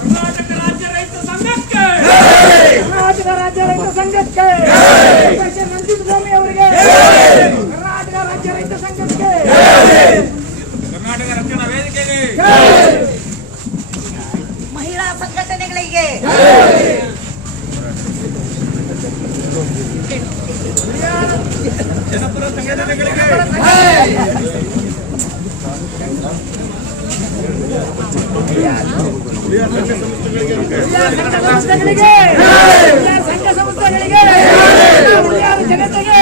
ಕರ್ನಾಟಕ ರಾಜ್ಯ ರೈತ ಸಂಘಕ್ಕೆ ನಂಜುಂಡ ಸ್ವಾಮಿ ಅವರಿಗೆ ಕರ್ನಾಟಕ ರಾಜ್ಯ ರೈತ ಸಂಘಕ್ಕೆ ಕರ್ನಾಟಕ ರಕ್ಷಣಾ ವೇದಿಕೆಗೆ ಮಹಿಳಾ ಸಂಘಟನೆಗಳಿಗೆ ಜನಪರ ಸಂಘಟನೆಗಳಿಗೆ ಸಂಘ ಸಂಸ್ಥೆಗಳಿಗೆ ಜನತೆಗೆ ಉಳಿಯಾರ ಜನತೆಗೆ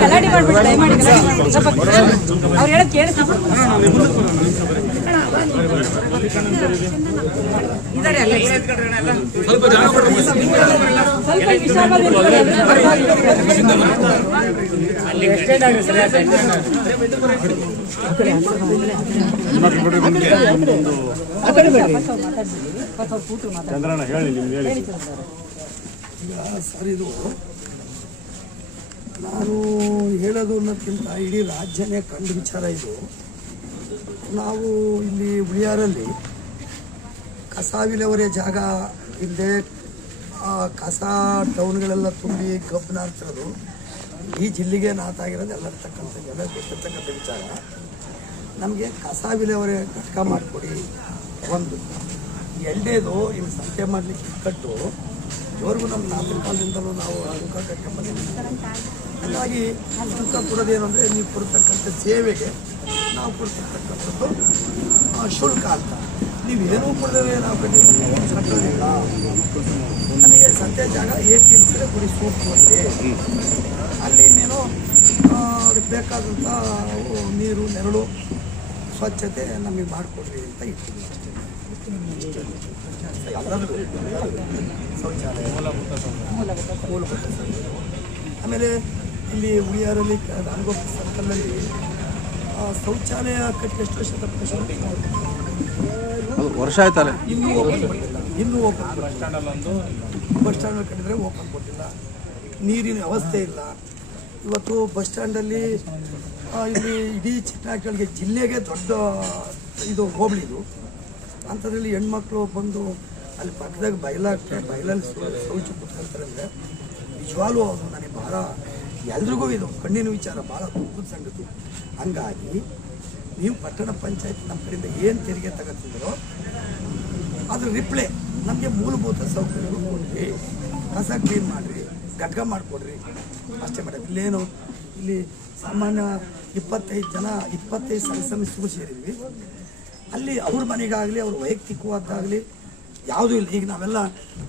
ಗಲಾಟೆ ಮಾಡ್ಬಿಟ್ಟು ದಯಮಾಡಿ ಅವ್ರು ಹೇಳೋದು ಕೇಳಿಸ್ತಾರೆ ಚಂದ್ರಣ್ಣ ಹೇಳಿ ನಿಮ್ಗೆ ಹೇಳಿ ಸರ್. ಇದು ನಾನು ಹೇಳೋದು ಅನ್ನೋದಕ್ಕಿಂತ ಇಡೀ ರಾಜ್ಯನೇ ಕಂಡು ವಿಚಾರ ಇದು. ನಾವು ಇಲ್ಲಿ ಉಳಿಯಾರಲ್ಲಿ ಕಸ ವಿಲೇವಾರಿ ಜಾಗ ಇಲ್ಲದೆ ಕಸ ಟೌನ್ಗಳೆಲ್ಲ ತುಂಬಿ ಕಬ್ಬು ನಾರ್ತಿರೋದು ಈ ಜಿಲ್ಲೆಗೆ ನಾತಾಗಿರೋದು ಎಲ್ಲ ಗೊತ್ತಿರ್ತಕ್ಕಂಥ ವಿಚಾರ. ನಮಗೆ ಕಸ ವಿಲೇವಾರಿ ಘಟಕ ಮಾಡಿಕೊಡಿ ಒಂದು. ಎರಡನೇದು ಇನ್ನು ಸಂತೆ ಮಾಡಲಿಕ್ಕೆ ಇಕ್ಕಟ್ಟು ಇವ್ರಿಗೂ ನಮ್ಮ ನಾಲ್ಕು ಕಾಲದಿಂದಲೂ ನಾವು ಸುಖ ಕಟ್ಕೊಂಡ್ಬಂದಿದ್ದೀವಿ. ಹಾಗಾಗಿ ಸುಖ ಕೊಡೋದೇನು ಅಂದರೆ ನೀವು ಕೊಡ್ತಕ್ಕಂಥ ಸೇವೆಗೆ ನಾವು ಕೊಡ್ತಿರ್ತಕ್ಕಂಥದ್ದು ಶುಲ್ಕ ಅಂತ. ನೀವೇನೂ ಕೊಡೋದೇ ನಾವು ಕಟ್ಟಿಲ್ಲ. ನನಗೆ ಸಂತೆ ಜಾಗ APMC ಕೊಡಿ ಸೂಕ್ತ ಅಂತೆ. ಅಲ್ಲಿ ಇನ್ನೇನು ಅದಕ್ಕೆ ಬೇಕಾದಂಥ ನೀರು ನೆರಳು ಸ್ವಚ್ಛತೆ ನಮಗೆ ಮಾಡಿಕೊಡ್ರಿ ಅಂತ ಇಟ್ಟಿದ್ದೀವಿ ಅಷ್ಟೇ. ಶೌಚಾಲಯ ಮೂಲಭೂತ ಆಮೇಲೆ ಇಲ್ಲಿ ಉಳಿಯಾರಲ್ಲಿ ದಾನಗೋಪ ಸರ್ಕಲಲ್ಲಿ ಶೌಚಾಲಯ ಕಟ್ಟಿ ಎಷ್ಟು ವರ್ಷ ಆಯ್ತಲ್ಲ, ಇನ್ನೂ ಓಪನ್ ಕೊಟ್ಟಿಲ್ಲ. ಬಸ್ ಸ್ಟ್ಯಾಂಡ್ ಕಟ್ಟಿದ್ರೆ ಓಪನ್ ಕೊಟ್ಟಿಲ್ಲ. ನೀರಿನ ವ್ಯವಸ್ಥೆ ಇಲ್ಲ. ಇವತ್ತು ಬಸ್ ಸ್ಟ್ಯಾಂಡಲ್ಲಿ ಇಲ್ಲಿ ಇಡೀ ಚಿಕ್ಕನಾಕಳಿಗೆ ಜಿಲ್ಲೆಗೆ ದೊಡ್ಡ ಇದು ಹೋಬಳಿದು. ಅಂಥದ್ರಲ್ಲಿ ಹೆಣ್ಮಕ್ಳು ಬಂದು ಅಲ್ಲಿ ಪಕ್ಕದಾಗ ಬಯಲಲ್ಲಿ ಶೌಚ ಕುತ್ಕೊಳ್ತಾರೆ ಅಂದರೆ ನಿಜವಾಗ್ಲೂ ಅದು ನನಗೆ ಭಾಳ ಎಲ್ರಿಗೂ ಇದು ಕಣ್ಣಿನ ವಿಚಾರ, ಭಾಳ ದುಃಖದ ಸಂಗತಿ. ಹಂಗಾಗಿ ನೀವು ಪಟ್ಟಣ ಪಂಚಾಯತ್ ನಮ್ಮ ಕಡೆಯಿಂದ ಏನು ತೆರಿಗೆ ತಗೋತಿದ್ರೋ ಅದ್ರ ರಿಪ್ಲೈ ನಮಗೆ ಮೂಲಭೂತ ಸೌಕರ್ಯಗಳು ಕೊಡ್ರಿ, ಕಸ ಕ್ಲೀನ್ ಮಾಡಿರಿ, ಘಟಕ ಮಾಡಿಕೊಡ್ರಿ ಅಷ್ಟೇ ಮೇಡಮ್. ಇಲ್ಲೇನು ಇಲ್ಲಿ ಸಾಮಾನ್ಯ 25 ಸಂಘ ಸಂಸ್ಥೆಗಳು ಸೇರಿದ್ವಿ. ಅಲ್ಲಿ ಅವ್ರ ಮನೆಗಾಗಲಿ ಅವ್ರ ವೈಯಕ್ತಿಕವಾದಾಗಲಿ ಯಾವುದೂ ಇಲ್ಲ. ಈಗ ನಾವೆಲ್ಲ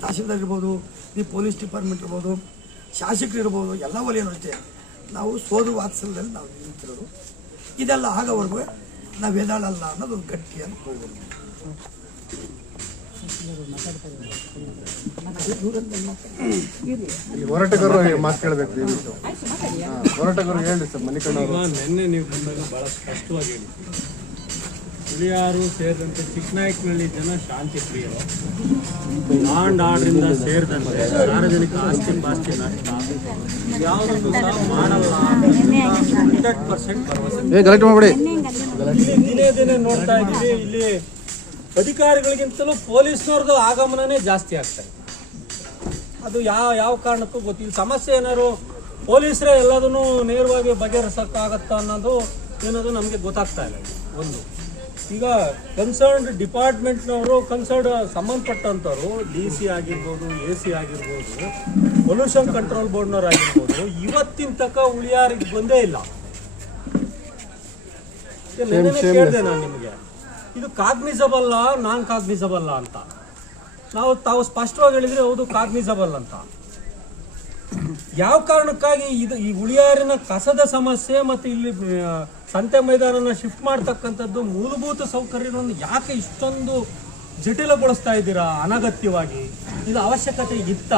ತಹಶೀಲ್ದಾರ್ ಇರ್ಬೋದು, ಈ ಪೊಲೀಸ್ ಡಿಪಾರ್ಟ್ಮೆಂಟ್ ಇರ್ಬೋದು, ಶಾಸಕರು ಇರ್ಬೋದು, ಎಲ್ಲ ವಲಯನೂ ಅಷ್ಟೇ ನಾವು ಸೋದರ ವಾತ್ಸಲ್ಯದಲ್ಲಿ ನಾವು ನಿಂತಿರೋದು. ಇದೆಲ್ಲ ಆಗೋವರೆಗೂ ನಾವು ಎದಾಳಲ್ಲ ಅನ್ನೋದು ಒಂದು ಗಟ್ಟಿಯನ್ನು ಹೋಗೋದು. ಹೋರಾಟಗಾರರು ಮಾತು ಕೇಳಬೇಕು. ಹೋರಾಟಗಾರರು ಹೇಳಿ ಸರ್. ಮಲ್ಲಿಕಣ್ಣವರು ನಿನ್ನೆ ನೀವು ಬಂದಾಗ ಭಾಳ ಸ್ಪಷ್ಟವಾಗಿ ಹೇಳಿ, ಹುಳಿಯಾರು ಸೇರಿದಂತೆ ಚಿಕ್ಕನಾಯಕನಹಳ್ಳಿ ಜನ ಶಾಂತಿ ಪ್ರಿಯರು. ಲಾಂಡ್ ಆರ್ಡ್ರಿಂದ ಸೇರಿದಂತೆ ಸಾರ್ವಜನಿಕ ಆಸ್ತಿ ಪಾಸ್ತಿ ನಷ್ಟ ಯಾವುದಕ್ಕೂ ಸಹ ಮಾಡಲ್ಲ 100% ಭರವಸೆ. ಇಲ್ಲಿ ದಿನೇ ನೋಡ್ತಾ ಇದ್ದೀವಿ, ಇಲ್ಲಿ ಅಧಿಕಾರಿಗಳಿಗಿಂತಲೂ ಪೊಲೀಸ್ನವ್ರದ್ದು ಆಗಮನನೇ ಜಾಸ್ತಿ ಆಗ್ತಾರೆ. ಅದು ಯಾವ ಕಾರಣಕ್ಕೂ ಗೊತ್ತಿಲ್ಲ. ಸಮಸ್ಯೆ ಏನಾದ್ರು ಪೊಲೀಸರೇ ಎಲ್ಲದನ್ನು ನೇರವಾಗಿ ಬಗೆಹರಿಸೋಕ್ಕಾಗತ್ತಾ ಅನ್ನೋದು ನಮಗೆ ಗೊತ್ತಾಗ್ತಾ ಇಲ್ಲ. ಒಂದು ಈಗ ಕನ್ಸರ್ನ್ಡ್ ಡಿಪಾರ್ಟ್ಮೆಂಟ್ನವರು ಸಂಬಂಧಪಟ್ಟಂಥವ್ರು DC ಆಗಿರ್ಬೋದು, AC ಆಗಿರ್ಬೋದು, ಪೊಲ್ಯೂಷನ್ ಕಂಟ್ರೋಲ್ ಬೋರ್ಡ್ನವ್ರು ಆಗಿರ್ಬೋದು, ಇವತ್ತಿನ ತನಕ ಉಳಿಯಾರಿಗೆ ಬಂದೇ ಇಲ್ಲ. ಕೇಳಿದೆ ನಾನು ನಿಮಗೆ, ಇದು ಕಾಗ್ನಿಸಬಲ್ಲ ನಾನ್ ಕಾಗ್ನಿಸಬಲ್ಲ ಅಂತ. ತಾವು ಸ್ಪಷ್ಟವಾಗಿ ಹೇಳಿದ್ರೆ ಹೌದು ಕಾಗ್ನಿಸಬಲ್ ಅಂತ. ಯಾವ ಕಾರಣಕ್ಕಾಗಿ ಈ ಉಳಿಯಾರಿನ ಕಸದ ಸಮಸ್ಯೆ ಮತ್ತು ಇಲ್ಲಿ ಸಂತೆ ಮೈದಾನನ ಶಿಫ್ಟ್ ಮಾಡ್ತಕ್ಕಂಥದ್ದು ಮೂಲಭೂತ ಸೌಕರ್ಯಗಳನ್ನು ಯಾಕೆ ಇಷ್ಟೊಂದು ಜಟಿಲಗೊಳಿಸ್ತಾ ಇದ್ದೀರಾ ಅನಗತ್ಯವಾಗಿ? ಇದು ಅವಶ್ಯಕತೆ ಇತ್ತ?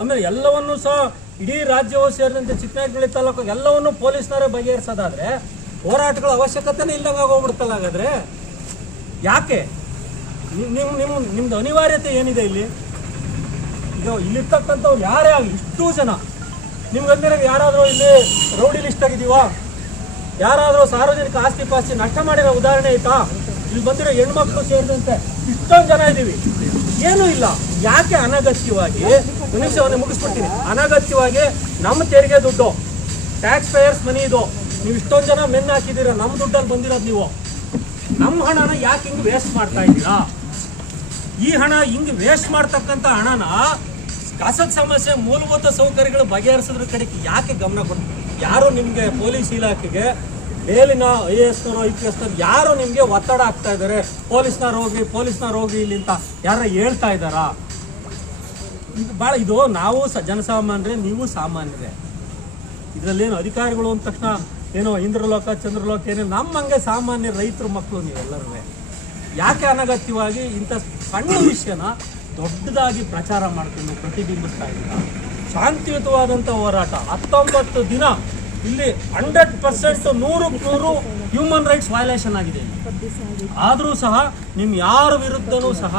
ಆಮೇಲೆ ಎಲ್ಲವನ್ನೂ ಸಹ ಇಡೀ ರಾಜ್ಯವೂ ಸೇರಿದಂತೆ ಚಿಕ್ಕನಾಯಕನಹಳ್ಳಿ ತಾಲೂಕು ಎಲ್ಲವನ್ನೂ ಪೊಲೀಸ್ನವರೇ ಬಗೆಹರಿಸೋದಾದ್ರೆ ಹೋರಾಟಗಳ ಅವಶ್ಯಕತೆನೇ ಇಲ್ಲಂಗೆ ಹೋಗ್ಬಿಡ್ತಲ್ಲ. ಹಾಗಾದ್ರೆ ಯಾಕೆ ನಿಮ್ದು ಅನಿವಾರ್ಯತೆ ಏನಿದೆ ಇಲ್ಲಿ? ಈಗ ಇಲ್ಲಿರ್ತಕ್ಕಂಥವ್ರು ಯಾರೇ ಆಗಲಿ, ಇಷ್ಟೂ ಜನ ನಿಮ್ಗಂದ್ರೆ ಯಾರಾದರೂ ಇಲ್ಲಿ ರೌಡಿ ಲಿಸ್ಟ್ ಆಗಿದೀವಾ? ಯಾರಾದರೂ ಸಾರ್ವಜನಿಕ ಆಸ್ತಿ ಪಾಸ್ತಿ ನಷ್ಟ ಮಾಡಿರೋ ಉದಾಹರಣೆ ಐತಾ? ಇಲ್ಲಿ ಬಂದಿರೋ ಹೆಣ್ಮಕ್ಳು ಸೇರಿದಂತೆ ಇಷ್ಟೊಂದು ಜನ ಇದ್ದೀವಿ, ಏನೂ ಇಲ್ಲ. ಯಾಕೆ ಅನಗತ್ಯವಾಗಿ, ನಿಮಿಷವನ್ನೇ ಮುಗಿಸ್ಬಿಡ್ತೀನಿ, ಅನಗತ್ಯವಾಗಿ ನಮ್ಮ ತೆರಿಗೆ ದುಡ್ಡು, ಟ್ಯಾಕ್ಸ್ ಪೇಯರ್ಸ್ ಮನಿ ಇದು, ನೀವು ಇಷ್ಟೊಂದು ಜನ ಮೆನ್ ಹಾಕಿದ್ದೀರಾ, ನಮ್ಮ ದುಡ್ಡಲ್ಲಿ ಬಂದಿರೋದು ನೀವು. ನಮ್ಮ ಹಣನ ಯಾಕೆ ಹಿಂಗೆ ವೇಸ್ಟ್ ಮಾಡ್ತಾ ಇದ್ದೀರಾ? ಈ ಹಣ ಹಿಂಗೆ ವೇಸ್ಟ್ ಮಾಡ್ತಕ್ಕಂಥ ಹಣನ ಕಸದ ಸಮಸ್ಯೆ, ಮೂಲಭೂತ ಸೌಕರ್ಯಗಳು ಬಗೆಹರಿಸೋದ್ರ ಕಡೆಗೆ ಯಾಕೆ ಗಮನ ಕೊಡ್ತೀವಿ? ಯಾರು ನಿಮಗೆ ಪೊಲೀಸ್ ಇಲಾಖೆಗೆ ಮೇಲಿನ IAS IPS ಯಾರು ನಿಮಗೆ ಒತ್ತಡ ಆಗ್ತಾ ಇದ್ದಾರೆ, ಪೊಲೀಸ್ನವ್ರು ಹೋಗಿ ಇಲ್ಲಿ ಅಂತ ಯಾರು ಹೇಳ್ತಾ ಇದ್ದಾರಾ? ಇದು ಭಾಳ, ಇದು ನಾವು ಜನಸಾಮಾನ್ಯರೇ, ನೀವು ಸಾಮಾನ್ಯರೇ. ಇದರಲ್ಲೇನು ಅಧಿಕಾರಿಗಳು ಅಂದ ತಕ್ಷಣ ಏನೋ ಇಂದ್ರಲೋಕ ಚಂದ್ರಲೋಕ ಏನೇ, ನಮ್ಮಂಗೆ ಸಾಮಾನ್ಯ ರೈತರ ಮಕ್ಕಳು ನೀವೆಲ್ಲರೂ. ಯಾಕೆ ಅನಗತ್ಯವಾಗಿ ಇಂಥ ಸಣ್ಣ ವಿಷಯನ ದೊಡ್ಡದಾಗಿ ಪ್ರಚಾರ ಮಾಡ್ಕೊಂಡು ಪ್ರತಿಬಿಂಬಿಸ್ತಾ ಇದ್ದೀರಾ? ಶಾಂತಿಯುತವಾದಂಥ ಹೋರಾಟ 19 ದಿನ ಇಲ್ಲಿ 100% 100% ಹ್ಯೂಮನ್ ರೈಟ್ಸ್ ವೈಲೇಷನ್ ಆಗಿದೆ. ಆದರೂ ಸಹ ನಿಮ್ಮ ಯಾರ ವಿರುದ್ಧನೂ ಸಹ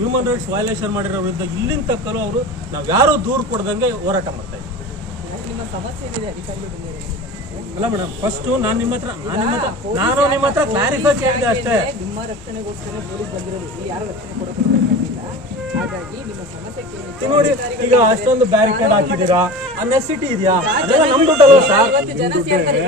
ಹ್ಯೂಮನ್ ರೈಟ್ಸ್ ವೈಲೇಷನ್ ಮಾಡಿರೋ ವಿರುದ್ಧ ಇಲ್ಲಿನ ತಕ್ಕಲು ಅವರು ನಾವು ಯಾರೂ ದೂರು ಕೊಡ್ದಂಗೆ ಹೋರಾಟ ಮಾಡ್ತಾ ಇದ್ದೀವಿ. ಅಲ್ಲ ಮೇಡಮ್, ಫಸ್ಟ್ ನಾನು ನಿಮ್ಮ ಹತ್ರ ಕ್ಲಾರಿಫೈ ಕೇಳಿದೆ ಅಷ್ಟೇ. ನಿಮ್ಮ ರಕ್ಷಣೆಗೋಸ್ಕರ ಪೊಲೀಸ್ ಬಂದಿರೋದು, ಯಾರು ರಕ್ಷಣೆ ಕೊಡೋಕ್ಕಾಗಿಲ್ಲ. ಹಾಗಾಗಿ ನಿಮ್ಮ ಸಮಸ್ಯೆ ನೋಡಿ, ಈಗ ಅಷ್ಟೊಂದು ಬ್ಯಾರಿಕೇಡ್ ಹಾಕಿದ್ದೀರಾ, ಆ ನೆಸಿಟಿ ಇದೆಯಾ? ಅದೆಲ್ಲ ನಮ್ ದುಡ್ಡಲ್ವ ಸರ್? ಜನ ಸೇರ್ತಾರೆ,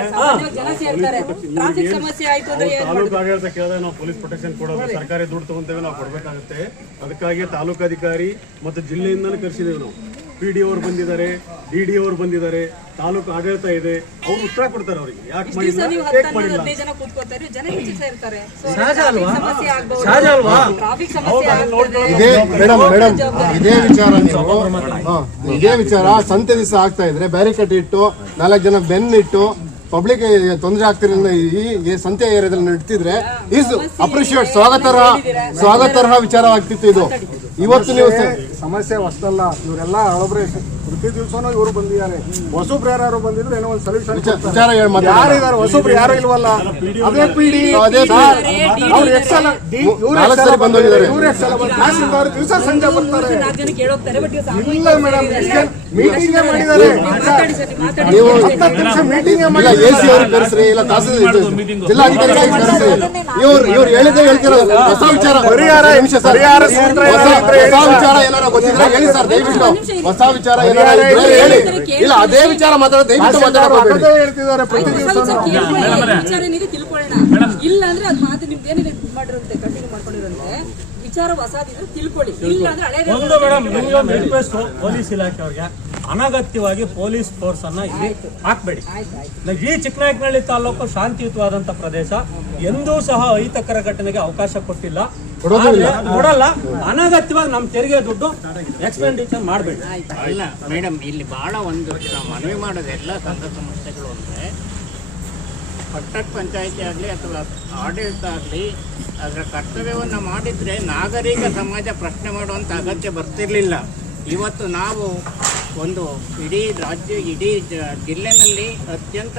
ಟ್ರಾಫಿಕ್ ಸಮಸ್ಯೆ ಆಯ್ತು ಅಂದ್ರೆ ತಾಲೂಕು ಆಡಳಿತ ಕೇಳಿದ್ರೆ ನಾವು ಪೊಲೀಸ್ ಪ್ರೊಟೆಕ್ಷನ್ ಕೊಡೋದು, ಸರ್ಕಾರಿ ದುಡ್ಡು ತಗೊಂತೇವೆ, ನಾವು ಕೊಡ್ಬೇಕಾಗುತ್ತೆ. ಅದಕ್ಕಾಗಿ ತಾಲೂಕು ಅಧಿಕಾರಿ ಮತ್ತು ಜಿಲ್ಲೆಯಿಂದಲೂ ಕರೆಸಿದ್ದೇವೆ ನಾವು. PD ಅವ್ರು ಬಂದಿದ್ದಾರೆ, DD ಅವ್ರು ಬಂದಿದ್ದಾರೆ, ತಾಲೂಕು ಆಡಳಿತ ಇದೆ, ಅವ್ರು ಉತ್ತರ ಕೊಡ್ತಾರೆ ಅವ್ರಿಗೆ ಯಾಕೆ ಮಾಡಿಲ್ಲ, ಹೇಗೆ ಮಾಡಿಲ್ಲ. ಜನ ಕೂತ್ಕೋತಾರೆ, ಜನ ಹೆಚ್ಚು ಸೇರ್ತಾರೆ. ಸಹಜ ಅಲ್ವಾ? ಸಮಸ್ಯೆ ಆಗ್ಬಹುದು, ಸಹಜ ಅಲ್ವಾ? ಟ್ರಾಫಿಕ್ ಸಮಸ್ಯೆ ಆಗ್ತದೆ. ಇದೇ ಮೇಡಮ್ ಇದೇ ವಿಚಾರ ನೀವು ಇದೇ ವಿಚಾರ ಸಂತೆ ದಿವಸ ಆಗ್ತಾ ಇದ್ರೆ ಬ್ಯಾರಿಕೇಡ್ ಇಟ್ಟು 4 ಜನ ಬೆನ್ನಿಟ್ಟು ಪಬ್ಲಿಕ್ ತೊಂದರೆ ಆಗ್ತಿರೋದ್ರಿಂದ ಈ ಸಂತೆ ಏರಿಯಾದಲ್ಲಿ ನಡ್ತಿದ್ರೆ ಈಸ್ ಅಪ್ರಿಶಿಯೇಟ್ ಸ್ವಾಗತಾರ್ಹ ವಿಚಾರವಾಗ್ತಿತ್ತು ಇದು. ಇವತ್ತು ನೀವು ಸಮಸ್ಯೆ ಹೊಸದಲ್ಲ, ಇವರೆಲ್ಲ ಹಳಬ್ರೆ ಪ್ರತಿ ದಿವಸನೂ ಇವರು ಬಂದಿದ್ದಾರೆ. ಹೊಸಬ್ರು ಯಾರು ಬಂದಿದ್ರು ಏನೋ ಒಂದು ಸೊಲ್ಯೂಷನ್ ವಿಚಾರ ಯಾರಿದ್ದಾರೆ, ಹೊಸಬ್ರು ಯಾರು ಇಲ್ವಲ್ಲ. ಅದೇ PD ಅವ್ರು ಎಕ್ಸಲ್ ತಹಸೀಲ್ದಾರ್ ದಿವಸ ಸಂಜೆ ಬರ್ತಾರೆ. 4 ಜನ ಕೇಳೋಗ್ತಾರೆ, ಬಟ್ ಇಲ್ಲ ಮೇಡಮ್, ಮೀಟಿಂಗ್ ಮಾಡಿದ್ದಾರೆ, ನೀವು 10 ನಿಮಿಷ ಮೀಟಿಂಗ್ ಇಲ್ಲ AC ಅವ್ರಿಗೆ ಕರೆಸ್ರಿ, ಇಲ್ಲ ತಹಸೀಲ್ದಾರ್ ಜಿಲ್ಲಾಧಿಕಾರಿ ಕರೆಸ್ರಿ. ಇವ್ರು ಹೇಳಿದ್ರೆ ಹೇಳ್ತಿರೋದು ಹೊಸ ವಿಚಾರ. ನಿಮಿಷ ಸರ್, ಹೊಸ ವಿಚಾರ ಏನಾರ ಗೊತ್ತಿದ್ರೆ ಹೇಳಿ ಸರ್, ದಯವಿಟ್ಟು ಹೊಸ ವಿಚಾರ ಏನಾರ ಇದ್ರೆ ಹೇಳಿ. ಇಲ್ಲ ಅದೇ ವಿಚಾರ ಮಾತಾಡೋದು, ದಯವಿಟ್ಟು ಮಾತಾಡೋದು ಹೇಳ್ತಿದ್ದಾರೆ ಪ್ರತಿ ದಿವಸ. ವಿಚಾರ ಏನಿದೆ ತಿಳ್ಕೊಳ್ಳೋಣ. ಇಲ್ಲ ಅಂದ್ರೆ ಅದು ಮಾತು ನಿಮ್ದು ಏನಿದೆ ಮಾಡಿರುತ್ತೆ, ಕಂಟಿನ್ಯೂ ಮಾಡ್ಕೊಂಡಿರುತ್ತೆ. ವಿಚಾರ ಹೊಸದಿದ್ರೆ ತಿಳ್ಕೊಳ್ಳಿ, ಇಲ್ಲ ಅಂದ್ರೆ ಹಳೇದೇ. ಒಂದು ಮೇಡಮ್, ನಿಮ್ಗೊಂದು ರಿಕ್ವೆಸ್ಟ್, ಪೊಲೀಸ್ ಇಲಾಖೆ ಅವ್ರಿಗೆ ಅನಗತ್ಯವಾಗಿ ಪೊಲೀಸ್ ಫೋರ್ಸ್ ಅನ್ನ ಇಲ್ಲಿ ಹಾಕ್ಬೇಡಿ. ಈ ಚಿಕ್ಕನಾಯಕನಹಳ್ಳಿ ತಾಲೂಕು ಶಾಂತಿಯುತವಾದಂತ ಪ್ರದೇಶ, ಎಂದೂ ಸಹ ಅಹಿತಕರ ಘಟನೆಗೆ ಅವಕಾಶ ಕೊಟ್ಟಿಲ್ಲ, ಕೊಡಲ್ಲ. ಅನಗತ್ಯವಾಗಿ ನಮ್ಮ ತೆರಿಗೆ ದುಡ್ಡು ಎಕ್ಸ್ಪೆಂಡಿಚರ್ ಮಾಡಬೇಡಿ. ಇಲ್ಲ ಮೇಡಮ್, ಇಲ್ಲಿ ಬಹಳ ಒಂದು ಮನವಿ ಮಾಡೋದು ಎಲ್ಲ ಸಂಘ ಸಂಸ್ಥೆಗಳು ಅಂದರೆ ಪಟ್ಟಣ ಪಂಚಾಯಿತಿ ಆಗಲಿ ಅಥವಾ ಆಡಳಿತ ಆಗಲಿ ಅದರ ಕರ್ತವ್ಯವನ್ನು ಮಾಡಿದರೆ ನಾಗರಿಕ ಸಮಾಜ ಪ್ರಶ್ನೆ ಮಾಡುವಂಥ ಅಗತ್ಯ ಬರ್ತಿರಲಿಲ್ಲ. ಇವತ್ತು ನಾವು ಒಂದು ಇಡೀ ರಾಜ್ಯ, ಇಡೀ ಜಿಲ್ಲೆಯಲ್ಲಿ ಅತ್ಯಂತ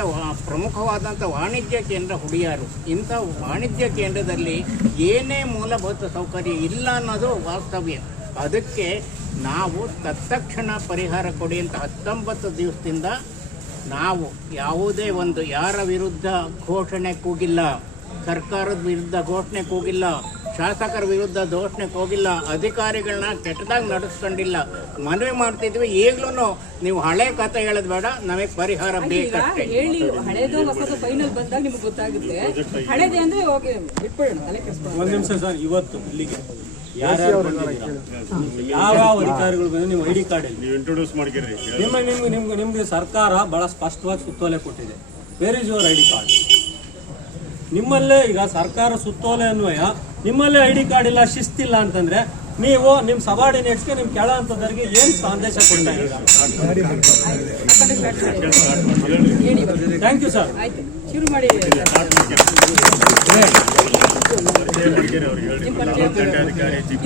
ಪ್ರಮುಖವಾದಂಥ ವಾಣಿಜ್ಯ ಕೇಂದ್ರ ಹುಡಿಯಾರು. ಇಂಥ ವಾಣಿಜ್ಯ ಕೇಂದ್ರದಲ್ಲಿ ಏನೇ ಮೂಲಭೂತ ಸೌಕರ್ಯ ಇಲ್ಲ ಅನ್ನೋದು ವಾಸ್ತವ್ಯ. ಅದಕ್ಕೆ ನಾವು ತತ್ಕ್ಷಣ ಪರಿಹಾರ ಕೊಡಿ ಅಂತ 19 ದಿವಸದಿಂದ ನಾವು ಯಾವುದೇ ಒಂದು ಯಾರ ವಿರುದ್ಧ ಘೋಷಣೆ ಕೂಗಿಲ್ಲ, ಸರ್ಕಾರದ ವಿರುದ್ಧ ಘೋಷಣೆ ಕೂಗಿಲ್ಲ, ಶಾಸಕರ ವಿರುದ್ಧ ಘೋಷಣೆ ಹೋಗಿಲ್ಲ, ಅಧಿಕಾರಿಗಳನ್ನ ಕೆಟ್ಟದಾಗಿ ನಡೆಸ್ಕೊಂಡಿಲ್ಲ. ಮನವಿ ಮಾಡ್ತಿದ್ವಿ. ಈಗಲೂ ನೀವು ಹಳೆ ಕಥೆ ಹೇಳೋದು ಬೇಡ, ನಮಗೆ ಪರಿಹಾರ ಬೇಕಷ್ಟೇ. ಹೇಳಿ, ಹಳೇದು ಹೊಸದು ಫೈನಲ್ ಬಂದಾಗ ನಿಮ್ಗೆ ಗೊತ್ತಾಗುತ್ತೆ. ಹಳೇದೇ ಅಂದ್ರೆ ಓಕೆ ಬಿಟ್ಬಿಡೋಣ, ತಲೆ ಕೆಡಿಸ್ಕೊಳ್ಳೋಣ. ಒಂದ್ ನಿಮಿಷ ಸರ್, ಇವತ್ತು ಇಲ್ಲಿಗೆ ಯಾರ್ಯಾರು ಯಾವ ಅಧಿಕಾರಿಗಳು ಬಂದ್ರೆ ನಿಮ್ಮ ID ಕಾರ್ಡ್ ನೀವು ಇಂಟ್ರೊಡ್ಯೂಸ್ ಮಾಡ್ಕಿರಿ. ನಿಮ್ಗೆ ಸರ್ಕಾರ ಬಹಳ ಸ್ಪಷ್ಟವಾಗಿ ಸುತ್ತೋಲೆ ಕೊಟ್ಟಿದೆ. Where is your ID card? ನಿಮ್ಮಲ್ಲೇ ಈಗ ಸರ್ಕಾರ ಸುತ್ತೋಲೆ ಅನ್ವಯ ನಿಮ್ಮಲ್ಲೇ ID ಕಾರ್ಡ್ ಇಲ್ಲ, ಶಿಸ್ತಿಲ್ಲ ಅಂತಂದ್ರೆ ನೀವು ನಿಮ್ಮ ಸಬಾರ್ಡಿನೇಟ್ಸ್ಗೆ ನಿಮ್ಮ ಕೆಳ ಹಂತದವರಿಗೆ ಏನು ಸಂದೇಶ ಕೊಡ್ತಾ ಇದ್ದೀರಾ? Thank you sir. ಆಯ್ತು, ಶುರು ಮಾಡಿ.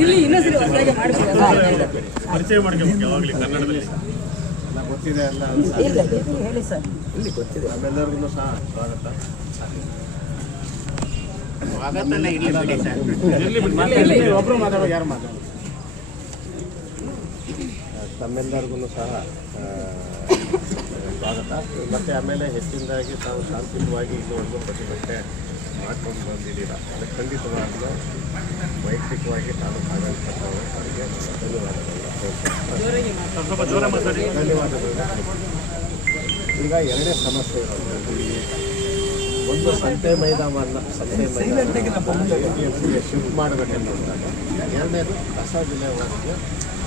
ಇಲ್ಲಿ ಇನ್ನೊಂದ್ಸರಿ ಹೊಸದಾಗಿ ಮಾಡ್ತೀರಲ್ಲ, ಪರಿಚಯ ಮಾಡ್ಕೋಬೇಕು ಯಾವಾಗಲೂ ಕನ್ನಡದಲ್ಲಿ. ಗೊತ್ತಿದೆ ಎಲ್ಲ ಹೇಳಿ ಸರ್. ಇಲ್ಲಿ ಗೊತ್ತಿದೆ. ನಮ್ಮೆಲ್ಲರಿಗೂ ಸಹ ಸ್ವಾಗತ. ಸ್ವಾಗತನ ಇರಲಿ ಬಿಡಿ ಸರ್. ಒಬ್ರು ಮಾತಾಡೋ, ಯಾರು ಮಾತಾಡೋ? ತಮ್ಮೆಲ್ಲರಿಗೂ ಸಹ ಸ್ವಾಗತ. ಮತ್ತು ಆಮೇಲೆ ಹೆಚ್ಚಿನದಾಗಿ ತಾವು ಶಾಂತಿಯುತವಾಗಿ ಇದುವರೆಗೂ ಪ್ರತಿಭಟನೆ ಮಾಡ್ಕೊಂಡು ಬಂದಿದ್ದೀರ. ಅದಕ್ಕೆ ಖಂಡಿತವಾಗಲೂ ವೈಯಕ್ತಿಕವಾಗಿ ತಾಲೂಕು ಆಡಳಿತದವರು ಅವರಿಗೆ ಧನ್ಯವಾದಗಳು. ಈಗ ಎರಡೇ ಸಮಸ್ಯೆ ಇರೋದು. ಒಂದು ಸಂತೆ ಮೈದಾನ ಶಿಫ್ಟ್ ಮಾಡಬೇಕನ್ನೋದಾಗ, ಎರಡನೇದು ಕಸ ವಿಲೇವಾರಿಗೆ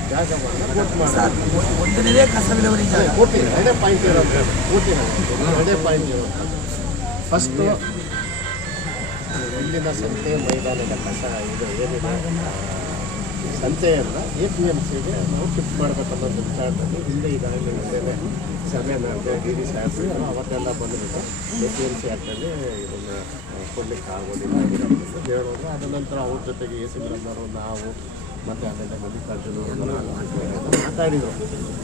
ಜಾಗವನ್ನು ಕೊಟ್ಟು ಮಾಡೋದು. ಒಂದನೇ ಕಸ ವಿಲೇವಾರಿ ಜಾಗ ಪೂರ್ತಿ ಎರಡೇ ಪಾಯಿಂಟ್ ಇರೋದು, ಎರಡೇ ಪಾಯಿಂಟ್ ಇರೋದು. ಫಸ್ಟು ಇಲ್ಲಿನ ಸಂತೆ ಮೈದಾನದ ಕಸ ಇದು ಏನಿದೆ ಸಂತೆಯನ್ನು APMCಗೆ ನಾವು ಶಿಫ್ಟ್ ಮಾಡಬೇಕನ್ನೋದು ವಿಚಾರದಲ್ಲಿ ಹಿಂದೆ ಈಗಾಗಲೇ ಒಂದೇನೆ ಸಭೆ ನಡೆದ DD ಸಾಹೇಬರು ಅವತ್ತೆಲ್ಲ ಬಂದುಬಿಟ್ಟು APMC ಆ್ಯಕ್ಟಲ್ಲಿ ಇದನ್ನು ಕೊಡಲಿಕ್ಕೆ ಆಗೋದಿಲ್ಲ ಅಂತ ಹೇಳೋದು. ಅದ ನಂತರ ಅವ್ರ ಜೊತೆಗೆ AC ಮೇಡಮ್ನವರು ನಾವು ಮತ್ತು ಆಮೇಲೆ ಮಲ್ಲಿಕಾರ್ಜುನ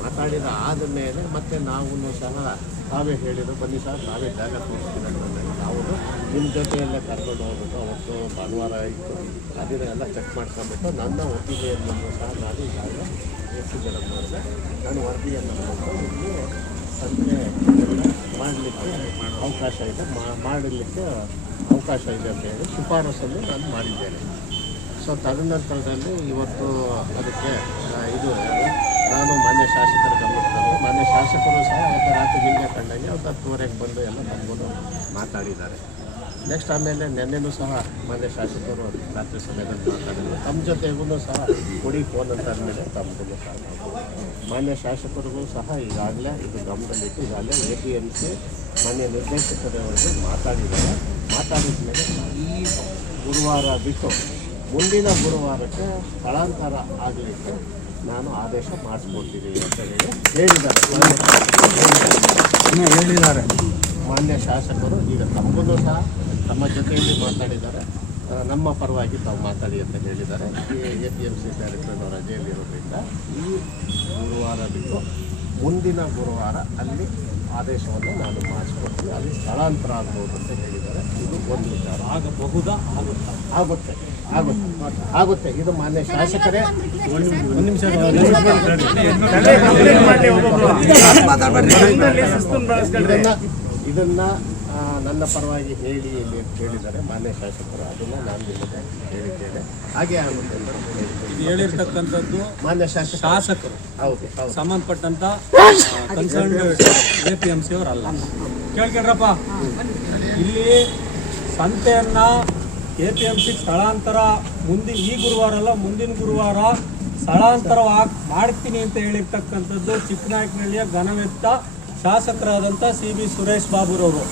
ಮಾತಾಡಿದ ಆದ ಮೇಲೆ ಮತ್ತೆ ನಾವು ಸಹ ತಾವೇ ಹೇಳಿದ್ರು, ಬನ್ನಿ ಸರ್ ನಾವೇ ಜಾಗ ತೋರಿಸ್ತೀವಿ. ನಾವು ನಿಮ್ಮ ಜೊತೆಯಲ್ಲೇ ಕರ್ಕೊಂಡು ಹೋಗ್ಬಿಟ್ಟು ಅವತ್ತು ಭಾನುವಾರ ಇತ್ತು, ಅದನ್ನೆಲ್ಲ ಚೆಕ್ ಮಾಡ್ಕೊಂಡ್ಬಿಟ್ಟು ನನ್ನ ಒಪ್ಪಿಗೆಯನ್ನು ಸಹ ನಾನು ಈಗಾಗಲೇ AC ಮೇಡಮ್ನವ್ರಿಗೆ ನಾನು ವರದಿಯನ್ನು ಇಲ್ಲಿ ಸಂತೆ ಮಾಡಲಿಕ್ಕೆ ಅವಕಾಶ ಇದೆ, ಮಾಡಲಿಕ್ಕೆ ಅವಕಾಶ ಇದೆ ಅಂತ ಹೇಳಿ ಶಿಫಾರಸನ್ನು ನಾನು ಮಾಡಿದ್ದೇನೆ. ಸೊ ತದನಂತರದಲ್ಲಿ ಇವತ್ತು ಅದಕ್ಕೆ ಇದು ನಾನು ಮಾನ್ಯ ಶಾಸಕರ ಗಮನಕ್ಕೆ ತಂದು, ಮಾನ್ಯ ಶಾಸಕರು ಸಹ ಅವತ್ತು ರಾತ್ರಿ ನಿನ್ನೆ ಕಂಡಂಗೆ ಅವತ್ತು 10:30ಗೆ ಬಂದು ಎಲ್ಲ ನಮಗೂ ಮಾತಾಡಿದ್ದಾರೆ. ನೆಕ್ಸ್ಟ್ ಆಮೇಲೆ ನಿನ್ನೆನೂ ಸಹ ಮಾನ್ಯ ಶಾಸಕರು ರಾತ್ರಿ ಸಮಯದಲ್ಲಿ ಮಾತಾಡಿದ್ರು. ತಮ್ಮ ಜೊತೆಗೂ ಸಹ ಕೊಡಿ ಫೋನ್ ಅಂತ ಅಂದಮೇಲೆ ತಮ್ಮಗೂ ಸಹ ಮಾನ್ಯ ಶಾಸಕರಿಗೂ ಸಹ ಈಗಾಗಲೇ ಇದು ಗಮನದಲ್ಲಿಟ್ಟು ಈಗಾಗಲೇ APMC ಮಾನ್ಯ ನಿರ್ದೇಶಕರವರೆಗೂ ಮಾತಾಡಿದ್ದಾರೆ. ಮಾತಾಡಿದ ಮೇಲೆ ಈ ಗುರುವಾರ ಬಿಟ್ಟು ಮುಂದಿನ ಗುರುವಾರಕ್ಕೆ ಸ್ಥಳಾಂತರ ಆಗಲಿಕ್ಕೆ ನಾನು ಆದೇಶ ಮಾಡಿಸ್ಕೊಡ್ತೀನಿ ಅಂತ ಹೇಳಿದ್ದಾರೆ ಮಾನ್ಯ ಶಾಸಕರು. ಈಗ ತಮಗೂ ಸಹ ತಮ್ಮ ಜೊತೆಯಲ್ಲಿ ಮಾತಾಡಿದ್ದಾರೆ, ನಮ್ಮ ಪರವಾಗಿ ತಾವು ಮಾತಾಡಿ ಅಂತ ಹೇಳಿದ್ದಾರೆ. APMC ಡೈರೆಕ್ಟರ್ ರಜೆಯಲ್ಲಿರೋದ್ರಿಂದ ಈ ಗುರುವಾರ ಬಿಟ್ಟು ಮುಂದಿನ ಗುರುವಾರ ಅಲ್ಲಿ ಆದೇಶವನ್ನು ನಾನು ಮಾಡಿಸ್ಕೊಡ್ತೀನಿ, ಅಲ್ಲಿ ಸ್ಥಳಾಂತರ ಆಗ್ಬೋದು ಅಂತ ಹೇಳಿದ್ದಾರೆ. ಇದು ಒಂದು ವಿಚಾರ. ಆಗಬಹುದಾ? ಆಗುತ್ತೆ ಆಗುತ್ತೆ. ಇದು ಮಾನ್ಯ ಶಾಸಕರೇ ಒಂದು ನಿಮಿಷ ಇದನ್ನ ನನ್ನ ಪರವಾಗಿ ಹೇಳಿ ಇಲ್ಲಿ ಹೇಳಿದ್ದಾರೆ ಮಾನ್ಯ ಶಾಸಕರು. ಅದನ್ನು ನಾನು ನಿಮಗೆ ಹೇಳಿದ್ದೇನೆ. ಹಾಗೆ ಆಗುತ್ತೆ ಇದು ಹೇಳಿರ್ತಕ್ಕಂಥದ್ದು ಮಾನ್ಯ ಶಾಸಕರು, ಹೌದು ಸಂಬಂಧಪಟ್ಟಂತ ಕನ್ಸರ್ನ್ APMC ಅವರಲ್ಲ. ಕೇಳ್ಕೊಂಡ್ರಪ್ಪ, ಇಲ್ಲಿ ಸಂತೆಯನ್ನ APMC ಸ್ಥಳಾಂತರ ಈ ಗುರುವಾರ ಅಲ್ಲ, ಮುಂದಿನ ಗುರುವಾರ ಸ್ಥಳಾಂತರ ಮಾಡ್ತೀನಿ ಅಂತ ಹೇಳಿರ್ತಕ್ಕಂಥದ್ದು ಚಿಕ್ಕನಾಯಕನಹಳ್ಳಿಯ ಘನವೆತ್ತ ಶಾಸಕರಾದಂಥ CB ಸುರೇಶ್ ಬಾಬುರವರು.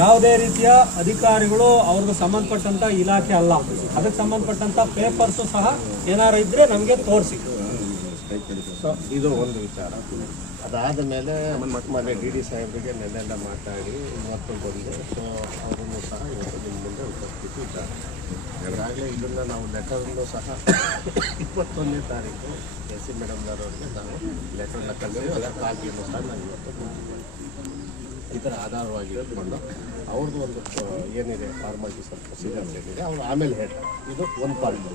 ಯಾವುದೇ ರೀತಿಯ ಅಧಿಕಾರಿಗಳು ಅವ್ರಿಗೆ ಸಂಬಂಧಪಟ್ಟಂಥ ಇಲಾಖೆ ಅಲ್ಲ. ಅದಕ್ಕೆ ಸಂಬಂಧಪಟ್ಟಂಥ ಪೇಪರ್ಸು ಸಹ ಏನಾರು ಇದ್ದರೆ ನಮಗೆ ತೋರಿಸಿ. ಸೊ ಇದು ಒಂದು ವಿಚಾರ. ಅದಾದ ಮೇಲೆ ಮತ್ತೆ DD ಸಾಹೇಬರಿಗೆ ನೆನ್ನೆಲ್ಲ ಮಾತಾಡಿ ಇವತ್ತು ಬಂದು, ಸೊ ಅವರನ್ನು ಸಹ ಇವತ್ತು ನಿಮ್ಮ ಮುಂದೆ ಉಪಸ್ಥಿತಿ ಇದ್ದಾರೆ. ಈಗಾಗಲೇ ಇದನ್ನು ನಾವು ಲೆಟರನ್ನು ಸಹ 21ನೇ ತಾರೀಕು AC ಮೇಡಮ್ನವರಿಗೆ ನಾವು ಲೆಟರ್ನ ಕಳಿಸಿ ಅದರ ಕಾಪಿಯನ್ನು ಸಹ ನಾವು ಇವತ್ತು ಈ ಥರ ಆಧಾರವಾಗಿ ಇಟ್ಕೊಂಡು ಅವ್ರದ್ದು ಒಂದು ಏನಿದೆ ಫಾರ್ಮಾಲಿಟಿ ಸ್ವಲ್ಪ ಪ್ರೊಸೀಜರ್ಸ್ ಏನಿದೆ ಅವರು ಆಮೇಲೆ ಹೇಳ್ತಾರೆ. ಇದು ಒಂದು ಪಾರ್ಟ್.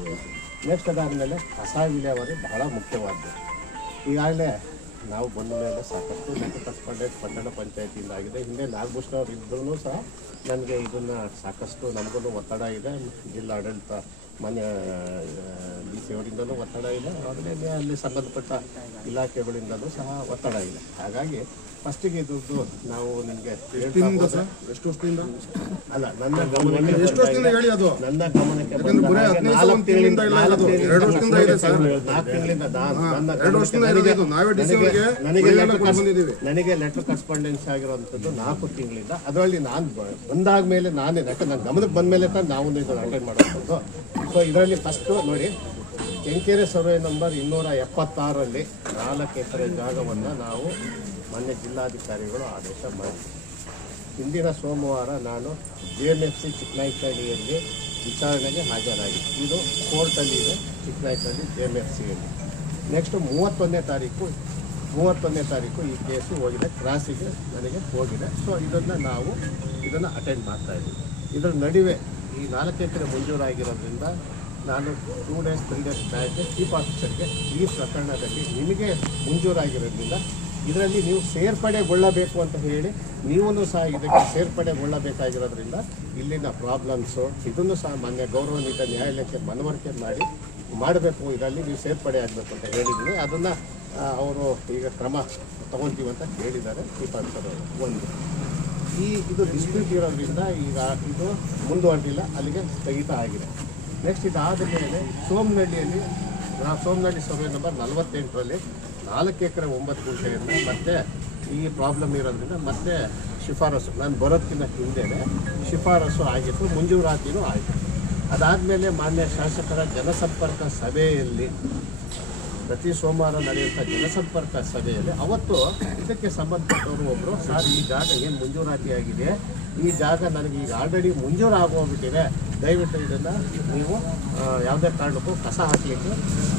ನೆಕ್ಸ್ಟ್ ಅದಾದಮೇಲೆ ಕಸ ವಿಲೇವಾರಿ ಬಹಳ ಮುಖ್ಯವಾದ್ದು. ಈಗಾಗಲೇ ನಾವು ಬಂದ ಮೇಲೆ ಸಾಕಷ್ಟು ಲೆಟರ್ ಕರೆಸ್ಪಾಂಡೆನ್ಸ್ ಪಟ್ಟಣ ಪಂಚಾಯತಿಯಿಂದ ಆಗಿದೆ. ಹಿಂದೆ ನಾಗಭೂಷಣವ್ರು ಇದ್ರೂ ಸಹ ನನಗೆ ಇದನ್ನು ಸಾಕಷ್ಟು ನಮಗೂ ಒತ್ತಡ ಇದೆ. ಜಿಲ್ಲಾಡಳಿತ ಮಾನ್ಯ DC ಅವರಿಂದಲೂ ಒತ್ತಡ ಇದೆ, ಆಮೇಲೆ ಅಲ್ಲಿ ಸಂಬಂಧಪಟ್ಟ ಇಲಾಖೆಗಳಿಂದಲೂ ಸಹ ಒತ್ತಡ ಇದೆ. ಹಾಗಾಗಿ ಫಸ್ಟಿಗೆ ಇದ್ದು ನಾವು ನಿಮಗೆ ಎಷ್ಟು ವರ್ಷದಿಂದ ಅಲ್ಲ ನನ್ನ ಗಮನಕ್ಕೆ ಹೇಳಿ, ಅದು ನನ್ನ ಗಮನಕ್ಕೆ 4 ತಿಂಗಳಿಂದ ನನಗೆ ಲೆಟರ್ ಕರೆಸ್ಪಾಂಡೆನ್ಸ್ ಆಗಿರುವಂಥದ್ದು 4 ತಿಂಗಳಿಂದ. ಅದರಲ್ಲಿ ನಾನು ಬಂದಾಗ ಮೇಲೆ ನಾನೇ ಯಾಕಂದ್ರೆ ನನ್ನ ಗಮನಕ್ಕೆ ಬಂದ ಮೇಲೆ ನಾವು ಇದನ್ನು ಅಟೆಂಡ್ ಮಾಡುವಂಥದ್ದು. ಸೊ ಇದರಲ್ಲಿ ಫಸ್ಟು ನೋಡಿ, ಕೆಂಕೆರೆ ಸರ್ವೆ ನಂಬರ್ 276ರಲ್ಲಿ 4 ಎಕರೆ ಜಾಗವನ್ನು ನಾವು ಮಾನ್ಯ ಜಿಲ್ಲಾಧಿಕಾರಿಗಳು ಆದೇಶ ಮಾಡಿದ್ವಿ. ಹಿಂದಿನ ಸೋಮವಾರ ನಾನು JMFC ಚಿಕ್ಕನಾಯಕನಹಳ್ಳಿಯಲ್ಲಿ ವಿಚಾರಣೆಗೆ ಹಾಜರಾಗಿತ್ತು. ಇದು ಕೋರ್ಟಲ್ಲಿ ಇದೆ, ಚಿಕ್ಕನಾಯಕನಹಳ್ಳಿ JMFCಯಲ್ಲಿ. ನೆಕ್ಸ್ಟ್ 31ನೇ ತಾರೀಕು ಈ ಕೇಸು ಹೋಗಿದೆ, ಕ್ರಾಸಿಗೆ ನನಗೆ ಹೋಗಿದೆ. ಸೊ ನಾವು ಇದನ್ನು ಅಟೆಂಡ್ ಮಾಡ್ತಾಯಿದ್ದೀವಿ. ಇದರ ನಡುವೆ ಈ 4 ಎಕರೆ ಮಂಜೂರಾಗಿರೋದ್ರಿಂದ ನಾನು 2 days 3 days ಬ್ಯಾಕ್ ಚೀಫ್ ಆಫೀಸರ್ಗೆ ಈ ಪ್ರಕರಣದಲ್ಲಿ ನಿಮಗೆ ಮಂಜೂರಾಗಿರೋದ್ರಿಂದ ಇದರಲ್ಲಿ ನೀವು ಸೇರ್ಪಡೆಗೊಳ್ಳಬೇಕು ಅಂತ ಹೇಳಿ ನೀವೂ ಸಹ ಇದಕ್ಕೆ ಸೇರ್ಪಡೆಗೊಳ್ಳಬೇಕಾಗಿರೋದ್ರಿಂದ ಇಲ್ಲಿನ ಪ್ರಾಬ್ಲಮ್ಸು ಇದನ್ನು ಸಹ ಮಾನ್ಯ ಗೌರವಾನ್ವಿತ ನ್ಯಾಯಾಲಯಕ್ಕೆ ಮನವರಿಕೆ ಮಾಡಬೇಕು, ಇದರಲ್ಲಿ ನೀವು ಸೇರ್ಪಡೆ ಆಗಬೇಕು ಅಂತ ಹೇಳಿದ್ದೀನಿ. ಅದನ್ನು ಅವರು ಈಗ ಕ್ರಮ ತಗೊಳ್ತೀವಿ ಅಂತ ಹೇಳಿದ್ದಾರೆ ದೀಪಾಂಕರ್ ಅವರು. ಒಂದು ಇದು ಡಿಸ್ಪ್ಯೂಟ್ ಇರೋದ್ರಿಂದ ಈಗ ಇದು ಮುಂದುವರೆದಿಲ್ಲ, ಅಲ್ಲಿಗೆ ಸ್ಥಗಿತ ಆಗಿದೆ. ನೆಕ್ಸ್ಟ್ ಇದಾದ ಮೇಲೆ ಸೋಮನಹಳ್ಳಿಯಲ್ಲಿ ಸೋಮನಹಳ್ಳಿ ಸರ್ವೆ ನಂಬರ್ 48ರಲ್ಲಿ 4 ಎಕರೆ 9 ಗುಂಟೆಯಿಂದ ಮತ್ತೆ ಈ ಪ್ರಾಬ್ಲಮ್ ಇರೋದ್ರಿಂದ ಮತ್ತೆ ಶಿಫಾರಸು ನಾನು ಬರೋದಕ್ಕಿಂತ ಹಿಂದೆಯೇ ಶಿಫಾರಸು ಆಗಿತ್ತು, ಮಂಜೂರಾತಿನೂ ಆಯಿತು. ಅದಾದಮೇಲೆ ಮಾನ್ಯ ಶಾಸಕರ ಜನಸಂಪರ್ಕ ಸಭೆಯಲ್ಲಿ ಪ್ರತಿ ಸೋಮವಾರ ನಡೆಯುವಂಥ ಜನಸಂಪರ್ಕ ಸಭೆಯಲ್ಲಿ ಅವತ್ತು ಇದಕ್ಕೆ ಸಂಬಂಧಪಟ್ಟವರು ಒಬ್ಬರು, ಸರ್ ಈ ಜಾಗ ಏನು ಮಂಜೂರಾತಿಯಾಗಿದೆ, ಈ ಜಾಗ ನನಗೆ ಈಗ ಆಲ್ರೆಡಿ ಮಂಜೂರಾಗೋಗ್ಬಿಟ್ಟಿದೆ, ದಯವಿಟ್ಟು ಇದನ್ನು ನೀವು ಯಾವುದೇ ಕಾರಣಕ್ಕೂ ಕಸ ಹಾಕಲಿಕ್ಕೆ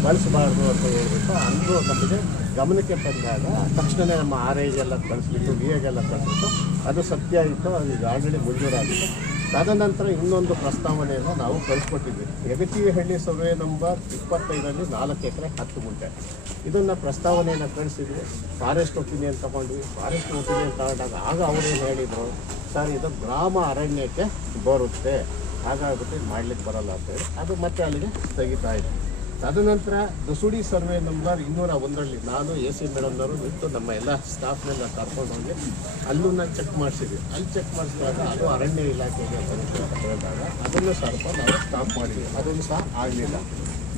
ಬಳಸಬಾರ್ದು ಅಂತ ಹೇಳ್ಬಿಟ್ಟು ಅಂದು ನಮಗೆ ಗಮನಕ್ಕೆ ಬಂದಾಗ ತಕ್ಷಣ ನಮ್ಮ RIಗೆಲ್ಲ ಕಳಿಸ್ಬಿಟ್ಟು VAಗೆಲ್ಲ ಕಳಿಸ್ಬಿಟ್ಟು ಅದು ಸತ್ಯ ಇತ್ತು, ಅದು ಈಗ ಆಲ್ರೆಡಿ ಮಂಜೂರಾಗಿತ್ತು. ತದನಂತರ ಇನ್ನೊಂದು ಪ್ರಸ್ತಾವನೆಯನ್ನು ನಾವು ಕಳಿಸ್ಕೊಟ್ಟಿದ್ವಿ. ಯಗತಿಹಳ್ಳಿ ಸರ್ವೆ ನಂಬರ್ 25ರಲ್ಲಿ 4 ಎಕರೆ 10 ಗುಂಟೆ ಇದನ್ನು ಪ್ರಸ್ತಾವನೆಯನ್ನು ಕಳಿಸಿದ್ವಿ. ಫಾರೆಸ್ಟ್ ಒಪಿನಿಯನ್ ತಗೊಂಡ್ವಿ. ಫಾರೆಸ್ಟ್ ಒಪಿನಿಯನ್ ತಗೊಂಡಾಗ ಆಗ ಅವರೇನು ಹೇಳಿದರು, ಸರ್ ಇದು ಗ್ರಾಮ ಅರಣ್ಯಕ್ಕೆ ಬರುತ್ತೆ, ಹಾಗಾಗ್ಬಿಟ್ಟು ಮಾಡಲಿಕ್ಕೆ ಬರೋಲ್ಲ ಅಂತೇಳಿ ಅದು ಮತ್ತೆ ಅಲ್ಲಿಗೆ ಸ್ಥಗಿತ ಆಯಿತು. ತದನಂತರ ದಸುಡಿ ಸರ್ವೆ ನಂಬರ್ 201ರಲ್ಲಿ ನಾನು AC ಮೇಡಮ್ನವರು ಬಿಟ್ಟು ನಮ್ಮ ಎಲ್ಲ ಸ್ಟಾಫ್ನೆಲ್ಲ ಕರ್ಕೊಂಡು ಹೋಗಿ ಅಲ್ಲೂ ನಾನು ಚೆಕ್ ಮಾಡಿಸಿದ್ವಿ. ಅಲ್ಲಿ ಚೆಕ್ ಮಾಡಿಸಿದಾಗ ಅದು ಅರಣ್ಯ ಇಲಾಖೆಗೆ ಬರುತ್ತೆ ಅಂತ ಹೇಳಿದಾಗ ಅದನ್ನು ಸ್ವಲ್ಪ ನಾವು ಸ್ಟಾಪ್ ಮಾಡಿದ್ವಿ, ಅದನ್ನು ಸಹ ಆಗಲಿಲ್ಲ.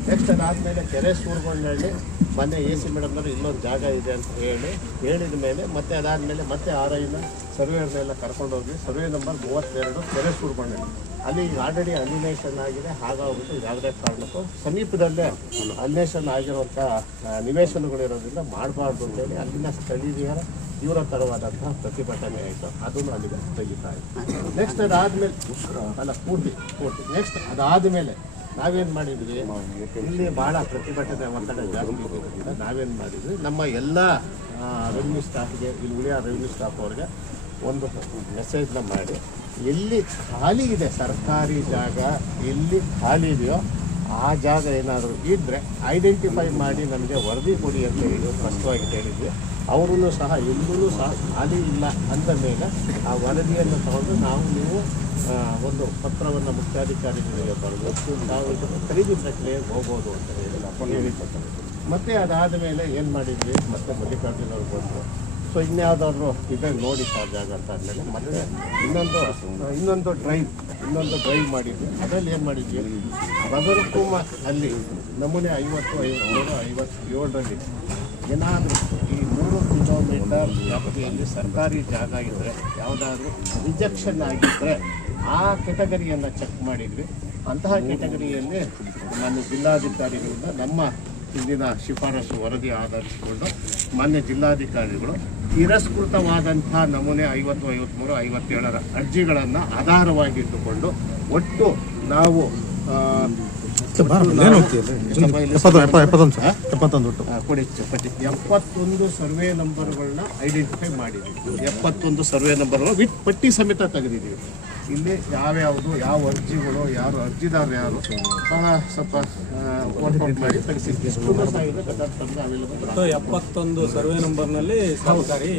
ನೆಕ್ಸ್ಟ್ ಅದಾದಮೇಲೆ ಕೆರೆ ಸೂರ್ಗೊಂಡಳ್ಳಿ ಮೊನ್ನೆ AC ಮೇಡಮ್ನವರು ಇಲ್ಲೊಂದು ಜಾಗ ಇದೆ ಅಂತ ಹೇಳಿದ ಮೇಲೆ ಮತ್ತೆ ಅದಾದಮೇಲೆ ಮತ್ತೆ RIನ ಸರ್ವೇಯರ್ನೆಲ್ಲ ಕರ್ಕೊಂಡೋಗಿ ಸರ್ವೆ ನಂಬರ್ 32 ಕೆರೆ ಸೂರ್ಗೊಂಡಳ್ಳಿ ಅಲ್ಲಿ ಈಗ ಆಲ್ರೆಡಿ ಅನ್ವೇಷಣೆ ಆಗಿದೆ, ಹಾಗಾಗ್ಬಿಟ್ಟು ಯಾವುದೇ ಕಾರಣಕ್ಕೂ ಸಮೀಪದಲ್ಲೇ ಅನ್ವೇಷಣೆ ಆಗಿರುವಂಥ ನಿವೇಶನಗಳಿರೋದ್ರಿಂದ ಮಾಡಬಾರ್ದು ಅಂತೇಳಿ ಅಲ್ಲಿನ ಸ್ಥಳೀಯರ ತೀವ್ರತರವಾದಂತಹ ಪ್ರತಿಭಟನೆ ಆಯಿತು, ಅದನ್ನು ಅಲ್ಲಿಗೆ ತೆಗಿತಾ ಇತ್ತು. ನೆಕ್ಸ್ಟ್ ಅದಾದಮೇಲೆ ಪೂರ್ತಿ ನೆಕ್ಸ್ಟ್ ಅದಾದಮೇಲೆ ನಾವೇನು ಮಾಡಿದ್ವಿ, ಇಲ್ಲಿ ಭಾಳ ಪ್ರತಿಭಟನೆ ಒತ್ತಡ ಜಾಸ್ತಿ ಇರೋದ್ರಿಂದ ನಾವೇನು ಮಾಡಿದ್ವಿ, ನಮ್ಮ ಎಲ್ಲ ರೆವಿನ್ಯೂ ಸ್ಟಾಫ್ಗೆ ಇಲ್ಲಿ ಉಳಿಯೋ ರೆವಿನ್ಯೂ ಸ್ಟಾಫ್ ಅವ್ರಿಗೆ ಒಂದು ಮೆಸೇಜ್ನ ಮಾಡಿ ಎಲ್ಲಿ ಖಾಲಿ ಇದೆ ಸರ್ಕಾರಿ ಜಾಗ ಎಲ್ಲಿ ಖಾಲಿ ಇದೆಯೋ ಆ ಜಾಗ ಏನಾದರೂ ಇದ್ದರೆ ಐಡೆಂಟಿಫೈ ಮಾಡಿ ನಮಗೆ ವರದಿ ಕೊಡಿ ಅಂತ ಹೇಳಿ ಸ್ಪಷ್ಟವಾಗಿ ಹೇಳಿದ್ವಿ. ಅವರೂ ಸಹ ಎಲ್ಲೂ ಸಹ ಖಾಲಿ ಇಲ್ಲ ಅಂದ ಮೇಲೆ ಆ ವರದಿಯನ್ನು ತಗೊಂಡು ನೀವು ಒಂದು ಪತ್ರವನ್ನು ಮುಖ್ಯಾಧಿಕಾರಿಗಳಿಗೆ ಬರೆದು ನಾವು ಇದನ್ನು ಖರೀದಿ ಪ್ರಕ್ರಿಯೆಗೆ ಹೋಗ್ಬೋದು ಅಂತ ಹೇಳಿಕೊಟ್ಟು ಮತ್ತೆ ಅದಾದ ಮೇಲೆ ಏನು ಮಾಡಿದ್ವಿ, ಮತ್ತೆ ಮಲ್ಲಿಕಾರ್ಜುನ ಅವರು ಬಂದರು. ಸೊ ಇನ್ಯಾವುದಾದ್ರು ಇದೆ ನೋಡಿ ಸರ್ ಜಾಗ ಅಂತ ಆದಮೇಲೆ ಮತ್ತೆ ಇನ್ನೊಂದು ಡ್ರೈವ್ ಮಾಡಿದ್ವಿ. ಅದರಲ್ಲಿ ಏನು ಮಾಡಿದ್ವಿ, ಬಗರ್ಕುಮ ಅಲ್ಲಿ ನಮೂನೆ 57ರಲ್ಲಿ ಏನಾದರೂ ಈ 3 ಕಿಲೋಮೀಟರ್ ವ್ಯಾಪ್ತಿಯಲ್ಲಿ ಸರ್ಕಾರಿ ಜಾಗ ಇದ್ದರೆ ಯಾವುದಾದ್ರೂ ರಿಜೆಕ್ಷನ್ ಆಗಿದ್ದರೆ ಆ ಕೆಟಗರಿಯನ್ನು ಚೆಕ್ ಮಾಡಿದ್ವಿ. ಅಂತಹ ಕೆಟಗರಿಯಲ್ಲಿ ಮಾನ್ಯ ಜಿಲ್ಲಾಧಿಕಾರಿಗಳಿಂದ ನಮ್ಮ ಹಿಂದಿನ ಶಿಫಾರಸು ವರದಿ ಆಧರಿಸಿಕೊಂಡು ಮಾನ್ಯ ಜಿಲ್ಲಾಧಿಕಾರಿಗಳು ತಿರಸ್ಕೃತವಾದಂಥ ನಮೂನೆ 50, 53, 57ರ ಅರ್ಜಿಗಳನ್ನು ಆಧಾರವಾಗಿಟ್ಟುಕೊಂಡು ಒಟ್ಟು ನಾವು 71 ಸರ್ವೆ ನಂಬರ್ಗಳನ್ನ ಐಡೆಂಟಿಫೈ ಮಾಡಿದ್ವಿ. 71 ಸರ್ವೆ ನಂಬರ್ಗಳು ವಿತ್ ಪಟ್ಟಿ ಸಮೇತ ತೆಗೆದಿದ್ದೀವಿ. ಇಲ್ಲಿ ಯಾವ್ಯಾವುದು ಯಾವ ಅರ್ಜಿಗಳು ಯಾರು ಅರ್ಜಿದಾರರು ಯಾರು ಸ್ವಲ್ಪ ವರ್ಕೌಟ್ ಮಾಡಿ ತೆಗೆಸಿದ್ವಿ. 71 ಸರ್ವೆ ನಂಬರ್ನಲ್ಲಿ ಸರ್ಕಾರಿ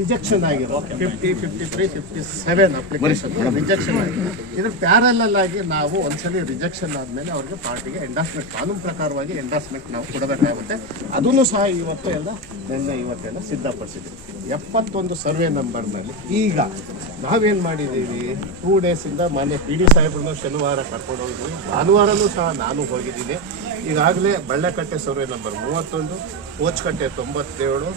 ರಿಜೆಕ್ಷನ್ ಆಗಿರೋ 50, 53, 57 ಅಪ್ಲಿಕೇಶನ್ ರಿಜೆಕ್ಷನ್ ಆಗಿದೆ. ಇದ್ರ ಪ್ಯಾರಲಲ್ ಆಗಿ ನಾವು ಒಂದ್ಸಲಿ ರಿಜೆಕ್ಷನ್ ಆದಮೇಲೆ ಅವ್ರಿಗೆ ಪಾರ್ಟಿಗೆ ಎಂಡಾಸ್ಮೆಂಟ್ ಕಾನೂನು ಪ್ರಕಾರವಾಗಿ ಎಂಡಾಸ್ಮೆಂಟ್ ನಾವು ಕೊಡಬೇಕಾಗುತ್ತೆ. ಅದನ್ನು ಸಹ ಇವತ್ತೆಲ್ಲ ಸಿದ್ಧಪಡಿಸಿದ್ವಿ. 71 ಸರ್ವೆ ನಂಬರ್ನಲ್ಲಿ ಈಗ ನಾವೇನು ಮಾಡಿದ್ದೀವಿ, 2 ಡೇಸಿಂದ ಮಾನ್ಯ PD ಸಾಹೇಬ್ರನ್ನು ಶನಿವಾರ ಕರ್ಕೊಂಡು ಹೋಗಿದ್ವಿ. ಭಾನುವಾರನೂ ಸಹ ನಾನು ಹೋಗಿದ್ದೀನಿ. ಈಗಾಗಲೇ ಬಳ್ಳೆಕಟ್ಟೆ ಸರ್ವೆ ನಂಬರ್ 31, ಕೋಚ್ಕಟ್ಟೆ 97,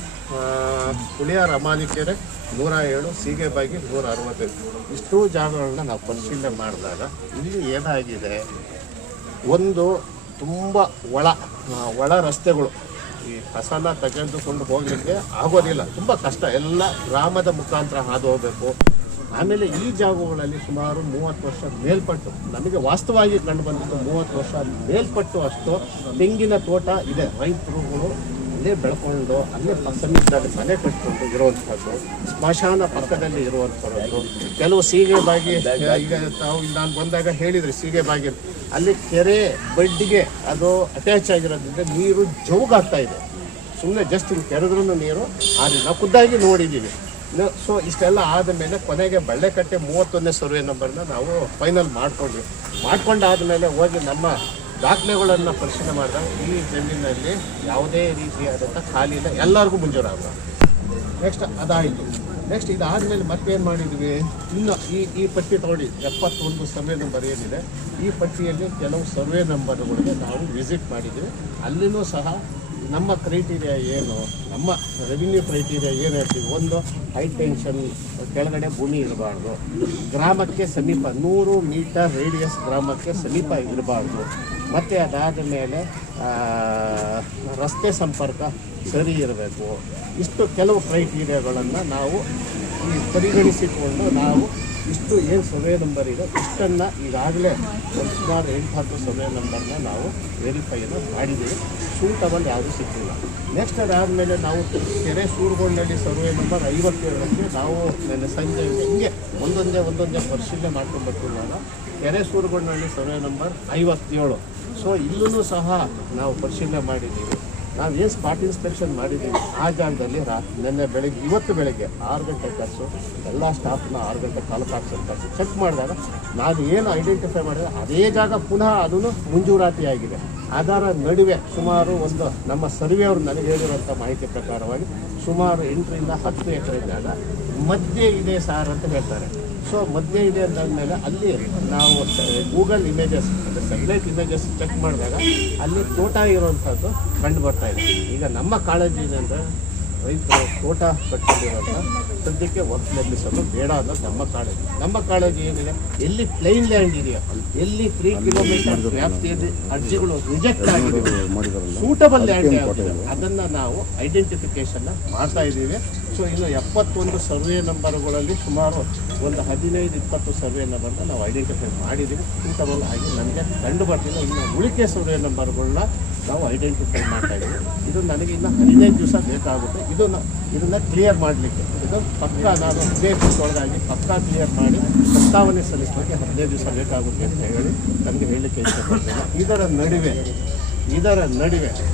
ಹುಳಿಯಾರ್ ಅಮಾನಿಕೆರೆ 107, ಸೀಗೆಬಾಗಿ 165 ಇಷ್ಟೂ ಜಾಗಗಳನ್ನ ನಾವು ಪರಿಶೀಲನೆ ಮಾಡಿದಾಗ ಇಲ್ಲಿ ಏನಾಗಿದೆ, ಒಂದು ತುಂಬ ಒಳ ರಸ್ತೆಗಳು, ಈ ಕಸನ ತೆಗೆದುಕೊಂಡು ಹೋಗಲಿಕ್ಕೆ ಆಗೋದಿಲ್ಲ, ತುಂಬ ಕಷ್ಟ, ಎಲ್ಲ ಗ್ರಾಮದ ಮುಖಾಂತರ ಹಾದು ಹೋಗಬೇಕು. ಆಮೇಲೆ ಈ ಜಾಗಗಳಲ್ಲಿ ಸುಮಾರು 30 ವರ್ಷ ಮೇಲ್ಪಟ್ಟು ನಮಗೆ ವಾಸ್ತವವಾಗಿ ಕಂಡು ಬಂದಿದ್ದು 30 ವರ್ಷ ಮೇಲ್ಪಟ್ಟು ಅಷ್ಟು ತೆಂಗಿನ ತೋಟ ಇದೆ. ರೈತರುಗಳು ಅಲ್ಲೇ ಬೆಳ್ಕೊಂಡು ಅಲ್ಲೇ ಸಮೀಪದಲ್ಲಿ ಮನೆ ಕಟ್ಕೊಂಡು ಇರುವಂಥದ್ದು, ಸ್ಮಶಾನ ಪಕ್ಕದಲ್ಲಿ ಇರುವಂಥದ್ದು, ಕೆಲವು ಸೀಗೆಬಾಗಿ ಈಗ ತಾವು ನಾನು ಬಂದಾಗ ಹೇಳಿದ್ರಿ ಸೀಗೆಬಾಗಿ ಅಲ್ಲಿ ಕೆರೆ ಬಡ್ಡಿಗೆ ಅದು ಅಟ್ಯಾಚ್ ಆಗಿರೋದ್ರಿಂದ ನೀರು ಜೋಗಾಗ್ತಾ ಇದೆ. ಸುಮ್ಮನೆ ಜಸ್ಟ್ ಹಿಂಗೆ ಕೆರೆದ್ರೂ ನೀರು ಆದಿಲ್ಲ. ನಾವು ಖುದ್ದಾಗಿ ನೋಡಿದ್ದೀವಿ. ಸೊ ಇಷ್ಟೆಲ್ಲ ಆದ ಮೇಲೆ ಕೊನೆಗೆ ಬಳ್ಳೆಕಟ್ಟೆ 31ನೇ ಸರ್ವೆ ನಂಬರ್ನ ನಾವು ಫೈನಲ್ ಮಾಡ್ಕೊಂಡಾದ್ಮೇಲೆ ಹೋಗಿ ನಮ್ಮ ದಾಖಲೆಗಳನ್ನು ಪರಿಶೀಲನೆ ಮಾಡಿದಾಗ ಈ ಜಮೀನಲ್ಲಿ ಯಾವುದೇ ರೀತಿಯಾದಂಥ ಖಾಲಿ ಇಲ್ಲ, ಎಲ್ಲರಿಗೂ ಮಂಜೂರಾಗ. ನೆಕ್ಸ್ಟ್ ಅದಾಯಿತು. ನೆಕ್ಸ್ಟ್ ಇದಾದಮೇಲೆ ಮತ್ತೇನು ಮಾಡಿದ್ವಿ, ಇನ್ನು ಈ ಪಟ್ಟಿ ತಗೊಳ್ಳಿ 71 ಸರ್ವೆ ನಂಬರ್ ಏನಿದೆ, ಈ ಪಟ್ಟಿಯಲ್ಲಿ ಕೆಲವು ಸರ್ವೆ ನಂಬರ್ಗಳಿಗೆ ನಾವು ವಿಸಿಟ್ ಮಾಡಿದ್ವಿ. ಅಲ್ಲಿನೂ ಸಹ ನಮ್ಮ ಕ್ರೈಟೀರಿಯಾ ಏನು, ನಮ್ಮ ರೆವಿನ್ಯೂ ಕ್ರೈಟೀರಿಯಾ ಏನು ಹೇಳ್ತೀವಿ, ಒಂದು ಹೈ ಟೆನ್ಷನ್ ಕೆಳಗಡೆ ಭೂಮಿ ಇರಬಾರ್ದು, ಗ್ರಾಮಕ್ಕೆ ಸಮೀಪ 100 ಮೀಟರ್ ರೇಡಿಯಸ್ ಗ್ರಾಮಕ್ಕೆ ಸಮೀಪ ಇರಬಾರ್ದು, ಮತ್ತು ಅದಾದ ಮೇಲೆ ರಸ್ತೆ ಸಂಪರ್ಕ ಸರಿ ಇರಬೇಕು. ಇಷ್ಟು ಕೆಲವು ಕ್ರೈಟೀರಿಯಾಗಳನ್ನು ನಾವು ಪರಿಗಣಿಸಿಕೊಂಡು ನಾವು ಇಷ್ಟು ಏನು ಸರ್ವೆ ನಂಬರ್ ಇದೆ ಇಷ್ಟನ್ನು ಈಗಾಗಲೇ ಒಂದು ಸುಮಾರು 8-10 ಸರ್ವೆ ನಂಬರ್ನ ನಾವು ವೆರಿಫೈನ ಮಾಡಿದ್ದೀವಿ. ಸೂಟಬಲ್ ಯಾವುದೂ ಸಿಕ್ಕಿಲ್ಲ. ನೆಕ್ಸ್ಟ್ ಅದಾದಮೇಲೆ ನಾವು ಕೆರೆ ಸೂರುಗೊಂಡಳ್ಳಿ ಸರ್ವೆ ನಂಬರ್ 57ಕ್ಕೆ ನಾವು ನೆನ್ನೆ ಸಂಜೆ ಹಿಂಗೆ ಒಂದೊಂದೇ ಪರಿಶೀಲನೆ ಮಾಡ್ಕೊಂಡ್ಬರ್ತೀವಾಗ ಕೆರೆ ಸೂರುಗೊಂಡಳ್ಳಿ ಸರ್ವೆ ನಂಬರ್ 57. ಸೊ ಇಲ್ಲೂ ಸಹ ನಾವು ಪರಿಶೀಲನೆ ಮಾಡಿದ್ದೀವಿ. ನಾವು ಏನು ಸ್ಪಾಟ್ ಇನ್ಸ್ಪೆಕ್ಷನ್ ಮಾಡಿದ್ದೀವಿ ಆ ಜಾಗದಲ್ಲಿ ಇವತ್ತು ಬೆಳಗ್ಗೆ 6 ಗಂಟೆ ಕರ್ಸು ಎಲ್ಲ ಸ್ಟಾಫ್ನ 6 ಗಂಟೆ ಕಾಲಕಾಕ್ಸಲ್ಲಿ ಕರ್ಸು ಚೆಕ್ ಮಾಡಿದಾಗ ನಾನು ಏನು ಐಡೆಂಟಿಫೈ ಮಾಡಿದೆ ಅದೇ ಜಾಗ ಪುನಃ ಅದನ್ನು ಮಂಜೂರಾತಿಯಾಗಿದೆ. ಅದರ ನಡುವೆ ಸುಮಾರು ಒಂದು ನಮ್ಮ ಸರ್ವೆಯವರು ನನಗೆ ಹೇಳಿರುವಂಥ ಮಾಹಿತಿ ಪ್ರಕಾರವಾಗಿ ಸುಮಾರು 8ರಿಂದ 10 ಎಕರೆ ಜಾಗ ಮಧ್ಯೆ ಇದೆ ಸಾರ್ ಅಂತ ಹೇಳ್ತಾರೆ. ಸೊ ಮಧ್ಯೆ ಇದೆ ಅಂದಾದ್ಮೇಲೆ ಅಲ್ಲಿ ನಾವು ಗೂಗಲ್ ಇಮೇಜಸ್ ಅಂದರೆ ಸ್ಯಾಟಲೈಟ್ ಇಮೇಜಸ್ ಚೆಕ್ ಮಾಡಿದಾಗ ಅಲ್ಲಿ ತೋಟ ಇರುವಂಥದ್ದು ಕಂಡು ಬರ್ತಾ ಇದೆ. ಈಗ ನಮ್ಮ ಕಾಳಜಿ ಏನಂದರೆ ರೈತರು ತೋಟ ಕಟ್ಟಿರುವಂಥ ಸದ್ಯಕ್ಕೆ ವರ್ಕ್ ನಿರ್ಮಿಸಲು ಬೇಡ ಅನ್ನೋದು ನಮ್ಮ ಕಾಳಜಿ ಏನಿದೆ, ಎಲ್ಲಿ ಪ್ಲೈನ್ ಲ್ಯಾಂಡ್ ಇದೆಯೋ ಎಲ್ಲಿ 3 ಕಿಲೋಮೀಟರ್ ವ್ಯಾಪ್ತಿಯಲ್ಲಿ ಅರ್ಜಿಗಳು ರಿಜೆಕ್ಟ್ ಆಗಿದೆ, ಸೂಟಬಲ್ ಲ್ಯಾಂಡ್ ಯಾವ್ದಿದೆ ಅದನ್ನು ನಾವು ಐಡೆಂಟಿಫಿಕೇಷನ್ನ ಮಾಡ್ತಾ ಇದ್ದೀವಿ. ಸೊ ಇನ್ನು 71 ಸರ್ವೆ ನಂಬರ್ಗಳಲ್ಲಿ ಸುಮಾರು ಒಂದು 15-20 ಸರ್ವೆ ನಂಬರ್ನ ನಾವು ಐಡೆಂಟಿಫೈ ಮಾಡಿದ್ದೀವಿ. ಸೂಟಬಲ್ ಆಗಿ ನನಗೆ ಕಂಡು ಬರ್ತಿಲ್ಲ. ಇನ್ನು ಉಳಿಕೆ ಸರ್ವೆ ನಂಬರ್ಗಳನ್ನ ನಾವು ಐಡೆಂಟಿಫೈ ಮಾಡ್ತಾ ಇದ್ದೀವಿ. ಇದು ನನಗೆ ಇನ್ನು 15 ದಿವಸ ಬೇಕಾಗುತ್ತೆ ಇದನ್ನು ಕ್ಲಿಯರ್ ಮಾಡಲಿಕ್ಕೆ. ಇದು ಪಕ್ಕಾ ನಾನು 15 ದಿವಸದೊಳಗಾಗಿ ಪಕ್ಕಾ ಕ್ಲಿಯರ್ ಮಾಡಿ ಪ್ರಸ್ತಾವನೆ ಸಲ್ಲಿಸಲಿಕ್ಕೆ 15 ದಿವಸ ಬೇಕಾಗುತ್ತೆ ಅಂತ ಹೇಳಿ ನನಗೆ ಹೇಳಲಿಕ್ಕೆ ಇಷ್ಟಪಡ್ತೇನೆ. ಇದರ ನಡುವೆ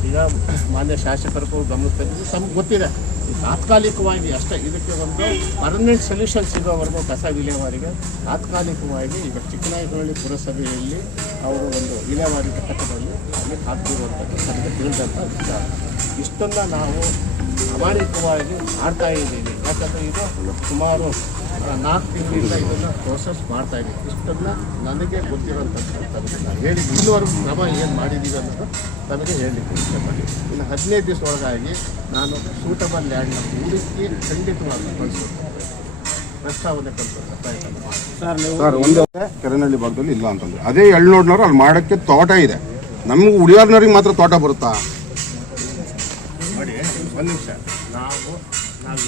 ಈಗ ಮಾನ್ಯ ಶಾಸಕರಿಗೂ ಗಮನಿಸ್ತಾ ಗೊತ್ತಿದೆ, ತಾತ್ಕಾಲಿಕವಾಗಿ ಅಷ್ಟೇ ಇದಕ್ಕೆ ಒಂದು ಪರ್ಮನೆಂಟ್ ಸೊಲ್ಯೂಷನ್ ಸಿಗೋವರೆಗೂ ಕಸ ವಿಲೇವಾರಿಗೆ ತಾತ್ಕಾಲಿಕವಾಗಿ ಈಗ ಚಿಕ್ಕನಾಯಕನಹಳ್ಳಿ ಪುರಸಭೆಯಲ್ಲಿ ಅವರು ಒಂದು ವಿಲೇವಾರಿ ಘಟಕದಲ್ಲಿ ಅಲ್ಲಿ ಹಾಕಿರುವಂಥದ್ದು ನಮಗೆ ತಿಳಿದಂಥ ವಿಚಾರ. ಇಷ್ಟನ್ನು ನಾವು ಪ್ರಾಮಾಣಿಕವಾಗಿ ಮಾಡ್ತಾ ಇದ್ದೀವಿ. ಯಾಕಂದರೆ ಇದು ಸುಮಾರು 4 ತಿಂಗಳಿಂದ ಇದನ್ನು ಪ್ರೋಸೆಸ್ ಮಾಡ್ತಾ ಇದ್ದೀವಿ. ಇಷ್ಟನ್ನು ನನಗೆ ಗೊತ್ತಿರೋಂಥದ್ದು ತಮಗೆ ನಾನು ಹೇಳಿದ್ದು ಇನ್ನೂವರೆಗೂ ಕ್ರಮ ಏನು ಮಾಡಿದ್ದೀವಿ ಅನ್ನೋದು ತಮಗೆ ಹೇಳಲಿಕ್ಕೆ ಇಷ್ಟಪಡಿ. ಇನ್ನು 15 ದಿವಸ ಒಳಗಾಗಿ ನಾನು ಸೂಟಬಲ್ ಲ್ಯಾಂಡ್ನ ಹುಡುಕಿ ಖಂಡಿತವಾಗಿ ಕಳಿಸೋದು ಪ್ರಸ್ತಾವನೆ ಕಳಿಸೋದು ಪ್ರಯತ್ನ ಸರ್. ಒಂದು ಕೆರೆನಹಳ್ಳಿ ಭಾಗದಲ್ಲಿ ಇಲ್ಲ ಅಂತಂದ್ರೆ ಅದೇ ಎಳ್ನೋಡ್ನವ್ರು ಅಲ್ಲಿ ಮಾಡೋಕ್ಕೆ ತೋಟ ಇದೆ, ನಮ್ಗೆ ಉಳಿಯೋರ್ನವ್ರಿಗೆ ಮಾತ್ರ ತೋಟ ಬರುತ್ತಾ? ನೋಡಿ ಒಂದು ನಿಮಿಷ, ನಾವು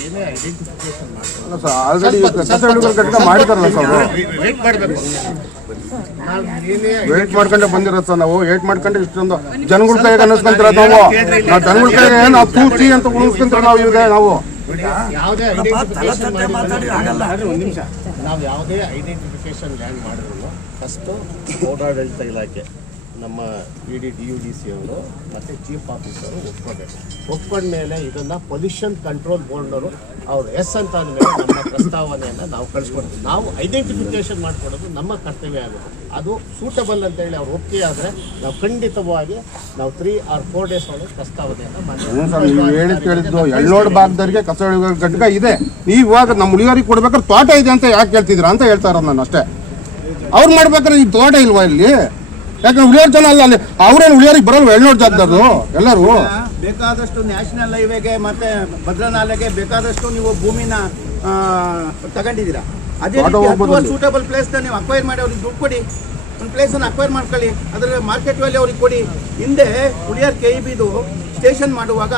ಏನೇ ಐಡೆಂಟಿಫಿಕೇಶನ್ ಅಲ್ಲ ಸರ್, ಆಲ್ರೆಡಿ ಮಾಡಿದಾರಲ್ಲ ಸರ್, ವೇಟ್ ಮಾಡಬೇಕು. ವೇಟ್ ಮಾಡ್ಕೊಂಡೆ ಬಂದಿರೋದು ಸರ್. ನಾವು ವೇಟ್ ಮಾಡ್ಕೊಂಡೆ ಇಷ್ಟೊಂದು ಜನಗಳ ಕೈಗೆ ಅನ್ನಿಸ್ಕೊಂತೀರ ನಾವು ಜನಗಳ ಕೈಗೆ ನಾವು ತೂಚಿ ಅಂತ ಉಳಿಸ್ಕೊಂತೀರ ನಾವು ಇವಾಗ ನಾವು ಯಾವುದೇ ಐಡೆಂಟಿಫಿಕೇಶನ್ ಒಂದು ನಿಮಿಷ, ನಾವು ಯಾವುದೇ ಐಡೆಂಟಿಫಿಕೇಶನ್ ಲ್ಯಾಂಡ್ ಮಾಡಿದ್ರು ಫಸ್ಟು ಪೌರಾಡಳಿತ ಇಲಾಖೆ ನಮ್ಮ DUDC ಅವರು ಮತ್ತು ಚೀಫ್ ಆಫೀಸರು ಒಪ್ಕೊಂಡ ಮೇಲೆ ಇದನ್ನು ಪೊಲ್ಯೂಷನ್ ಕಂಟ್ರೋಲ್ ಬೋರ್ಡ್ನವರು ಅವ್ರು ಅಂತ ಆದಮೇಲೆ ನಮ್ಮ ಪ್ರಸ್ತಾವನೆಯನ್ನು ನಾವು ಕಳಿಸ್ಕೊಡ್ತೀವಿ. ನಾವು ಐಡೆಂಟಿಫಿಕೇಶನ್ ಮಾಡಿಕೊಡೋದು ನಮ್ಮ ಕರ್ತವ್ಯ ಆಗುತ್ತೆ. ಅದು ಸೂಟಬಲ್ ಅಂತೇಳಿ ಅವ್ರು ಒಪ್ಪಿಗೆ ಆದರೆ ನಾವು ಖಂಡಿತವಾಗಿ ನಾವು 3 or 4 ಡೇಸ್ ಒಳಗೆ ಪ್ರಸ್ತಾವನೆಯನ್ನು ಹೇಳಿದ್ದು ಎಳ್ನೋಡ್ ಭಾಗದವರಿಗೆ ಕಸ ಘಟಕ ಇದೆ. ಇವಾಗ ನಮ್ಮ ಉಳಿಯೋರಿಗೆ ಕೊಡ್ಬೇಕಾದ್ರೆ ತೋಟ ಇದೆ ಅಂತ ಯಾಕೆ ಹೇಳ್ತಿದ್ರ ಅಂತ ಹೇಳ್ತಾ ಇರೋದು ನಾನು ಅಷ್ಟೇ. ಅವ್ರು ಮಾಡ್ಬೇಕಾದ್ರೆ ಈ ತೋಟ ಇಲ್ವಾ ಇಲ್ಲಿ? ಯಾಕಂದ್ರೆ ಉಳಿಯೋರ್ ಜನ ಅಲ್ಲ, ಅಲ್ಲಿ ಅವ್ರೇನು ಉಳಿಯೋರಿಗೆ ಬರಲ್ವ ಎಳ್ನೋಡ್ ಜಾಗದವರು ಎಲ್ಲರೂ? ಬೇಕಾದಷ್ಟು ನ್ಯಾಷನಲ್ ಹೈವೇಗೆ ಮತ್ತೆ ಭದ್ರಾ ನಾಲೆಗೆ ಬೇಕಾದಷ್ಟು ನೀವು ಭೂಮಿನ ತಗೊಂಡಿದ್ದೀರಾ. ಅದೇ ಸೂಟಬಲ್ ಪ್ಲೇಸ್ ನೀವು ಅಕ್ವೈರ್ ಮಾಡಿ ಅವ್ರಿಗೆ ದುಡ್ಡು ಕೊಡಿ, ಒಂದು ಪ್ಲೇಸನ್ನು ಅಕ್ವೈರ್ ಮಾಡ್ಕೊಳ್ಳಿ, ಅದರ ಮಾರ್ಕೆಟ್ ವ್ಯಾಲ್ಯೂ ಅವ್ರಿಗೆ ಕೊಡಿ. ಹಿಂದೆ ಉಳಿಯಾರ್ KEBದು ಸ್ಟೇಷನ್ ಮಾಡುವಾಗ